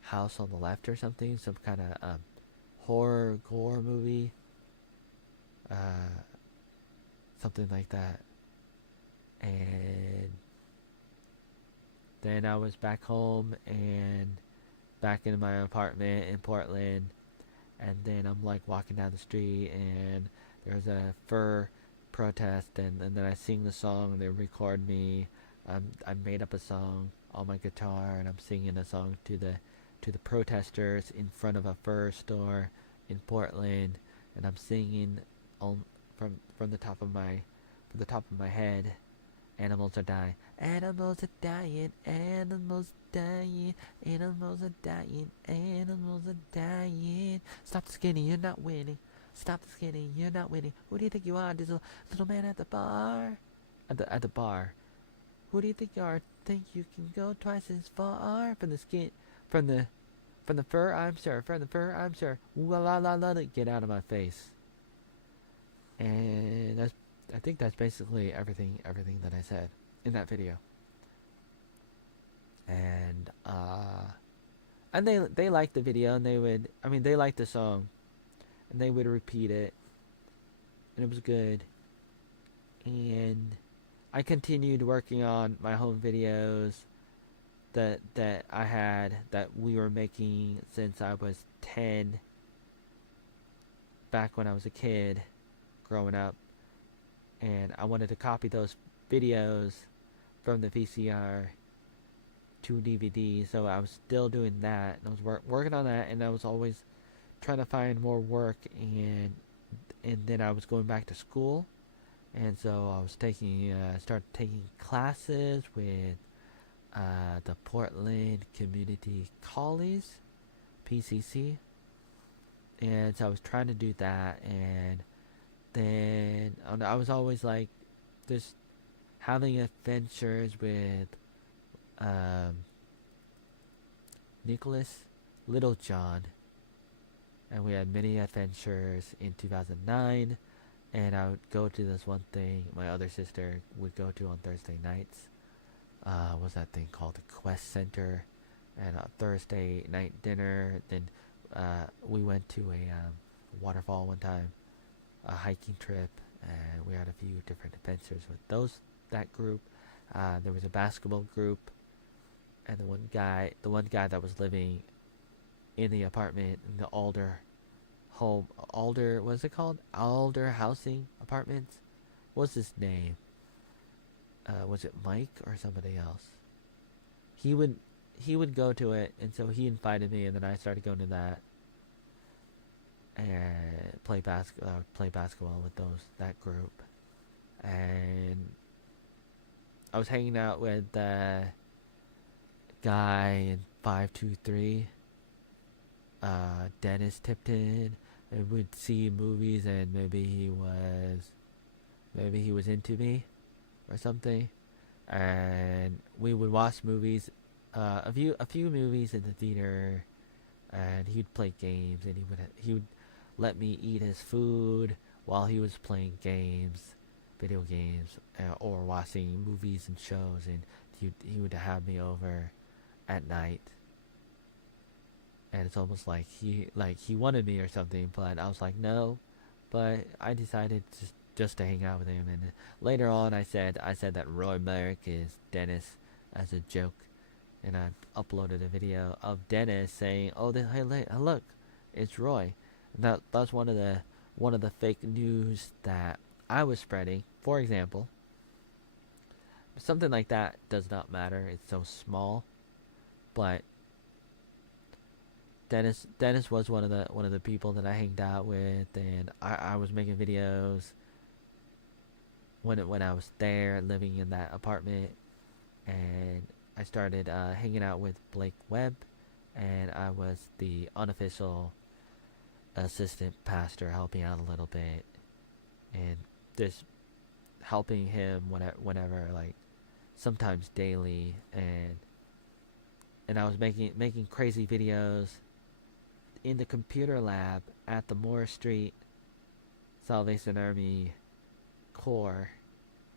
House on the Left or something, some kind of horror gore movie, uh, something like that. And then I was back home and back in my apartment in Portland, and then I'm like walking down the street, and there's a fur protest, and then I sing the song, and they record me. I made up a song on my guitar, and I'm singing a song to the protesters in front of a fur store in Portland, and I'm singing on from the top of my head. Animals are dying. Animals are dying. Animals dying. Animals are dying. Animals are dying. Stop the skinny, you're not winning. Stop the skinny, you're not winning. Who do you think you are? This little man at the bar. At the bar. Who do you think you are? Think you can go twice as far from the skin, from the from the fur? I'm sure. From the fur, I'm sure. Ooh la la la la. Get out of my face. And I think that's basically everything that I said in that video. and they liked the video, and they liked the song, and they would repeat it, and it was good. And I continued working on my home videos that we were making since I was 10, back when I was a kid growing up, and I wanted to copy those videos from the VCR to DVD. So I was still doing that, and I was working on that, and I was always trying to find more work, and then I was going back to school, and so I was started taking classes with the Portland Community College, PCC, and so I was trying to do that, and then I was always like just having adventures with um, Nicholas Littlejohn, and we had many adventures in 2009. And I would go to this one thing my other sister would go to on Thursday nights. What's that thing called? The Quest Center, and a Thursday night dinner. Then we went to a waterfall one time, a hiking trip, and we had a few different adventures with that group. There was a basketball group, and the one guy that was living in the apartment in the Alder, what's it called? Alder Housing Apartments. What's his name? Was it Mike or somebody else? He would he would go to it, and so he invited me, and then I started going to that and play basketball with that group, and I was hanging out with the guy in 523, Dennis Tipton, and we'd see movies, and maybe he was into me or something, and we would watch movies, a few movies in the theater, and he'd play games, and he would let me eat his food while he was playing video games, or watching movies and shows, and he would have me over at night, and it's almost like he wanted me or something, but I was like no, but I decided just to hang out with him, and later on I said that Roy Merrick is Dennis as a joke, and I uploaded a video of Dennis saying, "Oh, hey, look, it's Roy." And that's one of the fake news that I was spreading. For example, something like that does not matter. It's so small, but Dennis was one of the people that I hanged out with, and I was making videos when I was there living in that apartment, and I started hanging out with Blake Webb, and I was the unofficial assistant pastor, helping out a little bit, and just helping him whenever, like sometimes daily, and I was making crazy videos in the computer lab at the Moore Street Salvation Army Corps,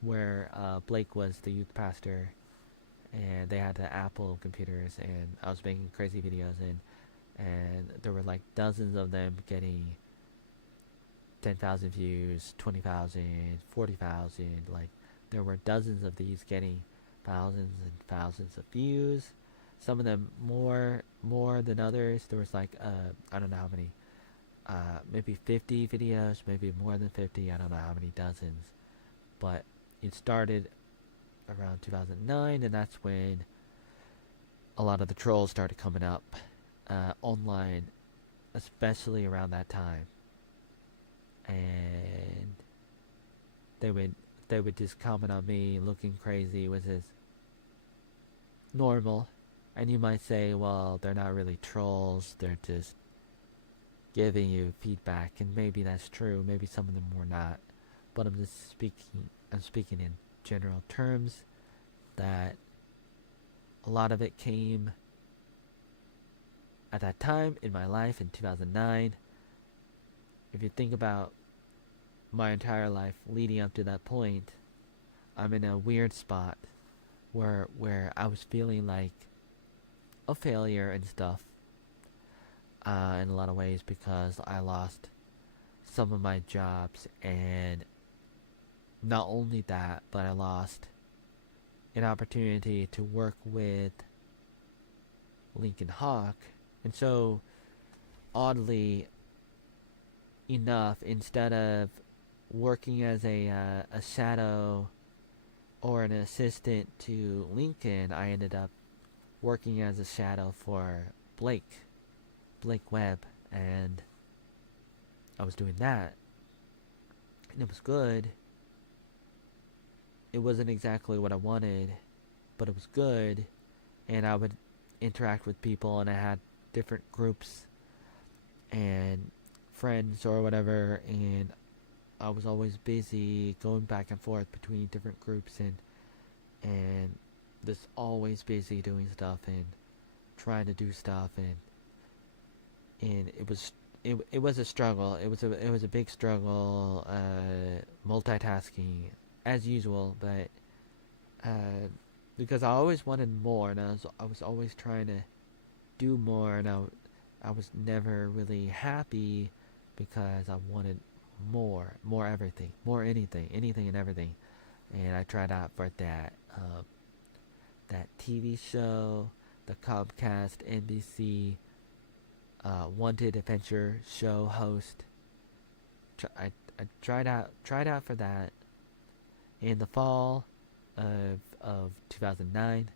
where Blake was the youth pastor, and they had the Apple computers, and I was making crazy videos, and there were like dozens of them getting 10,000 views, 20,000, 40,000. Like there were dozens of these getting thousands and thousands of views. Some of them more than others. There was like I don't know how many, maybe 50 videos, maybe more than 50. I don't know how many dozens, but it started around 2009, and that's when a lot of the trolls started coming up online, especially around that time, and they would just comment on me looking crazy, which is normal. And you might say, well, they're not really trolls, they're just giving you feedback, and maybe that's true, maybe some of them were not, but I'm speaking in general terms, that a lot of it came at that time in my life in 2009. If you think about my entire life leading up to that point, I'm in a weird spot where I was feeling like a failure and stuff in a lot of ways because I lost some of my jobs, and not only that, but I lost an opportunity to work with Lincoln Hawk. And so, oddly enough, instead of working as a shadow or an assistant to Lincoln, I ended up working as a shadow for Blake Webb, and I was doing that, and it was good. It wasn't exactly what I wanted, but it was good, and I would interact with people, and I had different groups and friends or whatever, and I was always busy going back and forth between different groups, and just always busy doing stuff and trying to do stuff, and it was a struggle. It was a big struggle, multitasking as usual, but uh, because I always wanted more, and I was always trying to do more, and I was never really happy because I wanted more everything, more anything and everything, and I tried out for that TV show, the Comcast NBC Wanted Adventure show host. I tried out for that in the fall of 2009,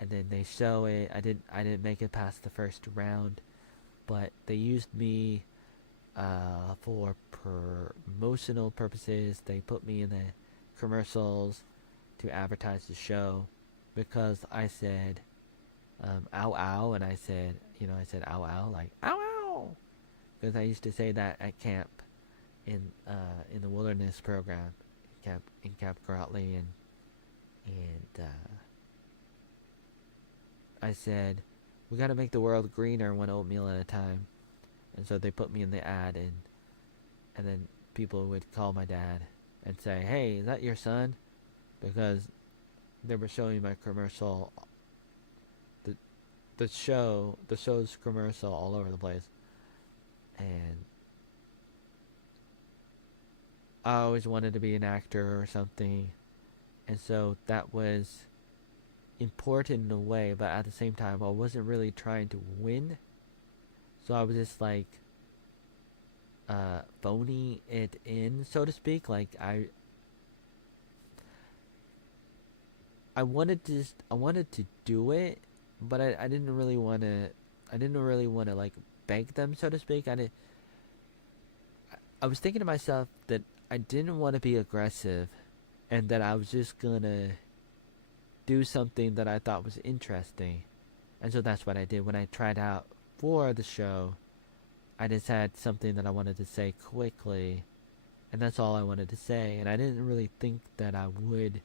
and then they show it. I didn't make it past the first round, but they used me for promotional purposes. They put me in the commercials to advertise the show because I said ow ow, and I said, I said ow ow, like ow ow, because I used to say that at camp in the wilderness program, in Camp Grotley, and I said we got to make the world greener one oatmeal at a time, and so they put me in the ad, and then people would call my dad and say, hey, is that your son? Because they were showing my commercial, the show's commercial all over the place, and I always wanted to be an actor or something, and so that was important in a way, but at the same time I wasn't really trying to win, so I was just like phoning it in, so to speak. Like I wanted to do it, but I didn't really want to. I didn't really want to like beg them, so to speak. I was thinking to myself that I didn't want to be aggressive, and that I was just gonna do something that I thought was interesting, and so that's what I did when I tried out for the show. I just had something that I wanted to say quickly, and that's all I wanted to say. And I didn't really think that I would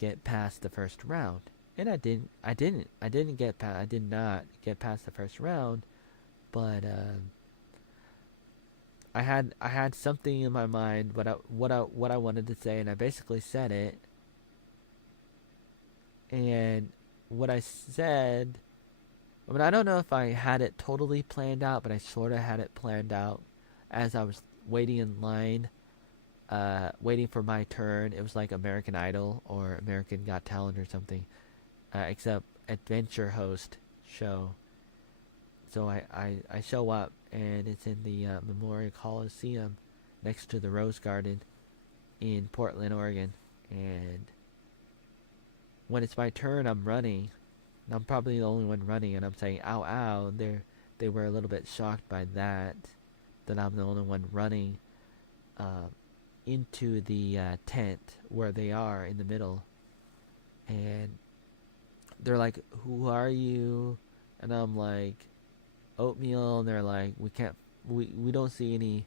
get past the first round, and I didn't. I didn't get past. I did not get past the first round, but I had something in my mind, what I wanted to say, and I basically said it. And what I said, I mean, I don't know if I had it totally planned out, but I sort of had it planned out as I was waiting in line, waiting for my turn. It was like American Idol or American Got Talent or something, except adventure host show. So I show up, and it's in the Memorial Coliseum next to the Rose Garden in Portland, Oregon. And when it's my turn, I'm running. And I'm probably the only one running, and I'm saying ow ow. They were a little bit shocked by that I'm the only one running into the tent where they are in the middle. And they're like, who are you? And I'm like, oatmeal. And they're like, we don't see any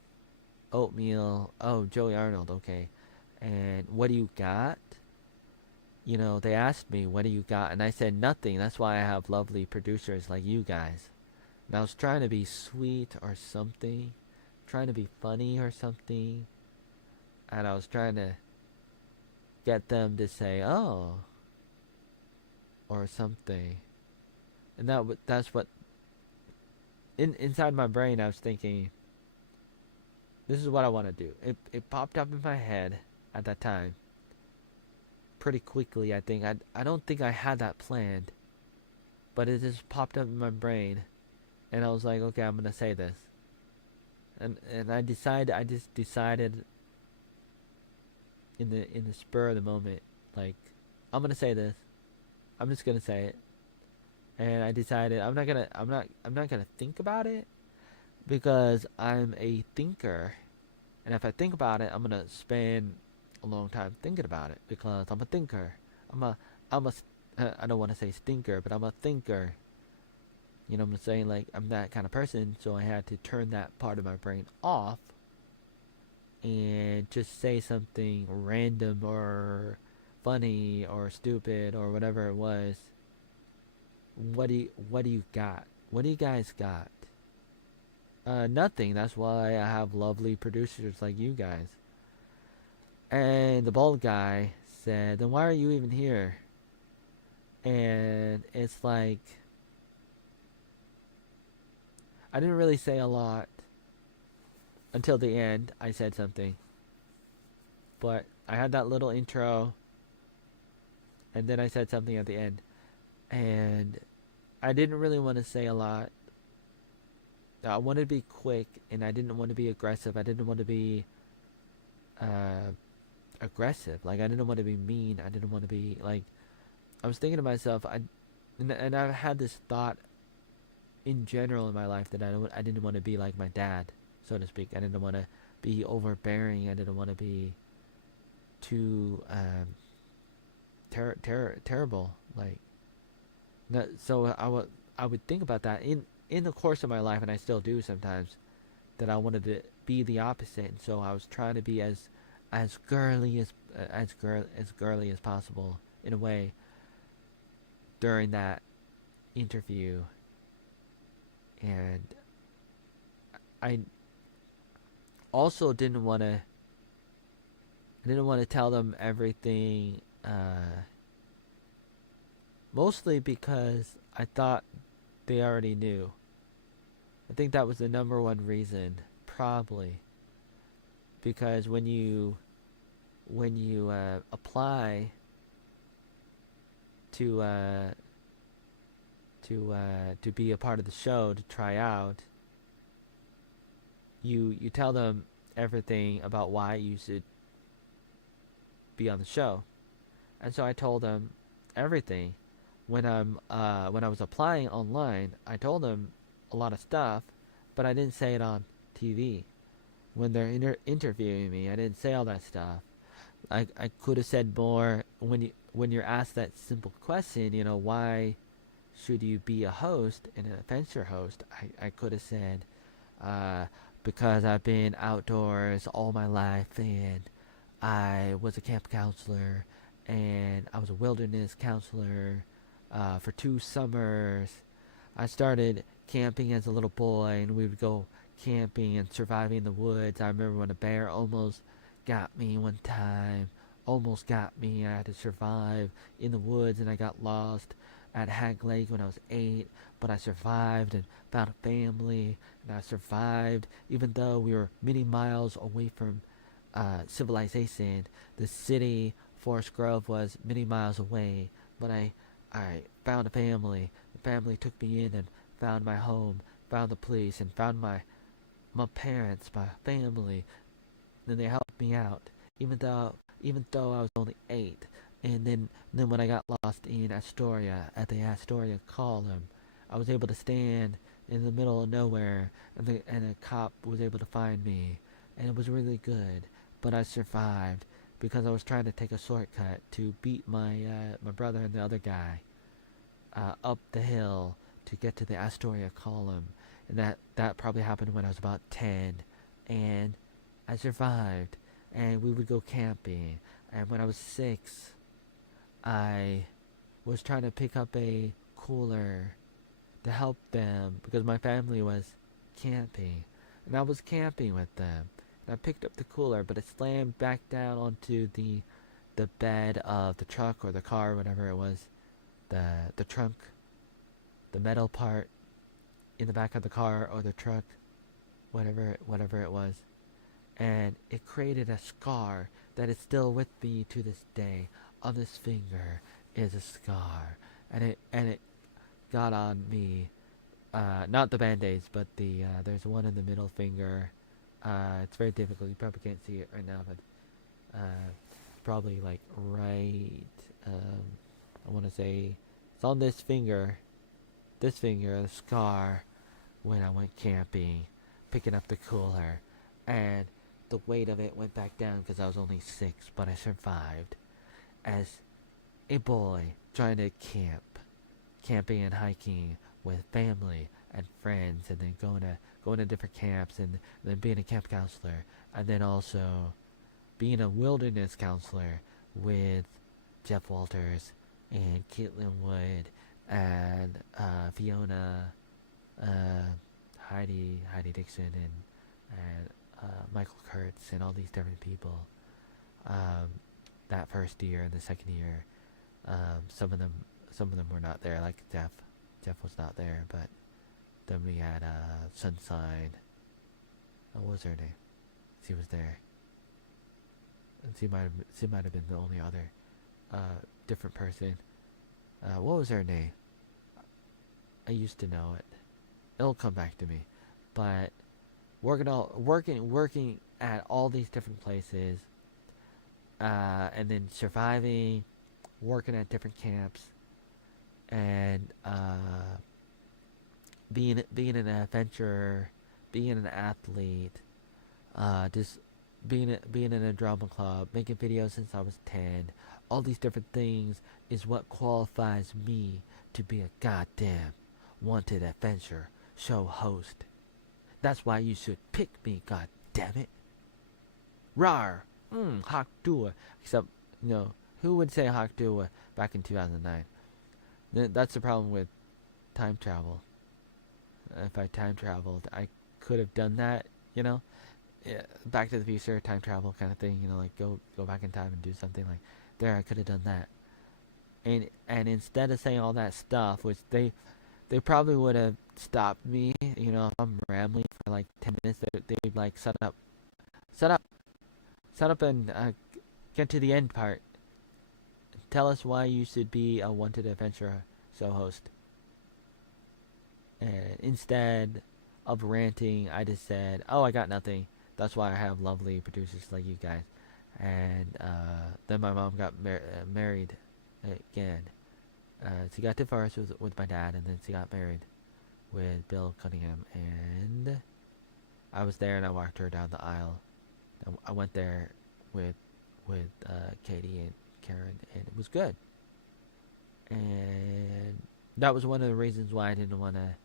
oatmeal. Oh, Joey Arnold, okay. And what do you got? They asked me, what do you got? And I said, nothing. That's why I have lovely producers like you guys. And I was trying to be sweet or something, trying to be funny or something. And I was trying to get them to say, oh, or something. And that's what inside my brain I was thinking. This is what I want to do. It popped up in my head at that time pretty quickly. I think I don't think I had that planned, but it just popped up in my brain, and I was like, okay, I'm gonna say this, and I just decided in the spur of the moment, like, I'm gonna say this. I'm just gonna say it, and I decided I'm not gonna think about it because I'm a thinker, and if I think about it, I'm gonna spend a long time thinking about it because I'm a thinker. I'm a I'm a I don't want to say stinker, but I'm a thinker. You know what I'm saying? Like, I'm that kind of person, so I had to turn that part of my brain off and just say something random or funny or stupid or whatever it was. What do you got? What do you guys got? Nothing. That's why I have lovely producers like you guys. And the bald guy said, "Then why are you even here?" And it's like I didn't really say a lot until the end. I said something, but I had that little intro, and then I said something at the end, and I didn't really want to say a lot. I wanted to be quick, and I didn't want to be aggressive. I didn't want to be uh, aggressive. Like, I didn't want to be mean. I didn't want to be like. I was thinking to myself, and I've had this thought in general in my life that I didn't want to be like my dad, so to speak. I didn't want to be overbearing. I didn't want to be too terrible. Like, so I would think about that in the course of my life, and I still do sometimes. That I wanted to be the opposite, and so I was trying to be as girly as girly as possible in a way during that interview, and I also didn't want to tell them everything, mostly because I thought they already knew. I think that was the number one reason, probably, because when you apply to to be a part of the show, to try out, you tell them everything about why you should be on the show. And so I told them everything. When I was applying online, I told them a lot of stuff, but I didn't say it on TV. When they're interviewing me, I didn't say all that stuff. I could have said more when you're asked that simple question. You know, why should you be a host and an adventure host? I could have said, uh, because I've been outdoors all my life, and I was a camp counselor, and I was a wilderness counselor for 2 summers. I started camping as a little boy, and we would go camping and surviving in the woods. I remember when a bear almost got me one time. Almost got me. I had to survive in the woods, and I got lost at Hag Lake when I was 8. But I survived and found a family, and I survived even though we were many miles away from civilization. The city, Forest Grove, was many miles away, but I found a family. The family took me in and found my home, found the police, and found my parents, my family. Then they helped me out, even though I was only 8. And then when I got lost in Astoria at the Astoria column, I was able to stand in the middle of nowhere, and a cop was able to find me, and it was really good. But I survived because I was trying to take a shortcut to beat my brother and the other guy up the hill to get to the Astoria column, and that probably happened when I was about 10, and I survived, and we would go camping. And when I was 6, I was trying to pick up a cooler to help them because my family was camping, and I was camping with them. And I picked up the cooler, but it slammed back down onto the bed of the truck or the car, or whatever it was, the trunk. the metal part in the back of the car or the truck, whatever it was, and it created a scar that is still with me to this day. On this finger is a scar, and it got on me. Not the band-aids, but there's one in the middle finger. It's very difficult. You probably can't see it right now, but probably like right. I want to say it's on this finger. This finger, a scar, when I went camping, picking up the cooler, and the weight of it went back down because I was only 6, but I survived as a boy trying to camping and hiking with family and friends, and then going to different camps, and then being a camp counselor, and then also being a wilderness counselor with Jeff Walters and Caitlin Wood and Fiona, Heidi Dixon, and Michael Kurtz, and all these different people. That first year and the second year, some of them were not there. Like Jeff was not there, but then we had Sunshine. What was her name? She was there. And she might have been the only other different person. What was her name? I used to know it. It'll come back to me. But working at all these different places, and then surviving, working at different camps, and being an adventurer, being an athlete, just being in a drama club, making videos since I was 10. All these different things is what qualifies me to be a goddamn wanted adventure show host. That's why you should pick me, god damn it. Rar, Hawk Dua. Except, who would say Hawk Dua back in 2009? That's the problem with time travel. If I time traveled, I could have done that, Yeah, Back to the Future, time travel kind of thing, like go back in time and do something like there. I could have done that, and instead of saying all that stuff, which they probably would have stopped me, if I'm rambling for like 10 minutes, they'd like shut up, and get to the end part. Tell us why you should be a wanted adventure show host. And instead of ranting, I just said, "Oh, I got nothing. That's why I have lovely producers like you guys." And then my mom got married again. She got divorced with my dad, and then she got married with Bill Cunningham. And I was there, and I walked her down the aisle. I went there with Katie and Karen, and it was good. And that was one of the reasons why I didn't want to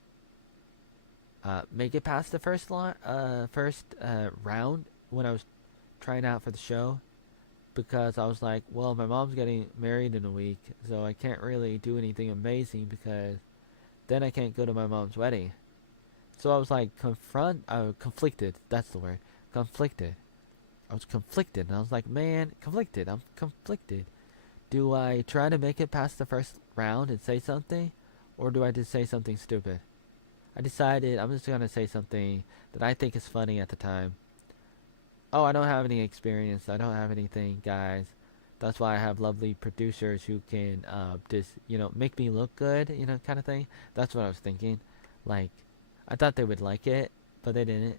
make it past the first round when I was trying out for the show, because I was like, well, my mom's getting married in a week, so I can't really do anything amazing because then I can't go to my mom's wedding. So I was like conflicted. That's the word. Conflicted. I was conflicted, and I was like, man, conflicted. I'm conflicted. Do I try to make it past the first round and say something, or do I just say something stupid? I decided I'm just going to say something that I think is funny at the time. Oh, I don't have any experience. I don't have anything, guys. That's why I have lovely producers who can just, make me look good, kind of thing. That's what I was thinking. Like, I thought they would like it, but they didn't.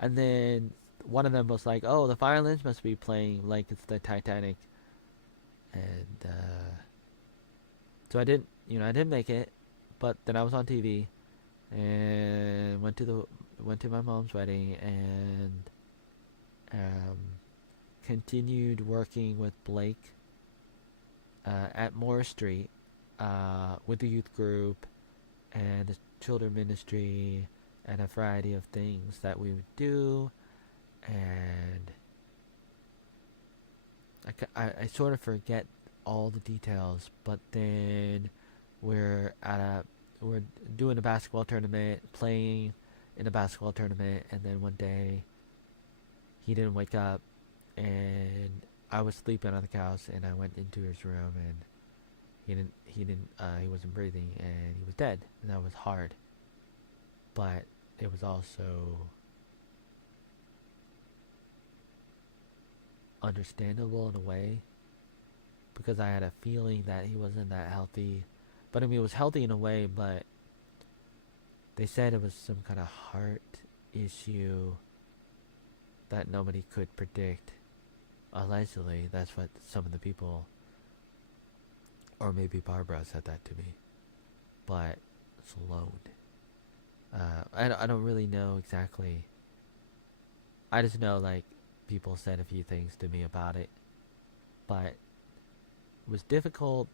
And then one of them was like, oh, the violins must be playing like it's the Titanic. And so I didn't make it, but then I was on TV and went to my mom's wedding, and continued working with Blake at Moore Street with the youth group and the children ministry and a variety of things that we would do. And I sort of forget all the details, but then we're doing a basketball tournament, playing in a basketball tournament, and then one day he didn't wake up, and I was sleeping on the couch, and I went into his room, and he wasn't breathing and he was dead, and that was hard. But it was also understandable in a way because I had a feeling that he wasn't that healthy. But I mean, he was healthy in a way, but they said it was some kind of heart issue that nobody could predict. Allegedly, that's what some of the people, or maybe Barbara said that to me. But Sloan, I don't really know exactly. I just know like people said a few things to me about it, but it was difficult,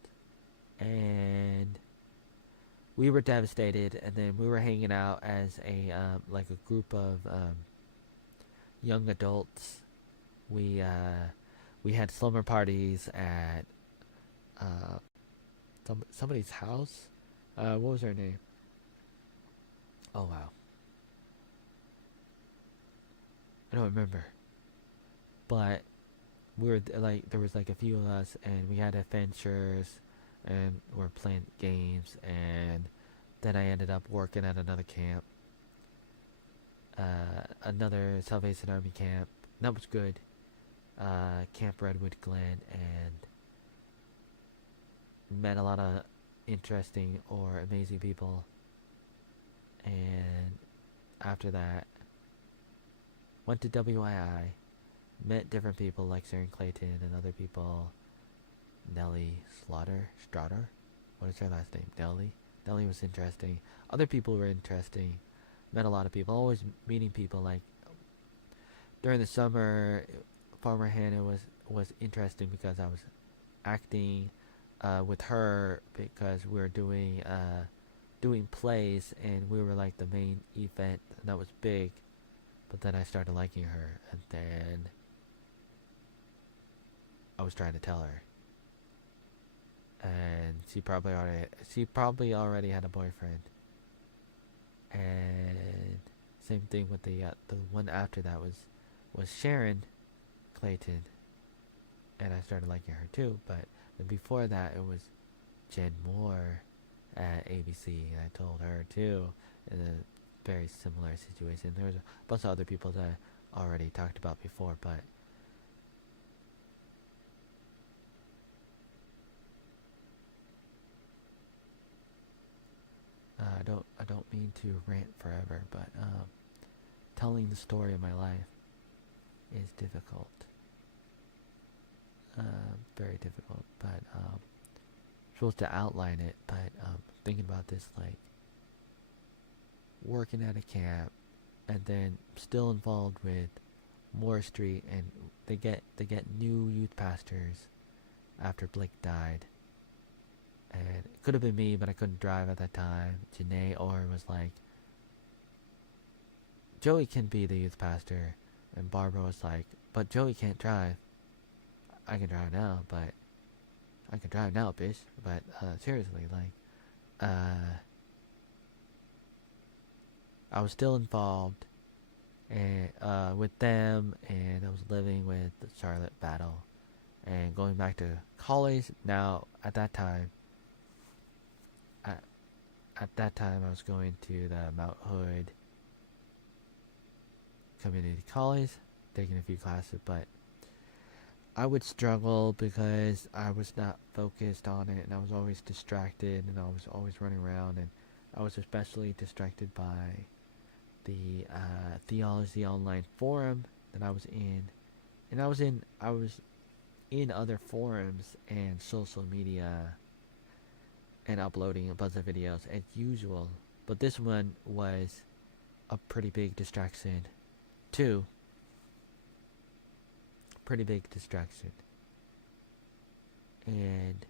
and we were devastated. And then we were hanging out as a like a group of young adults. We had slumber parties at uh, somebody's house. What was her name? Oh wow, I don't remember. But we were like there was like a few of us, and we had adventures, and we're playing games, and then I ended up working at another camp, another Salvation Army camp. That was good. Camp Redwood Glen, and met a lot of interesting or amazing people. And after that, went to WII, met different people like Sharon Clayton and other people. Nellie Strader. What is her last name? Nellie was interesting. Other people were interesting. Met a lot of people. Always meeting people. Like during the summer, Farmer Hannah was interesting because I was acting with her because we were doing plays, and we were like the main event, and that was big. But then I started liking her, and then I was trying to tell her, and she probably already had a boyfriend. And same thing with the one after that was Sharon Clayton, and I started liking her too. But then before that, it was Jen Moore at ABC, and I told her too in a very similar situation. There was a bunch of other people that I already talked about before, but I don't mean to rant forever, but telling the story of my life is difficult, very difficult. But supposed to outline it, but thinking about this, like working at a camp, and then still involved with Moore Street, and they get new youth pastors after Blake died. And it could have been me, but I couldn't drive at that time. Janae Orr was like, Joey can be the youth pastor. And Barbara was like, but Joey can't drive. I can drive now, but I can drive now, bitch. But seriously, like, I was still involved and with them, and I was living with the Charlotte battle, and going back to college. Now, at, at that time, I was going to the Mount Hood Community College, taking a few classes, but I would struggle because I was not focused on it, and I was always distracted, and I was always running around, and I was especially distracted by the theology online forum that I was in, and I was in other forums and social media, and uploading a bunch of videos as usual. But this one was a pretty big distraction, too. Pretty big distraction. And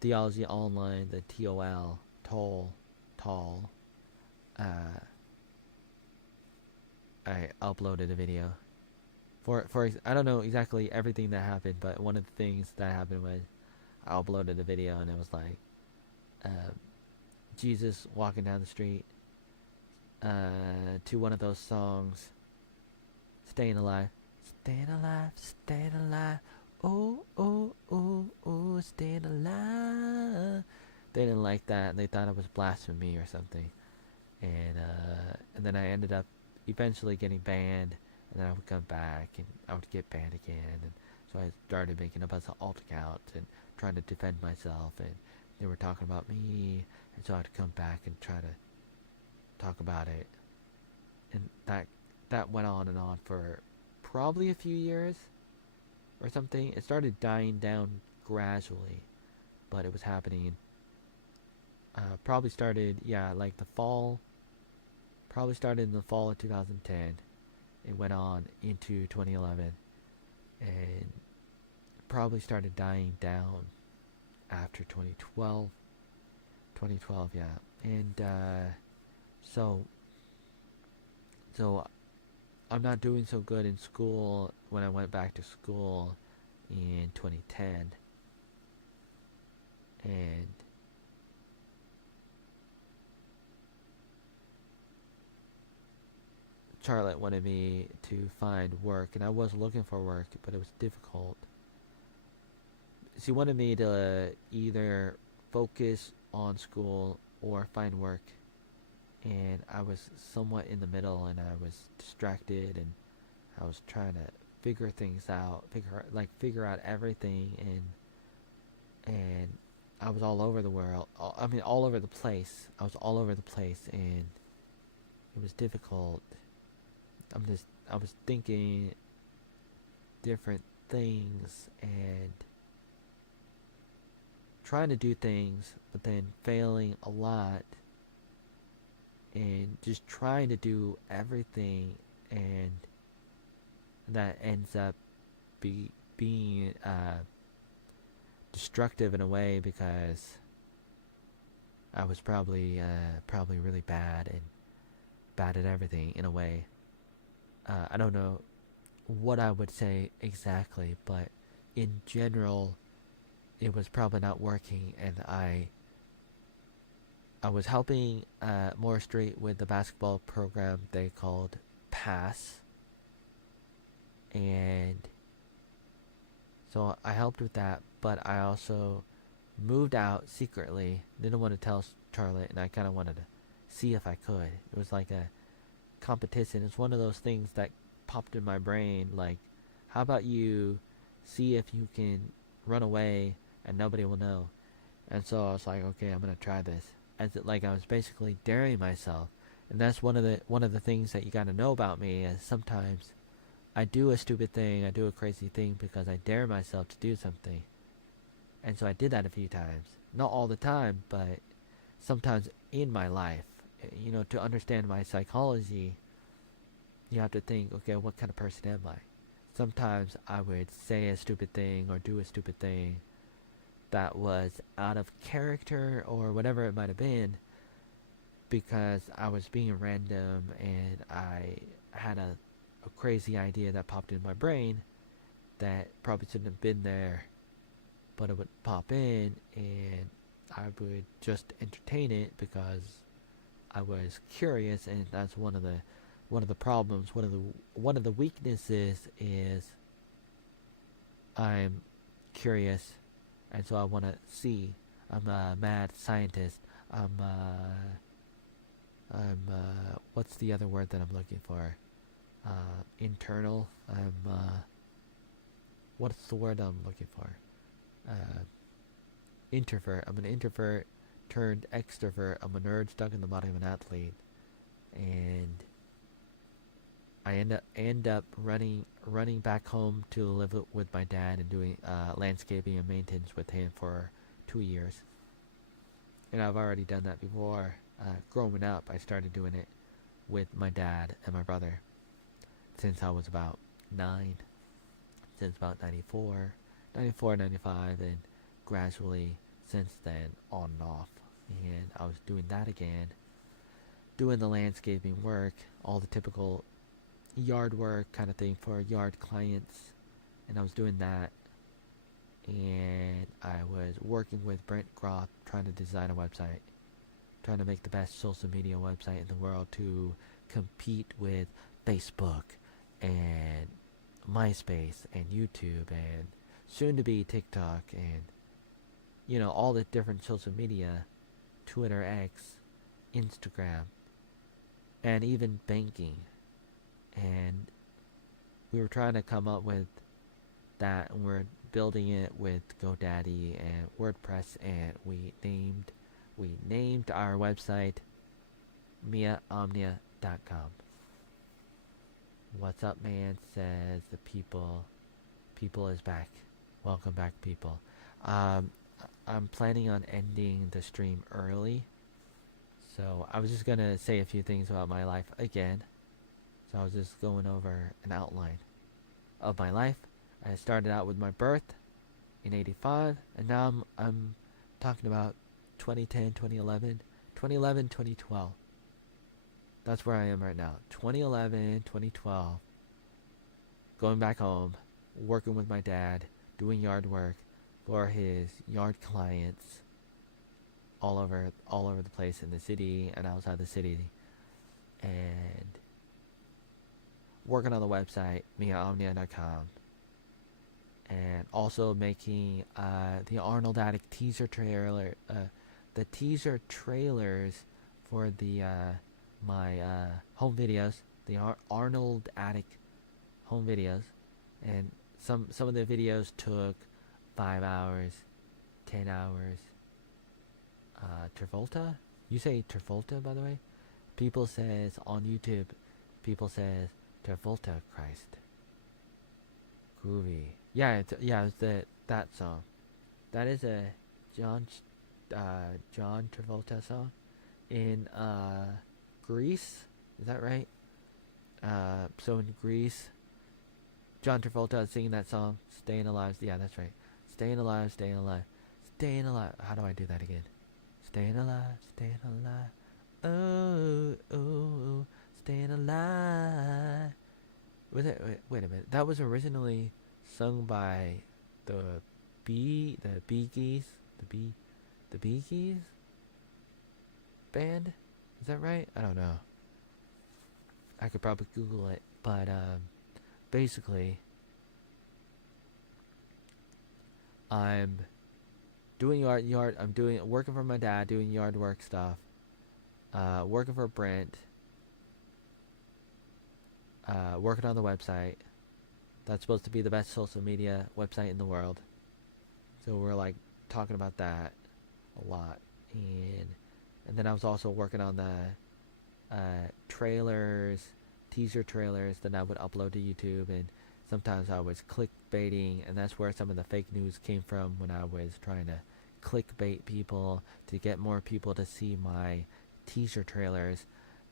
theology online, the TOL, uh, I uploaded a video. I don't know exactly everything that happened, but one of the things that happened was I uploaded a video, and it was like Jesus walking down the street to one of those songs, Staying Alive. Staying alive, staying alive. Oh, oh, oh, oh, staying alive. They didn't like that. They thought it was blasphemy or something. And then I ended up eventually getting banned, and then I would come back, and I would get banned again, and so I started making a bunch of alt accounts and trying to defend myself, and they were talking about me, and so I'd come back and try to talk about it, and that went on and on for probably a few years or something. It started dying down gradually, but it was happening. Probably started, yeah, like the fall. Probably started in the fall of 2010. It went on into 2011, and probably started dying down after 2012. 2012, yeah. And so so I'm not doing so good in school when I went back to school in 2010, and Charlotte wanted me to find work, and I was looking for work, but it was difficult. She wanted me to either focus on school or find work, and I was somewhat in the middle, and I was distracted, and I was trying to figure things out, figure out everything, and I was all over the world. I mean, all over the place. I was all over the place, and it was difficult. I was thinking different things and trying to do things, but then failing a lot, and just trying to do everything, and that ends up being destructive in a way, because I was probably really bad and bad at everything in a way. I don't know what I would say exactly, but in general, it was probably not working, and I was helping Moore Street with the basketball program they called Pass, and so I helped with that, but I also moved out secretly. Didn't want to tell Charlotte, and I kind of wanted to see if I could. It was like a competition. It's one of those things that popped in my brain, like, how about you see if you can run away and nobody will know? And so I was like, okay, I'm gonna try this. Like I was basically daring myself, and that's one of the things that you got to know about me is sometimes I do a stupid thing, I do a crazy thing because I dare myself to do something. And so I did that a few times. Not all the time, but sometimes in my life. You know, to understand my psychology, you have to think, okay, what kind of person am I? Sometimes I would say a stupid thing or do a stupid thing that was out of character or whatever it might have been, because I was being random and I had a crazy idea that popped in my brain that probably shouldn't have been there, but it would pop in, and I would just entertain it because I was curious. And that's one of the problems, one of the weaknesses is I'm curious, and so I want to see. I'm a mad scientist. What's the other word that I'm looking for? Internal. What's the word I'm looking for? Uh, Introvert. I'm an introvert turned extrovert. I'm a nerd stuck in the body of an athlete, and I end up running back home to live with my dad and doing landscaping and maintenance with him for 2 years. And I've already done that before. Growing up, I started doing it with my dad and my brother since I was about 9, since about 94, 94, 95, and gradually since then on and off. And I was doing that again, doing the landscaping work, all the typical yard work kind of thing for yard clients, and I was doing that. And I was working with Brent Groff trying to design a website, trying to make the best social media website in the world to compete with Facebook and MySpace and YouTube and soon to be TikTok, and all the different social media, Twitter, X, Instagram, and even banking. And we were trying to come up with that, and we're building it with GoDaddy and WordPress, and we named our website miaomnia.com. What's up, man? Says the people. People is back. Welcome back, people. Um, I'm planning on ending the stream early, so I was just gonna say a few things about my life again. So I was just going over an outline of my life. I started out with my birth in '85, and now I'm talking about 2010, 2011, 2011, 2012. That's where I am right now. 2011, 2012. Going back home, working with my dad, doing yard work for his yard clients all over the place in the city and outside the city, and working on the website miaomnia.com, and also making the Arnold Attic teaser trailer, the teaser trailers for the my home videos, the Arnold Attic home videos, and some of the videos took 5 hours, 10 hours. Travolta? You say Travolta, by the way? People says on YouTube, people says Travolta Christ. Groovy. Yeah, it's that song. That is a John John Travolta song in Greece. Is that right? So in Greece, John Travolta is singing that song, "Staying Alive." Yeah, that's right. Staying alive, staying alive, staying alive. How do I do that again? Staying alive, staying alive. Oh, oh, oh, staying alive. Wait a minute. That was originally sung by the Bee Gees, the Bee Gees band. Is that right? I don't know. I could probably Google it, but basically, I'm doing yard. I'm working for my dad, doing yard work stuff. Working for Brent. Working on the website. That's supposed to be the best social media website in the world. So we're like talking about that a lot, and then I was also working on the trailers, teaser trailers that I would upload to YouTube, and sometimes I was clickbaiting, and that's where some of the fake news came from, when I was trying to clickbait people to get more people to see my teaser trailers.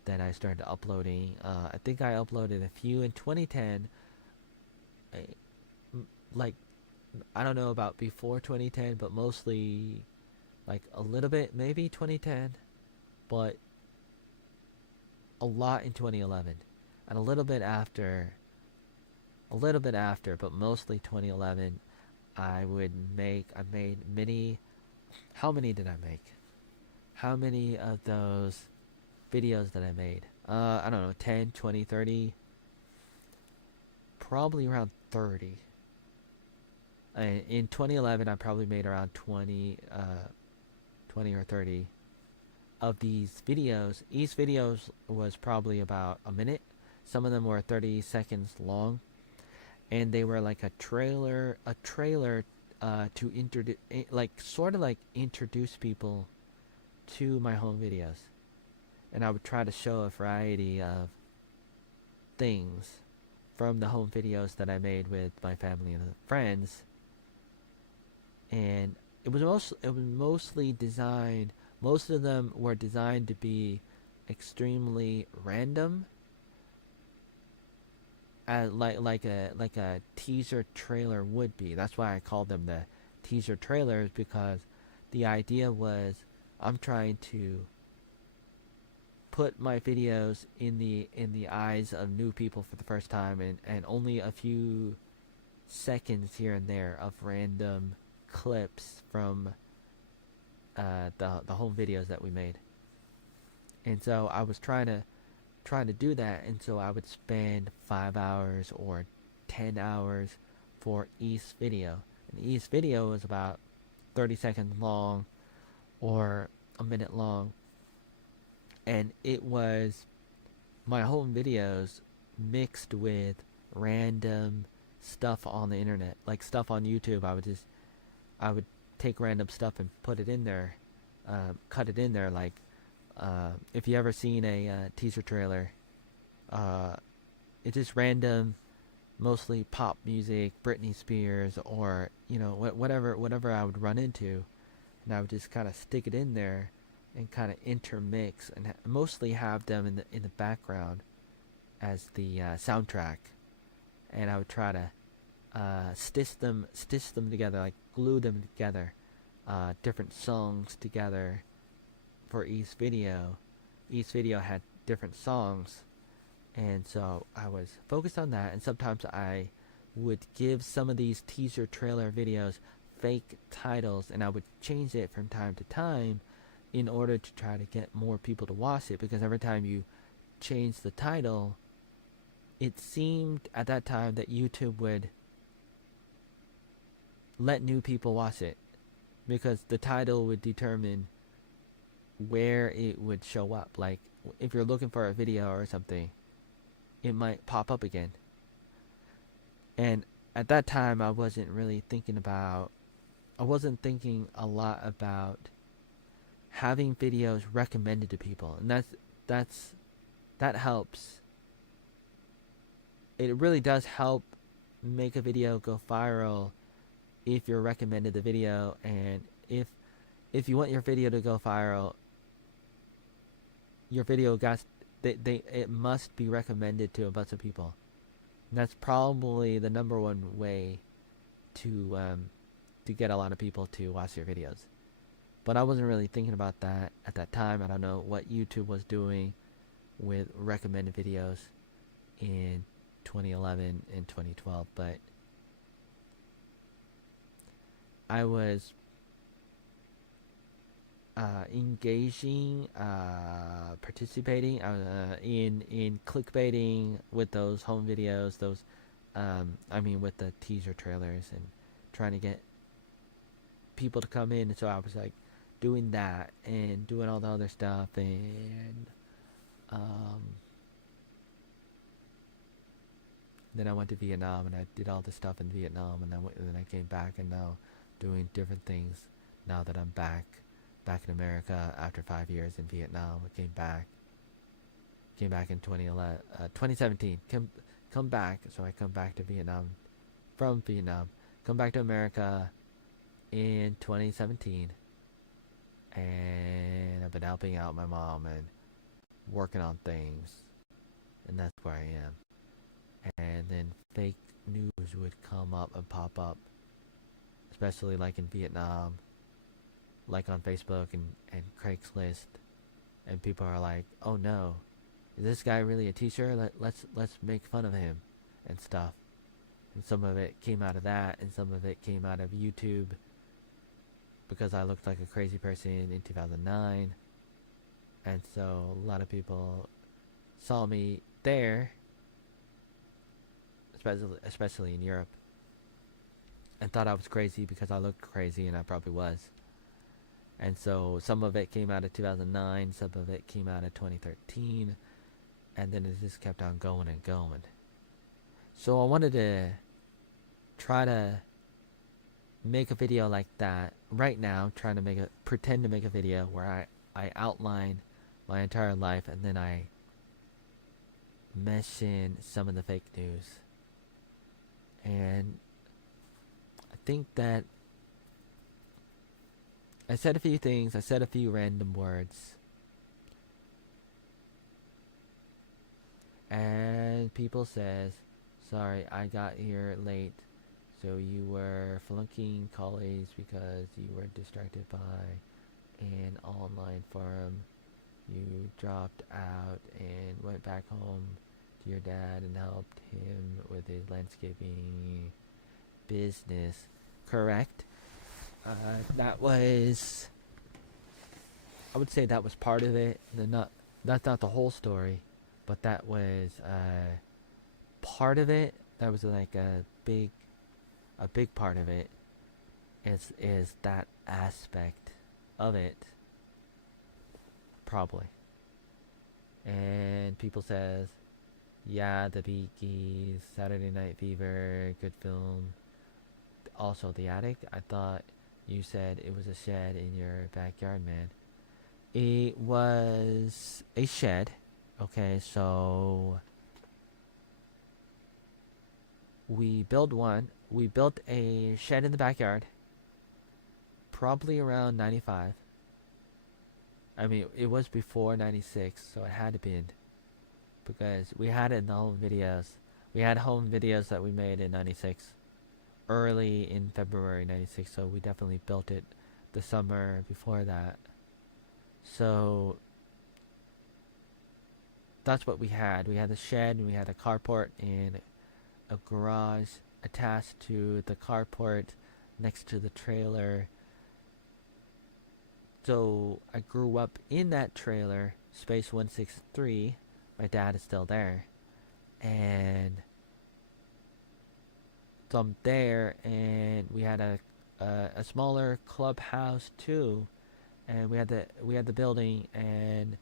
Then I started uploading. I think I uploaded a few in 2010. Like, I don't know about before 2010, but mostly like a little bit, maybe 2010, but a lot in 2011, and a little bit after, but mostly 2011. I made many. How many did I make? How many of those videos that I made? I don't know, 10, 20, 30. Probably around 30. In 2011, I probably made around 20 or 30 of these videos. Each video was probably about a minute. Some of them were 30 seconds long, and they were like a trailer to introduce, introduce people to my home videos. And I would try to show a variety of things from the home videos that I made with my family and friends. And it was mostly designed. Most of them were designed to be extremely random, like a teaser trailer would be. That's why I called them the teaser trailers, because the idea was, I'm trying to put my videos in the eyes of new people for the first time, and only a few seconds here and there of random clips from the home videos that we made. And so I was trying to do that, and so I would spend 5 hours or 10 hours for each video. Each video was about 30 seconds long or a minute long, and it was my home videos mixed with random stuff on the internet, like stuff on YouTube. I would take random stuff and put it in there, cut it in there. Like if you ever seen a teaser trailer, uh, it's just random, mostly pop music, Britney Spears, or whatever I would run into, and I would just kind of stick it in there and kind of intermix and mostly have them in the background as the soundtrack, and I would try to stitch them together, like glue them together, different songs together for each video. Each video had different songs, and so I was focused on that. And sometimes I would give some of these teaser trailer videos fake titles, and I would change it from time to time in order to try to get more people to watch it, because every time you change the title, it seemed at that time that YouTube would let new people watch it, because the title would determine where it would show up. Like if you're looking for a video or something, it might pop up again. And at that time I wasn't thinking a lot about having videos recommended to people, and that helps. It really does help make a video go viral if you're recommended the video, and if you want your video to go viral, your video it must be recommended to a bunch of people. And that's probably the number one way to get a lot of people to watch your videos. But I wasn't really thinking about that at that time. I don't know what YouTube was doing with recommended videos in 2011 and 2012, but I was engaging, participating in clickbaiting with those home videos, with the teaser trailers, and trying to get people to come in. And so I was like doing that and doing all the other stuff, and then I went to Vietnam and I did all this stuff in Vietnam, and then I came back, and now doing different things. Now that I'm back in America after 5 years in Vietnam, I came back in 2017. Come back. So I come back to Vietnam, from Vietnam, come back to America in 2017, and I've been helping out my mom and working on things, and that's where I am. And then fake news would come up and pop up, especially like in Vietnam, like on Facebook and Craigslist, and people are like, "Oh no, is this guy really a teacher? Let's make fun of him," and stuff. And some of it came out of that, and some of it came out of YouTube, because I looked like a crazy person in 2009, and so a lot of people saw me there, especially in Europe, and thought I was crazy because I looked crazy, and I probably was. And so some of it came out of 2009, some of it came out of 2013, and then it just kept on going and going. So I wanted to try to make a video like that right now, trying to pretend to make a video where I outline my entire life, and then I mesh in some of the fake news. And I think that I said a few things, I said a few random words, and people says, "Sorry, I got here late, so you were flunking college because you were distracted by an online forum. You dropped out and went back home to your dad and helped him with his landscaping business." Correct. I would say that was part of it. That's not the whole story, but that was part of it. That was like a big part of it. is that aspect of it, probably. And people says, yeah, The Beakies, Saturday Night Fever, good film. Also, The Attic. I thought you said it was a shed in your backyard, man. It was a shed. Okay, so we built one. We built a shed in the backyard, probably around 95. I mean, it was before 96, so it had to be in, because we had it in the home videos. We had home videos that we made in 96, early in February 96, so we definitely built it the summer before that. So that's what we had. We had the shed, and we had a carport and a garage attached to the carport next to the trailer. So I grew up in that trailer, Space 163. My dad is still there. And so I'm there, and we had a smaller clubhouse too. And we had the building, and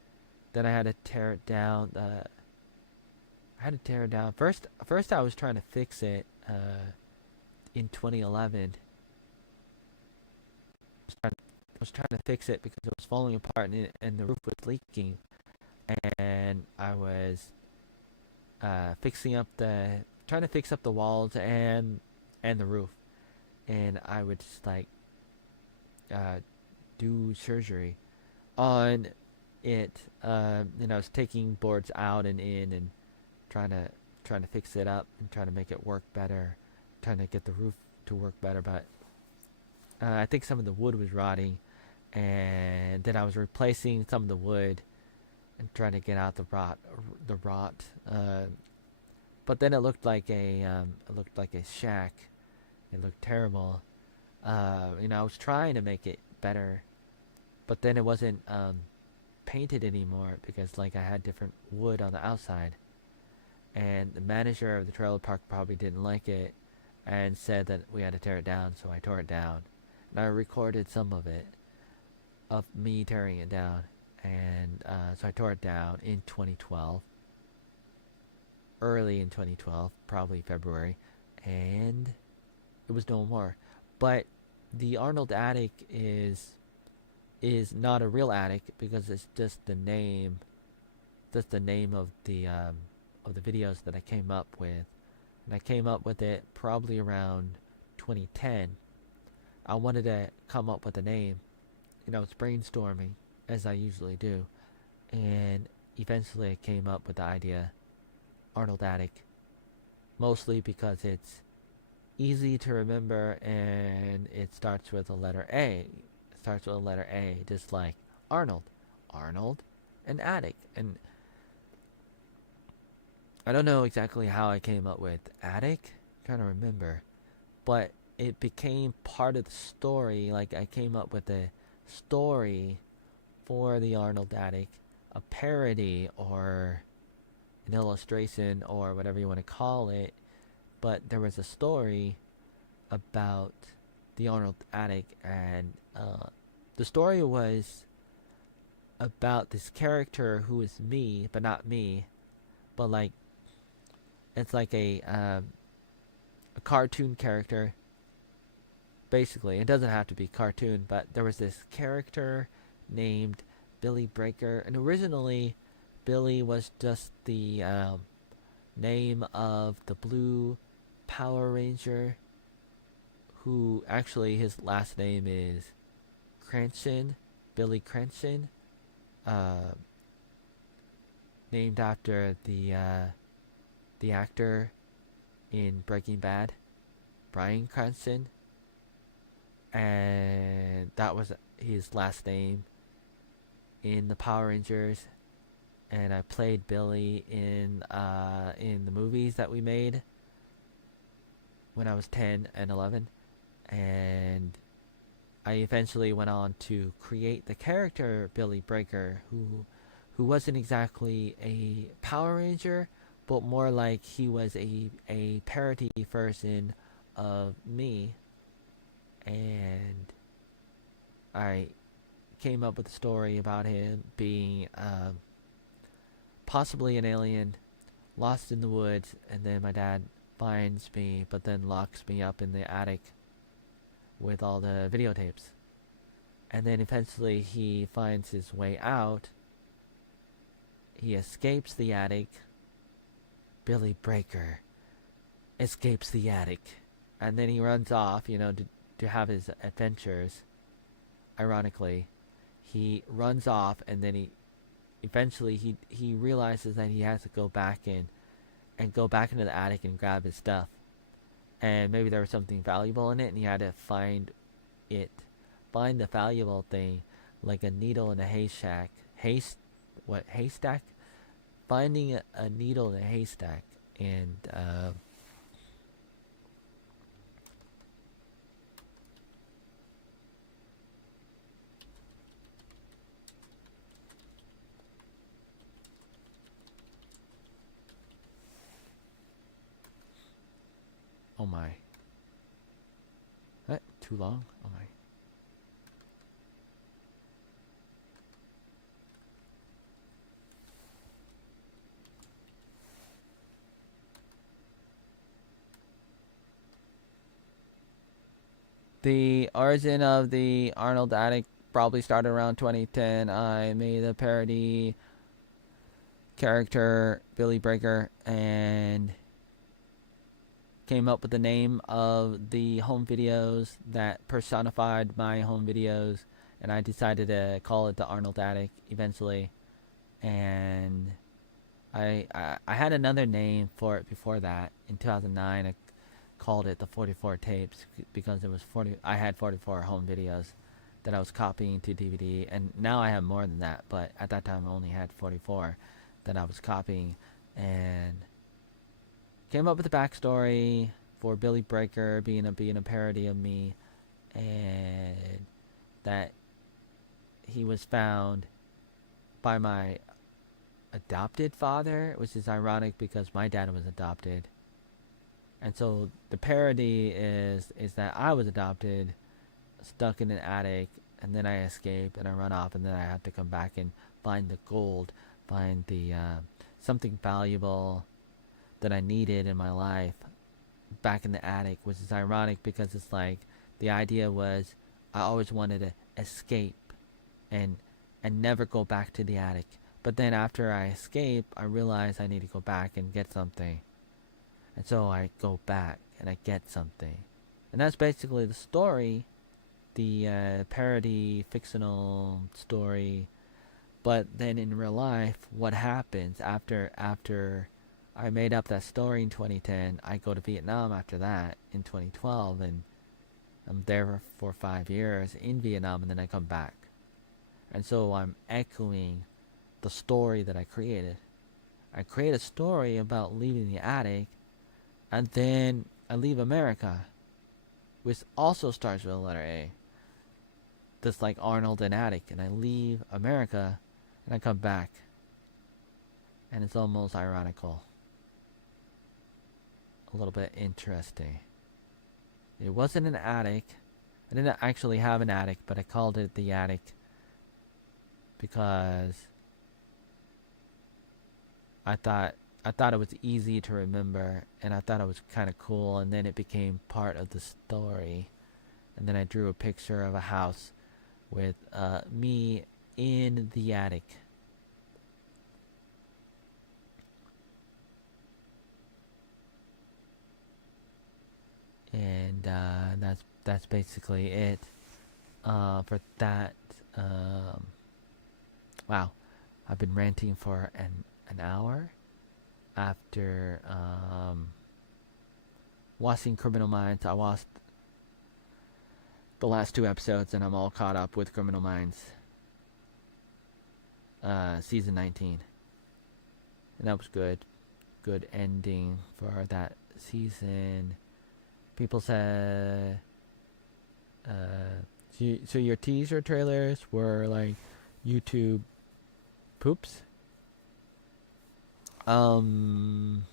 then I had to tear it down. I had to tear it down. First I was trying to fix it in 2011. I was trying to fix it because it was falling apart, and the roof was leaking. And I was fixing up trying to fix up the walls and the roof. And I would just like uh, do surgery on it. I was taking boards out and in, and trying to fix it up and trying to make it work better, trying to get the roof to work better. But I think some of the wood was rotting, and then I was replacing some of the wood and trying to get out the rot. But then it looked like a shack. It looked terrible. I was trying to make it better, but then it wasn't painted anymore because like I had different wood on the outside, and the manager of the trailer park probably didn't like it and said that we had to tear it down. So I tore it down, and I recorded some of it of me tearing it down, and so I tore it down in 2012, early in 2012, probably February, and it was no more. But the Arnold attic is not a real attic because it's just the name, of the videos that I came up with, and I came up with it probably around 2010. I wanted to come up with a name. It's brainstorming as I usually do, and eventually I came up with the idea Arnold Attic, mostly because it's easy to remember and it starts with a letter A. It starts with a letter A, just like Arnold, and Attic. And I don't know exactly how I came up with Attic. I'm trying to remember, but it became part of the story. Like I came up with a story for the Arnold Attic, a parody or an illustration or whatever you want to call it. But there was a story about the Arnold Attic, and the story was about this character who is me, but not me, but like it's like a cartoon character. Basically, it doesn't have to be cartoon, but there was this character named Billy Breaker, and originally Billy was just the name of the blue Power Ranger, who actually his last name is Cranston, Billy Cranston, uh, named after the actor in Breaking Bad, Bryan Cranston, and that was his last name in the Power Rangers. And I played Billy in the movies that we made when I was 10 and 11, and I eventually went on to create the character Billy Breaker, who wasn't exactly a Power Ranger, but more like he was a parody version of me. and I came up with a story about him being possibly an alien lost in the woods, and then my dad finds me, but then locks me up in the attic with all the videotapes. And then eventually he finds his way out. He escapes the attic. Billy Breaker escapes the attic. And then he runs off, to have his adventures. Ironically, he runs off, and then eventually he realizes that he has to go back in and go back into the attic and grab his stuff. And maybe there was something valuable in it, and he had to find the valuable thing, like a needle in a haystack. Haystack? Finding a needle in a haystack, and oh my. What? Too long? Oh my. The origin of the Arnold Attic probably started around 2010. I made a parody character, Billy Breaker, and came up with the name of the home videos that personified my home videos, and I decided to call it the Arnold Attic eventually. And I had another name for it before that. In 2009, I called it the 44 tapes because it was 40. I had 44 home videos that I was copying to DVD, and now I have more than that. But at that time, I only had 44 that I was copying, and came up with a backstory for Billy Breaker being a parody of me, and that he was found by my adopted father, which is ironic because my dad was adopted. And so the parody is that I was adopted, stuck in an attic, and then I escape and I run off, and then I have to come back and find the gold, find the something valuable that I needed in my life back in the attic, which is ironic because it's like the idea was I always wanted to escape and never go back to the attic. But then after I escape, I realize I need to go back and get something. And so I go back and I get something. And that's basically the story, the parody fictional story. But then in real life, what happens after I made up that story in 2010, I go to Vietnam after that in 2012, and I'm there for 5 years in Vietnam, and then I come back. And so I'm echoing the story that I created. I create a story about leaving the attic, and then I leave America, which also starts with a letter A. Just like Arnold and Attic, and I leave America, and I come back. And it's almost ironical. A little bit interesting. It wasn't an attic. I didn't actually have an attic, but I called it the attic because I thought it was easy to remember, and I thought it was kind of cool, and then it became part of the story. And then I drew a picture of a house with me in the attic. And that's basically it for that. Wow, I've been ranting for an hour after watching Criminal Minds. I watched the last 2 episodes, and I'm all caught up with Criminal Minds season 19, and that was good ending for that season. People said so your teaser trailers were like YouTube poops. Poop.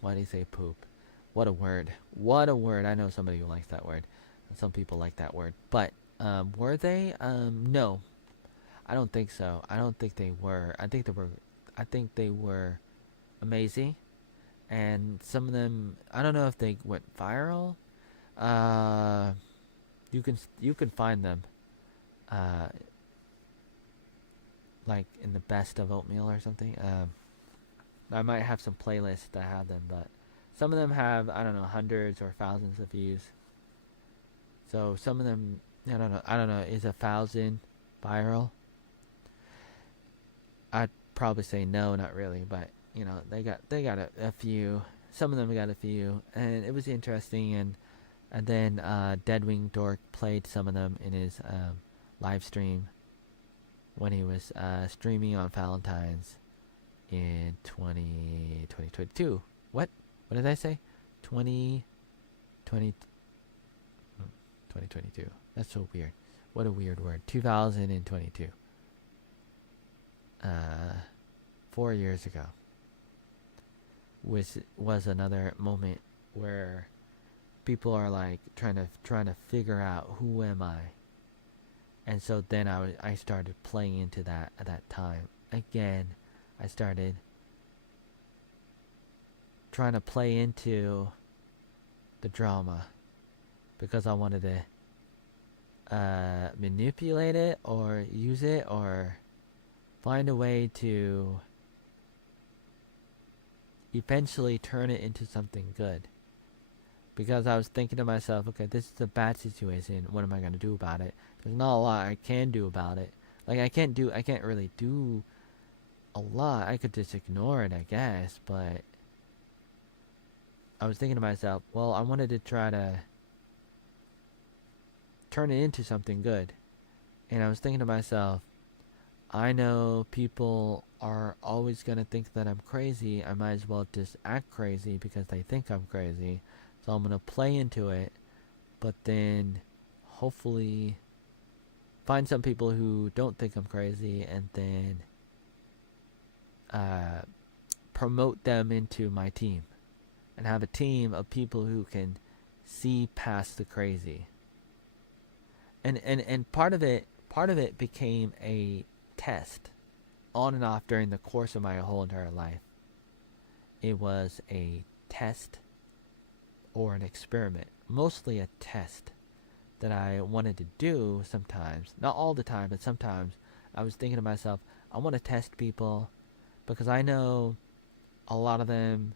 Why do you say poop? What a word. I know somebody who likes that word. Some people like that word, but were they? No, I don't think so. I don't think they were. I think they were. I think they were amazing, and some of them. I don't know if they went viral. Uh, you can find them, uh, like in the best of oatmeal or something. I might have some playlists that have them, but some of them have, I don't know, hundreds or thousands of views. So some of them, I don't know. I don't know. Is 1,000 viral? I'd probably say no, not really. But they got a few. Some of them got a few, and it was interesting. And then Deadwing Dork played some of them in his live stream when he was streaming on Valentine's in 2022. What? What did I say? 2020, 2022. That's so weird. What a weird word. 2022. 4 years ago was another moment where people are like trying to figure out who am I, and so then I started playing into that at that time again. I started trying to play into the drama because I wanted to manipulate it or use it or find a way to eventually turn it into something good. Because I was thinking to myself, okay, this is a bad situation. What am I gonna do about it? There's not a lot I can do about it. Like I can't really do a lot. I could just ignore it, I guess. But I was thinking to myself, well, I wanted to try to turn it into something good. And I was thinking to myself, I know people are always gonna think that I'm crazy. I might as well just act crazy because they think I'm crazy. So I'm gonna play into it, but then hopefully find some people who don't think I'm crazy and then promote them into my team and have a team of people who can see past the crazy. And part of it became a test on and off during the course of my whole entire life. It was a test or an experiment, mostly a test that I wanted to do sometimes. Not all the time, but sometimes I was thinking to myself, I want to test people because I know a lot of them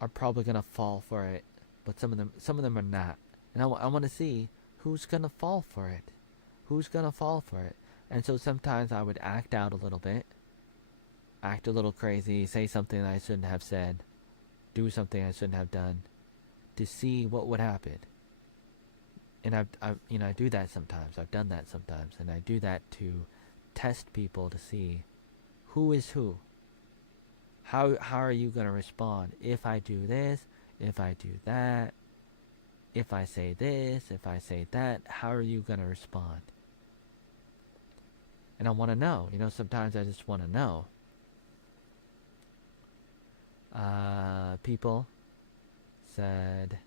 are probably going to fall for it, but some of them are not. And I want to see who's going to fall for it. Who's going to fall for it? And so sometimes I would act out a little bit, act a little crazy, say something I shouldn't have said, do something I shouldn't have done, to see what would happen. And I do that sometimes. I've done that sometimes, and I do that to test people to see who is who. How are you gonna respond if I do this, if I do that, if I say this, if I say that? How are you gonna respond? And I want to know. Sometimes I just want to know. People said,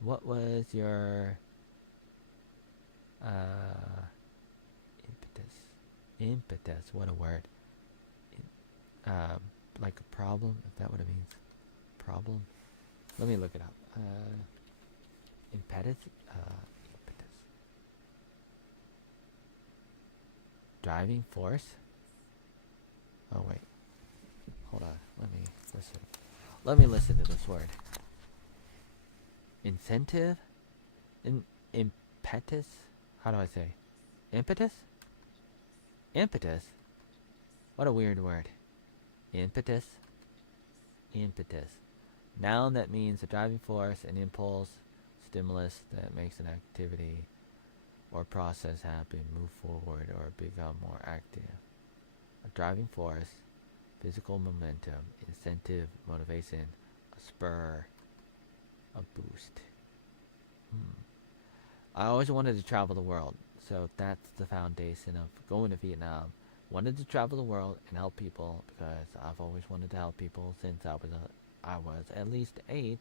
what was your impetus? Impetus, what a word. Like a problem, if that what it means. Problem? Let me look it up. Impetus? Impetus. Driving force? Oh, wait. Hold on. Let me listen. Let me listen to this word. Incentive? Impetus? How do I say? Impetus? Impetus? What a weird word. Impetus? Impetus. Noun that means a driving force, an impulse, stimulus that makes an activity or process happen, move forward, or become more active. A driving force, physical momentum, incentive, motivation, a spur, a boost. I always wanted to travel the world, so that's the foundation of going to Vietnam. Wanted to travel the world and help people because I've always wanted to help people since I was at least 8.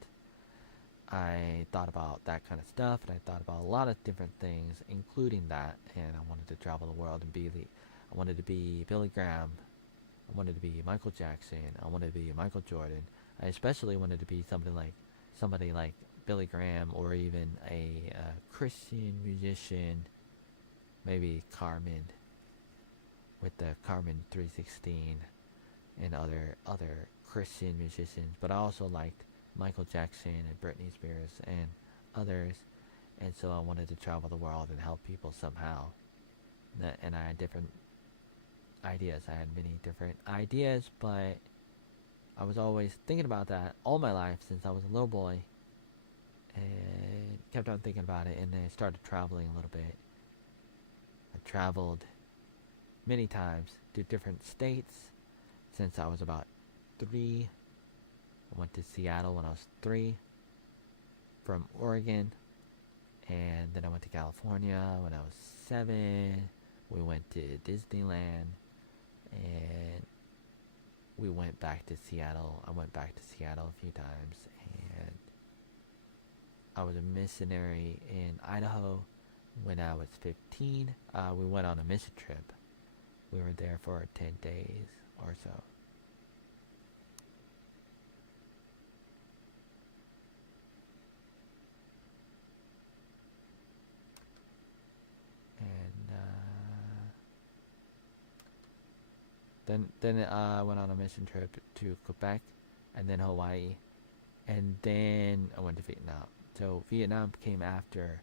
I thought about that kind of stuff, and I thought about a lot of different things, including that. And I wanted to travel the world and I wanted to be Billy Graham. I wanted to be Michael Jackson. I wanted to be Michael Jordan. I especially wanted to be somebody like Billy Graham, or even a Christian musician, maybe Carmen, with the Carmen 316 and other Christian musicians. But I also liked Michael Jackson and Britney Spears and others, and so I wanted to travel the world and help people somehow. And I had different ideas. I had many different ideas, but I was always thinking about that all my life since I was a little boy, and kept on thinking about it. And then I started traveling a little bit. I traveled many times to different states since I was about 3. I went to Seattle when I was 3 from Oregon, and then I went to California when I was 7. We went to Disneyland, and we went back to Seattle. I went back to Seattle a few times, and I was a missionary in Idaho when I was 15. We went on a mission trip. We were there for 10 days or so. And then I went on a mission trip to Quebec, and then Hawaii, and then I went to Vietnam. So Vietnam came after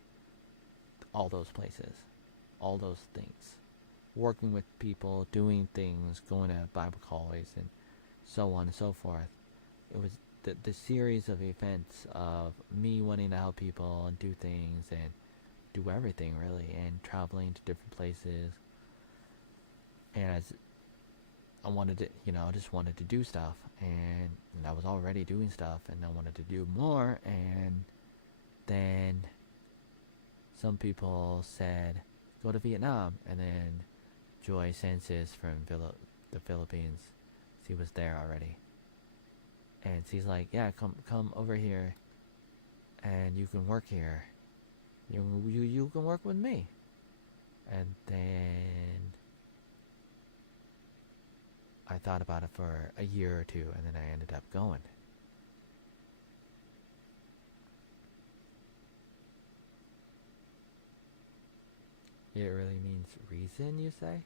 all those places, all those things. Working with people, doing things, going to Bible colleges, and so on and so forth. It was the series of events of me wanting to help people and do things and do everything really, and traveling to different places. And as I wanted to, I just wanted to do stuff, and I was already doing stuff, and I wanted to do more. And then some people said, go to Vietnam, and then Joy Senses from the Philippines, she was there already, and she's like, yeah, come over here, and you can work here. You can work with me. And then I thought about it for a year or two, and then I ended up going. It really means reason, you say?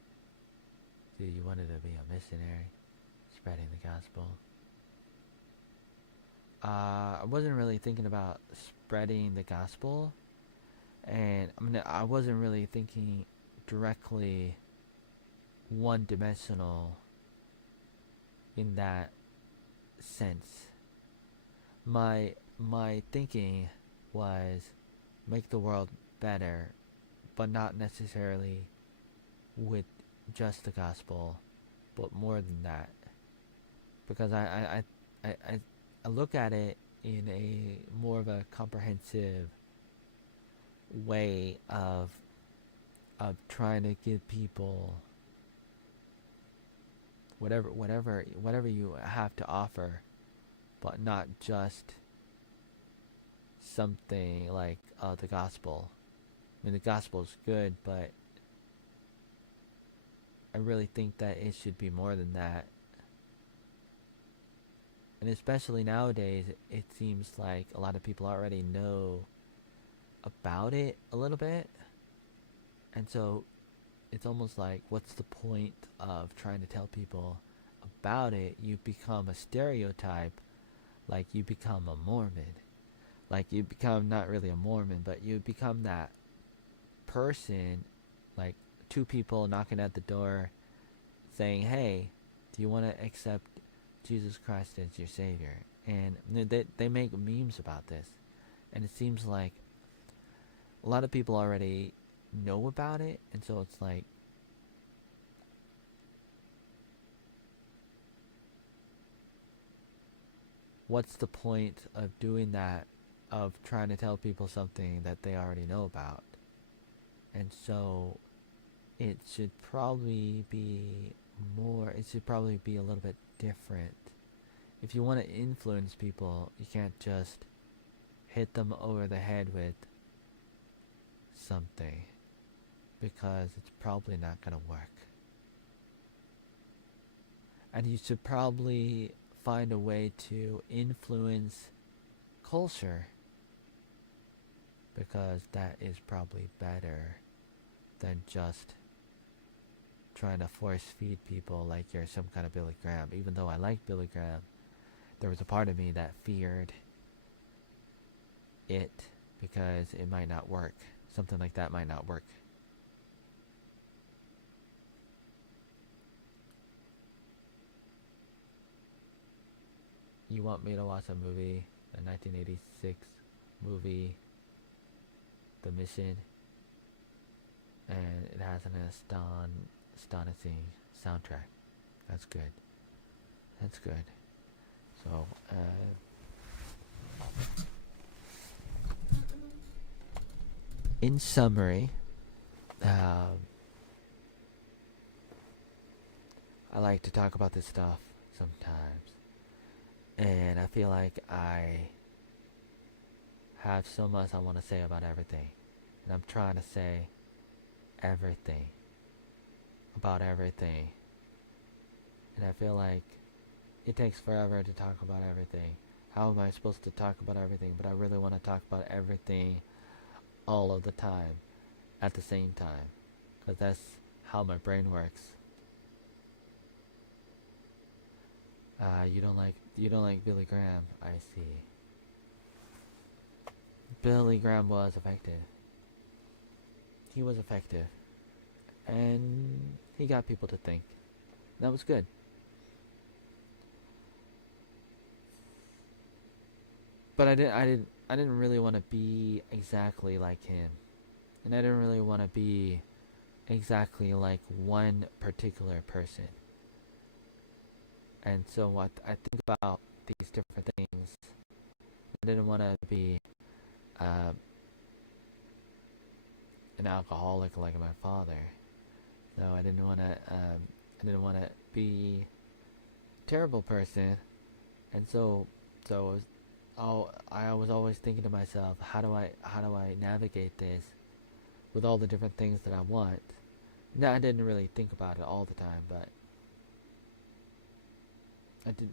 So you wanted to be a missionary, spreading the gospel. I wasn't really thinking about spreading the gospel, and I wasn't really thinking directly one-dimensional in that sense. My thinking was make the world better, but not necessarily with just the gospel, but more than that. Because I look at it in a more of a comprehensive way of trying to give people whatever you have to offer, but not just something like the gospel. I mean, the gospel is good, but I really think that it should be more than that. And especially nowadays, it seems like a lot of people already know about it a little bit. And so it's almost like, what's the point of trying to tell people about it? You become a stereotype, like you become a Mormon. Like you become not really a Mormon, but you become that person, like 2 people knocking at the door saying, hey, do you want to accept Jesus Christ as your Savior? And they make memes about this. And it seems like a lot of people already know about it. And so it's like, what's the point of doing that, of trying to tell people something that they already know about? And so it should probably be a little bit different. If you want to influence people, you can't just hit them over the head with something because it's probably not going to work. And you should probably find a way to influence culture because that is probably better than just trying to force feed people like you're some kind of Billy Graham. Even though I like Billy Graham, there was a part of me that feared it because it might not work. Something like that might not work. You want me to watch a movie, a 1986 movie, The Mission, and it has an astonishing soundtrack. That's good. That's good. So, in summary, I like to talk about this stuff sometimes. And I feel like I have so much I want to say about everything. And I'm trying to say everything about everything. And I feel like it takes forever to talk about everything. How am I supposed to talk about everything? But I really want to talk about everything all of the time at the same time. Because that's how my brain works. You don't like Billy Graham, I see. Billy Graham was effective. He was effective. And he got people to think. That was good. But I didn't really want to be exactly like him. And I didn't really want to be exactly like one particular person. And so what I think about these different things, I didn't want to be uh, an alcoholic like my father. So I didn't want to be a terrible person. And I was always thinking to myself, how do I navigate this with all the different things that I want? No, I didn't really think about it all the time, but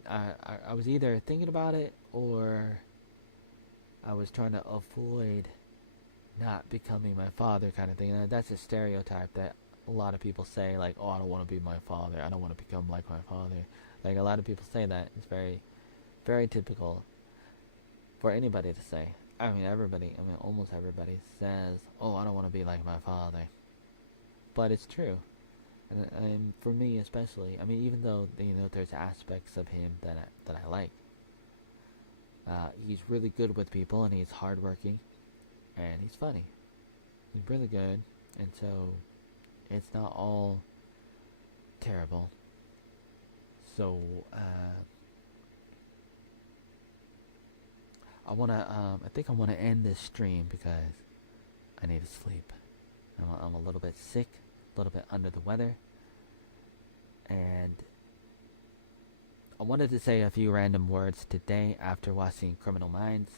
I was either thinking about it or I was trying to avoid not becoming my father kind of thing. And that's a stereotype that a lot of people say, like, oh, I don't want to be my father. I don't want to become like my father. Like, a lot of people say that. It's very, very typical for anybody to say. Almost everybody says, oh, I don't want to be like my father. But it's true. And for me especially, even though there's aspects of him that I like, he's really good with people and he's hardworking, and he's funny. He's really good, and so it's not all terrible. So I think I wanna end this stream because I need to sleep. I'm a little bit sick, a little bit under the weather, and I wanted to say a few random words today after watching Criminal Minds.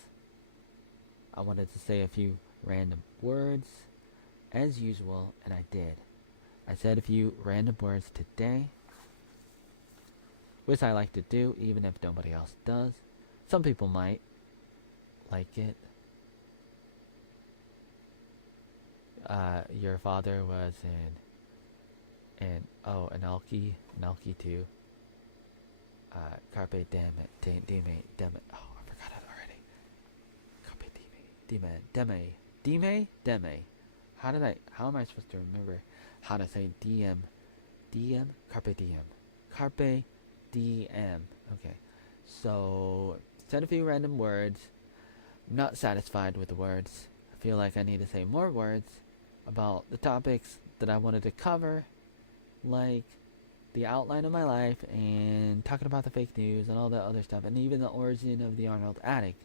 I wanted to say a few random words as usual, and I did. I said a few random words today, which I like to do even if nobody else does. Some people might like it. Your father was in Anarchy 2. Carpe diem it. Oh, I forgot it already. Carpe diem. How am I supposed to remember how to say diem? Diem? Carpe diem. Carpe diem. Okay. So, said a few random words. I'm not satisfied with the words. I feel like I need to say more words about the topics that I wanted to cover, like the outline of my life and talking about the fake news and all that other stuff, and even the origin of the Arnold Attic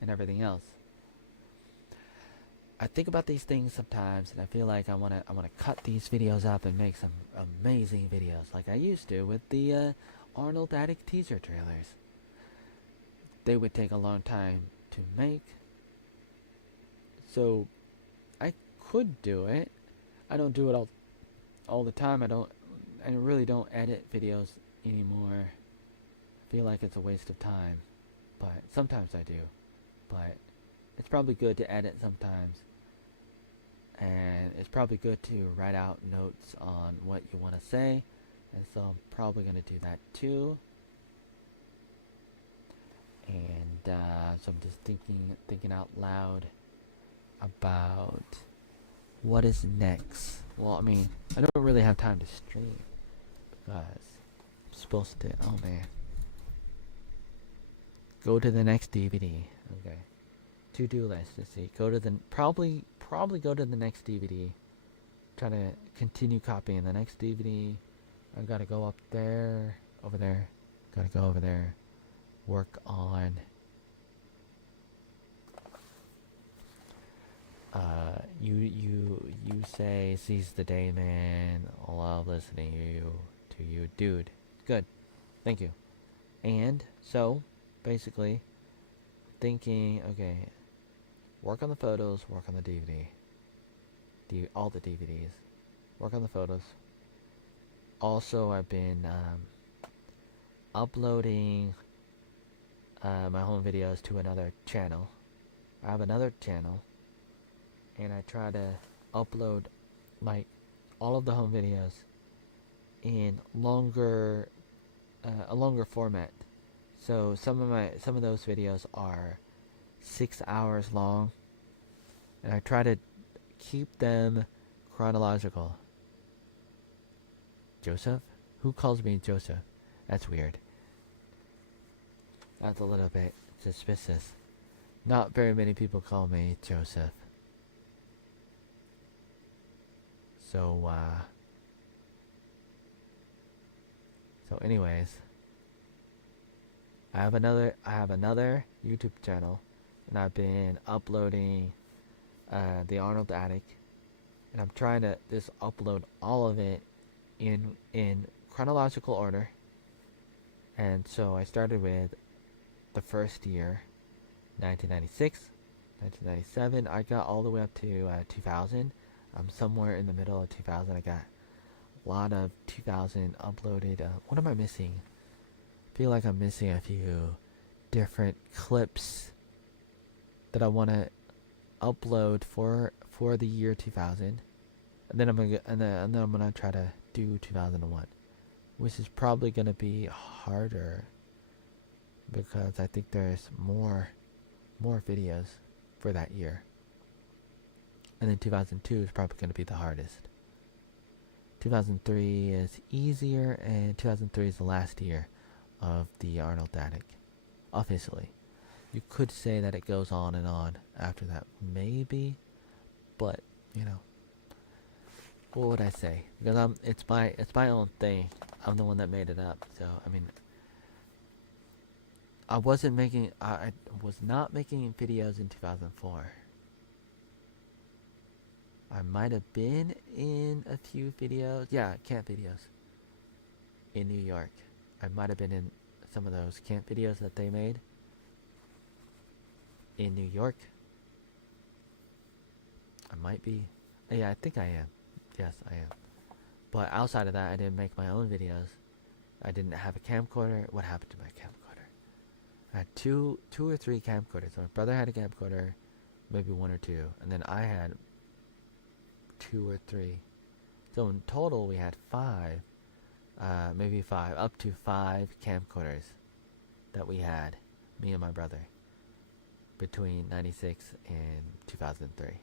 and everything else. I think about these things sometimes, and I feel like I wanna cut these videos up and make some amazing videos, like I used to with the Arnold Attic teaser trailers. They would take a long time to make, So I could do it. I don't do it all the time. I really don't edit videos anymore. I feel like it's a waste of time, but sometimes I do. But it's probably good to edit sometimes, and it's probably good to write out notes on what you want to say, and so I'm probably going to do that too. And so I'm just thinking out loud about what is next. Well, I mean, I don't really have time to stream because I'm supposed to. Oh man, go to the next DVD. Okay, to-do list. Let's see. Go to the probably go to the next DVD. Try to continue copying the next DVD. I gotta go up there, over there. Gotta go over there. Work on you say seize the day, man. Love listening to you, dude. Good, thank you. And so basically thinking, okay, work on the photos, work on the all the DVDs, work on the photos. Also, I've been uploading my home videos to another channel. I have another channel, and I try to upload like all of the home videos in a longer format. So some of those videos are 6 hours long, and I try to keep them chronological. Joseph? Who calls me Joseph? That's weird. That's a little bit suspicious. Not very many people call me Joseph. So, anyways, I have another YouTube channel, and I've been uploading the Arnold Attic, and I'm trying to just upload all of it in chronological order. And so I started with the first year, 1996, 1997. I got all the way up to 2000. I'm somewhere in the middle of 2000. I got a lot of 2000 uploaded. What am I missing? I feel like I'm missing a few different clips that I want to upload for the year 2000, and then I'm gonna try to do 2001, which is probably gonna be harder because I think there's more videos for that year, and then 2002 is probably gonna be the hardest. 2003 is easier, and 2003 is the last year of the Arnold Attic, officially. You could say that it goes on and on after that, maybe, but what would I say? Because it's my own thing. I'm the one that made it up. So I mean, I was not making videos in 2004. I might have been in a few videos. Yeah, camp videos in New York. I might have been in some of those camp videos that they made in New York. I might be. Yeah, I think I am. Yes, I am. But outside of that, I didn't make my own videos. I didn't have a camcorder. What happened to my camcorder? I had two or three camcorders. My brother had a camcorder, maybe one or two, and then I had 2 or 3. So in total, we had 5, maybe 5, up to 5 camcorders that we had, me and my brother, between 96 and 2003.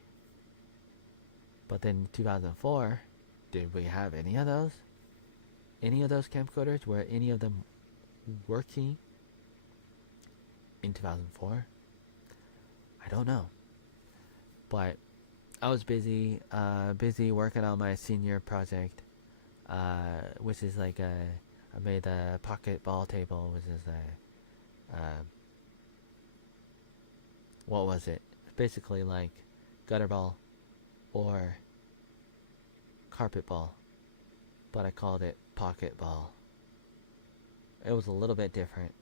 But then 2004, did we have any of those? Any of those camcorders? Were any of them working in 2004? I don't know. But I was busy working on my senior project, which is like I made a pocket ball table, which is what was it? Basically like gutter ball or carpet ball, but I called it pocket ball. It was a little bit different.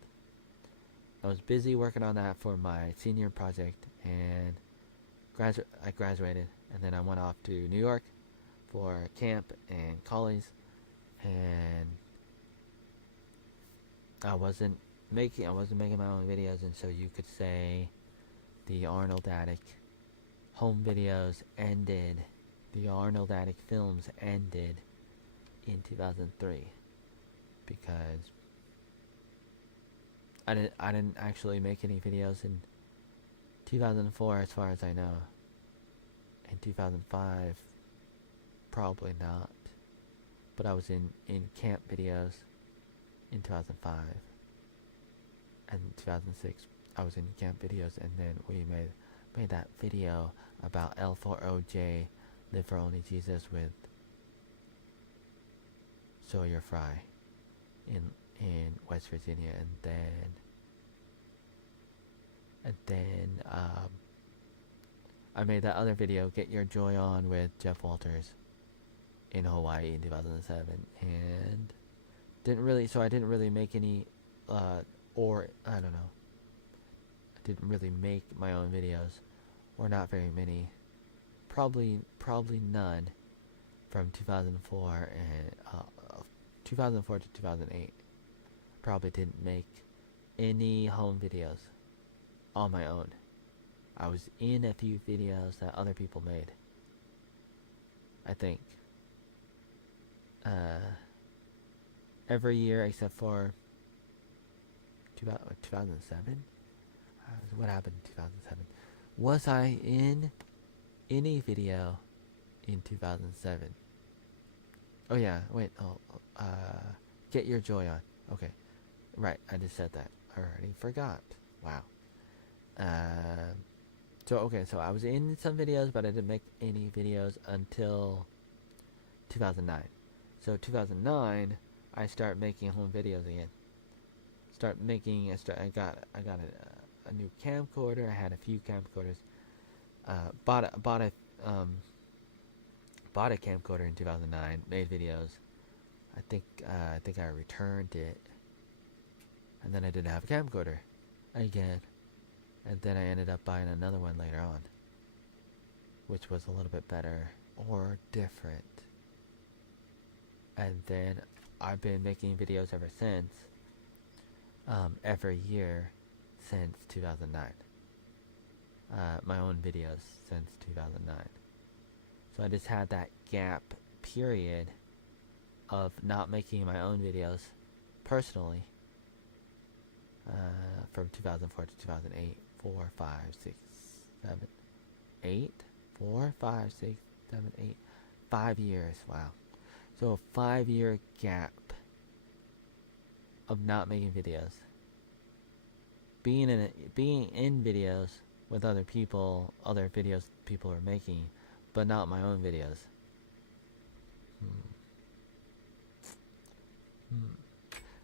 I was busy working on that for my senior project, and I graduated, and then I went off to New York for camp and college, and I wasn't making my own videos, and so you could say the Arnold Attic home videos ended. The Arnold Attic films ended in 2003 because I didn't actually make any videos in 2004 as far as I know. In 2005 probably not. But I was in camp videos in 2005. And 2006 I was in camp videos, and then we made that video about L4OJ Live for Only Jesus with Sawyer Fry in West Virginia, and then I made that other video, Get Your Joy On, with Jeff Walters in Hawaii in 2007, and I didn't really make any or I don't know. I didn't really make my own videos, or not very many. Probably none from 2004 and 2004 to 2008. Probably didn't make any home videos on my own. I was in a few videos that other people made, I think. Every year except for 2007? What happened in 2007? Was I in any video in 2007? Oh yeah, wait, Get Your Joy On. Okay, right, I just said that. I already forgot. Wow. So I was in some videos, but I didn't make any videos until 2009. So 2009, I start making home videos again. I got a new camcorder. I had a few camcorders. Bought a camcorder in 2009. Made videos. I think I returned it, and then I didn't have a camcorder again, and then I ended up buying another one later on, which was a little bit better or different. And then I've been making videos ever since. Every year since 2009. My own videos since 2009. So I just had that gap period of not making my own videos personally from 2004 to 2008. 4, 5, 6, 7, 8. 4, 5, 6, 7, 8. 5 years. Wow. So a 5-year gap of not making videos. Being in videos with other videos people are making, but not my own videos.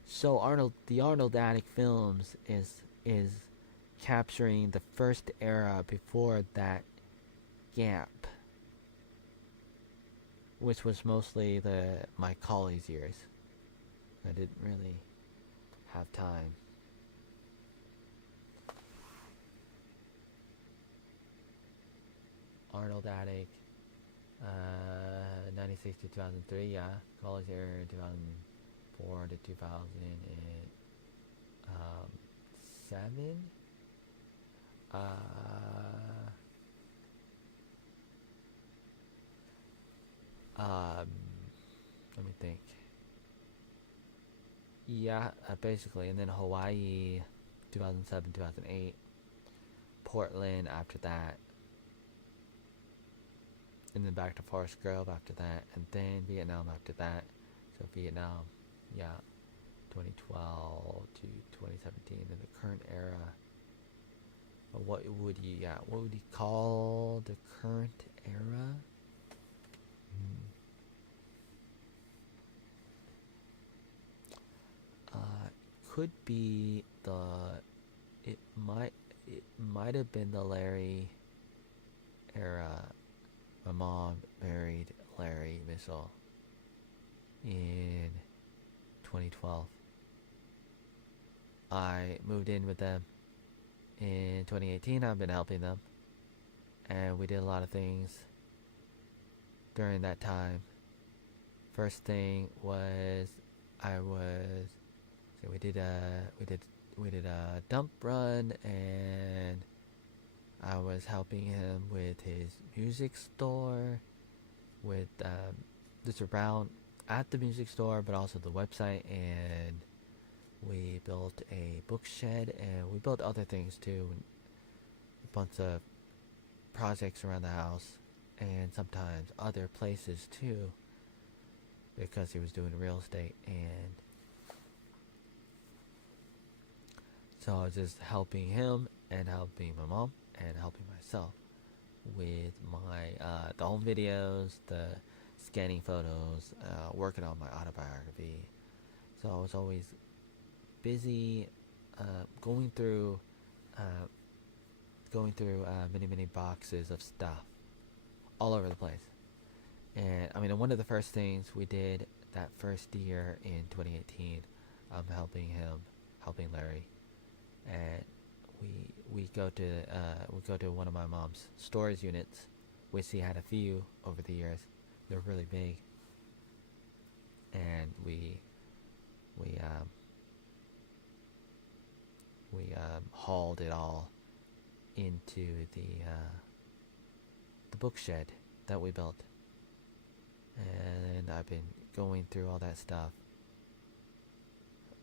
So the Arnold Attic films is capturing the first era before that gap, which was mostly my college years. I didn't really have time. Arnold Attic, 96 to 2003, yeah. College era, 2004 to 2007. Let me think. Yeah, basically, and then Hawaii, 2007, 2008. Portland after that. And then back to Forest Grove after that, and then Vietnam after that. So Vietnam, yeah, 2012 to 2017 in the current era. What would you call the current era? Could be it might have been the Larry era. My mom married Larry Mitchell in 2012. I moved in with them in 2018. I've been helping them, and we did a lot of things during that time. First thing was I was so we did a dump run, and I was helping him with his music store, with just around at the music store, but also the website, and we built a book shed, and we built other things too, a bunch of projects around the house, and sometimes other places too, because he was doing real estate. And so I was just helping him and helping my mom and helping myself with my the home videos, the scanning photos, working on my autobiography. So I was always busy going through uh, many boxes of stuff all over the place. And I mean, one of the first things we did that first year in 2018, I'm helping Larry, and we go to one of my mom's storage units, which he had a few over the years. They're really big, and we um, we hauled it all into the book shed that we built, and I've been going through all that stuff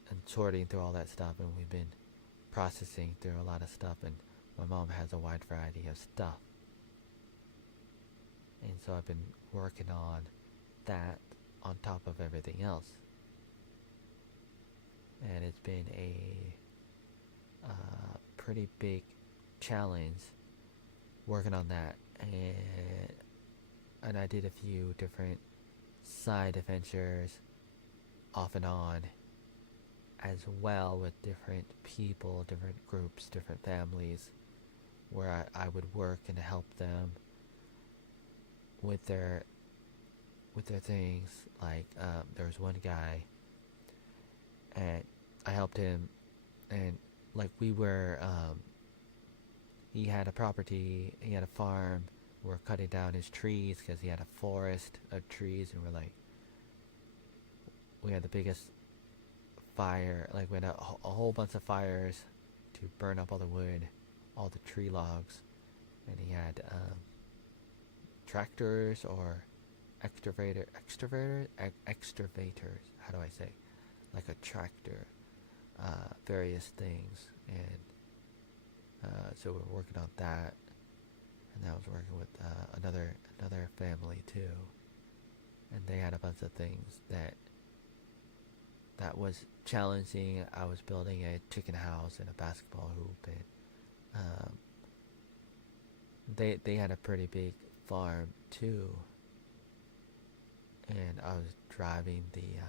and sorting through all that stuff, and we've been processing through a lot of stuff, and my mom has a wide variety of stuff, and so I've been working on that on top of everything else, and it's been a pretty big challenge working on that. And I did a few different side adventures off and on as well, with different people, different groups, different families, where I would work and help them with their things. Like there was one guy, and I helped him, and like we were he had a property, he had a farm. We're cutting down his trees because he had a forest of trees, and we had the biggest fire. Like we had a whole bunch of fires to burn up all the wood, all the tree logs, and he had tractors or excavators. How do I say? Like a tractor, various things, and so we're working on that. And I was working with another family too, and they had a bunch of things that was challenging. I was building a chicken house and a basketball hoop, and they had a pretty big farm too, and I was driving the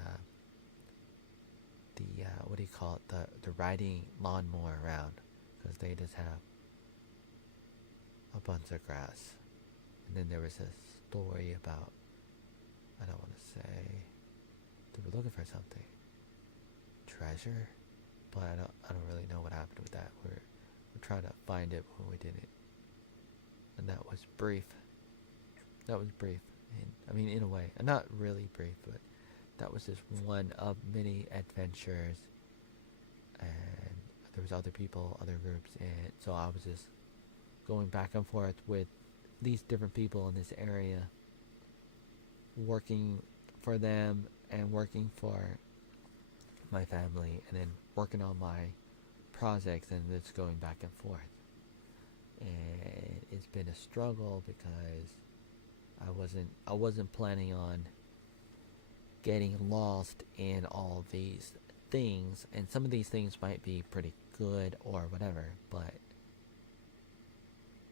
what do you call it, the riding lawnmower around, because they just have a bunch of grass. And then there was a story about, I don't want to say, they were looking for something, treasure, but I don't really know what happened with that. We're trying to find it when we didn't, and that was brief. And, I mean, in a way, not really brief, but that was just one of many adventures, and there was other people, other groups, and so I was just going back and forth with these different people in this area, working for them and working for my family, and then working on my projects, and it's going back and forth. And it's been a struggle because I wasn't planning on getting lost in all these things, and some of these things might be pretty good or whatever, but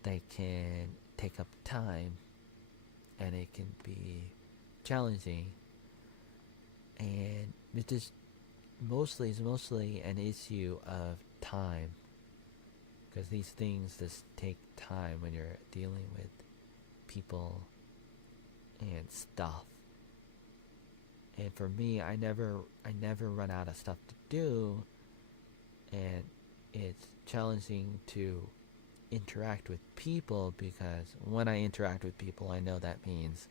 they can take up time, and it can be challenging, and it's mostly an issue of time, because these things just take time when you're dealing with people and stuff. And for me, I never run out of stuff to do, and it's challenging to interact with people, because when I interact with people, I know that means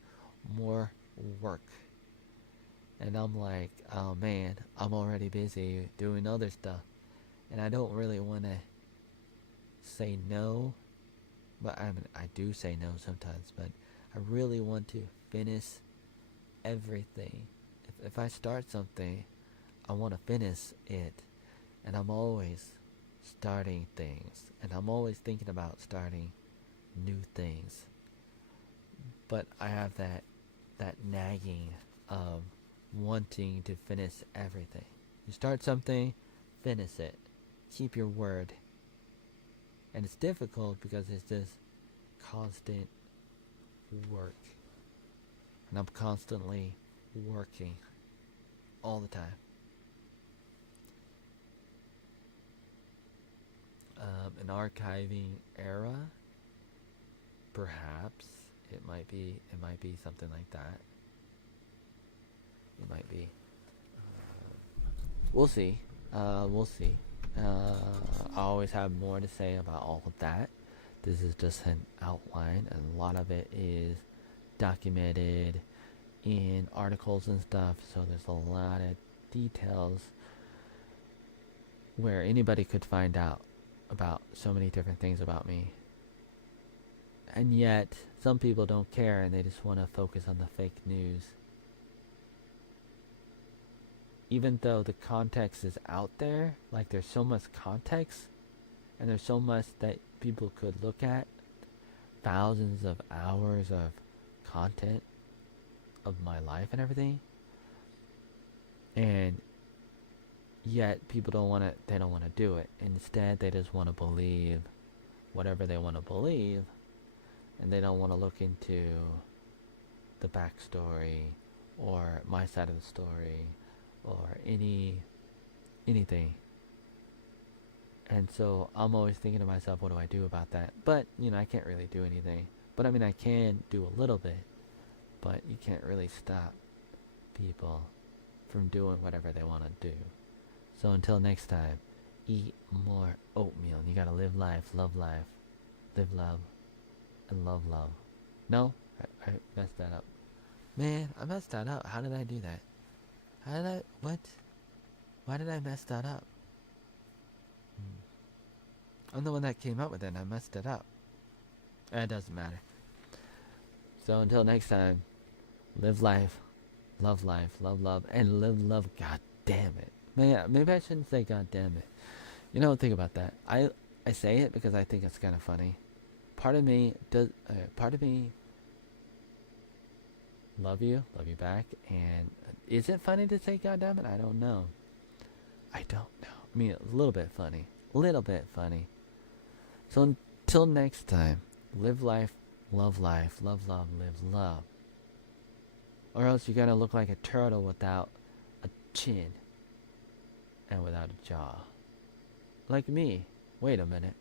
more work. And I'm like, oh man, I'm already busy doing other stuff. And I don't really want to say no, but I do say no sometimes, but I really want to finish everything. If I start something, I want to finish it. And I'm always starting things. And I'm always thinking about starting new things. But I have that nagging of wanting to finish everything. You start something, finish it. Keep your word. And it's difficult because it's just constant work. And I'm constantly working all the time. An archiving era, perhaps it might be something like that. It might be. We'll see. We'll see. I always have more to say about all of that. This is just an outline, and a lot of it is documented in articles and stuff, so there's a lot of details where anybody could find out about so many different things about me. And yet, some people don't care and they just want to focus on the fake news. Even though the context is out there, like there's so much context and there's so much that people could look at, thousands of hours of content of my life and everything, and yet people they don't want to do it. Instead, they just want to believe whatever they want to believe, and they don't want to look into the backstory or my side of the story or anything. And so I'm always thinking to myself, what do I do about that? But I can't really do anything. But I mean, I can do a little bit, but you can't really stop people from doing whatever they want to do. So until next time, eat more oatmeal. You gotta live life, live love, and love. No, I messed that up. Man, I messed that up. How did I do that? What? Why did I mess that up? I'm the one that came up with it and I messed it up. It doesn't matter. So until next time, live life, love, and live love. God damn it. Man, maybe I shouldn't say god damn it. Think about that. I say it because I think it's kind of funny. Part of me love you back, and is it funny to say god damn it? I don't know. I mean, a little bit funny. So until next time, live life, love, live love. Or else you're gonna look like a turtle without a chin and without a jaw. Like me. Wait a minute.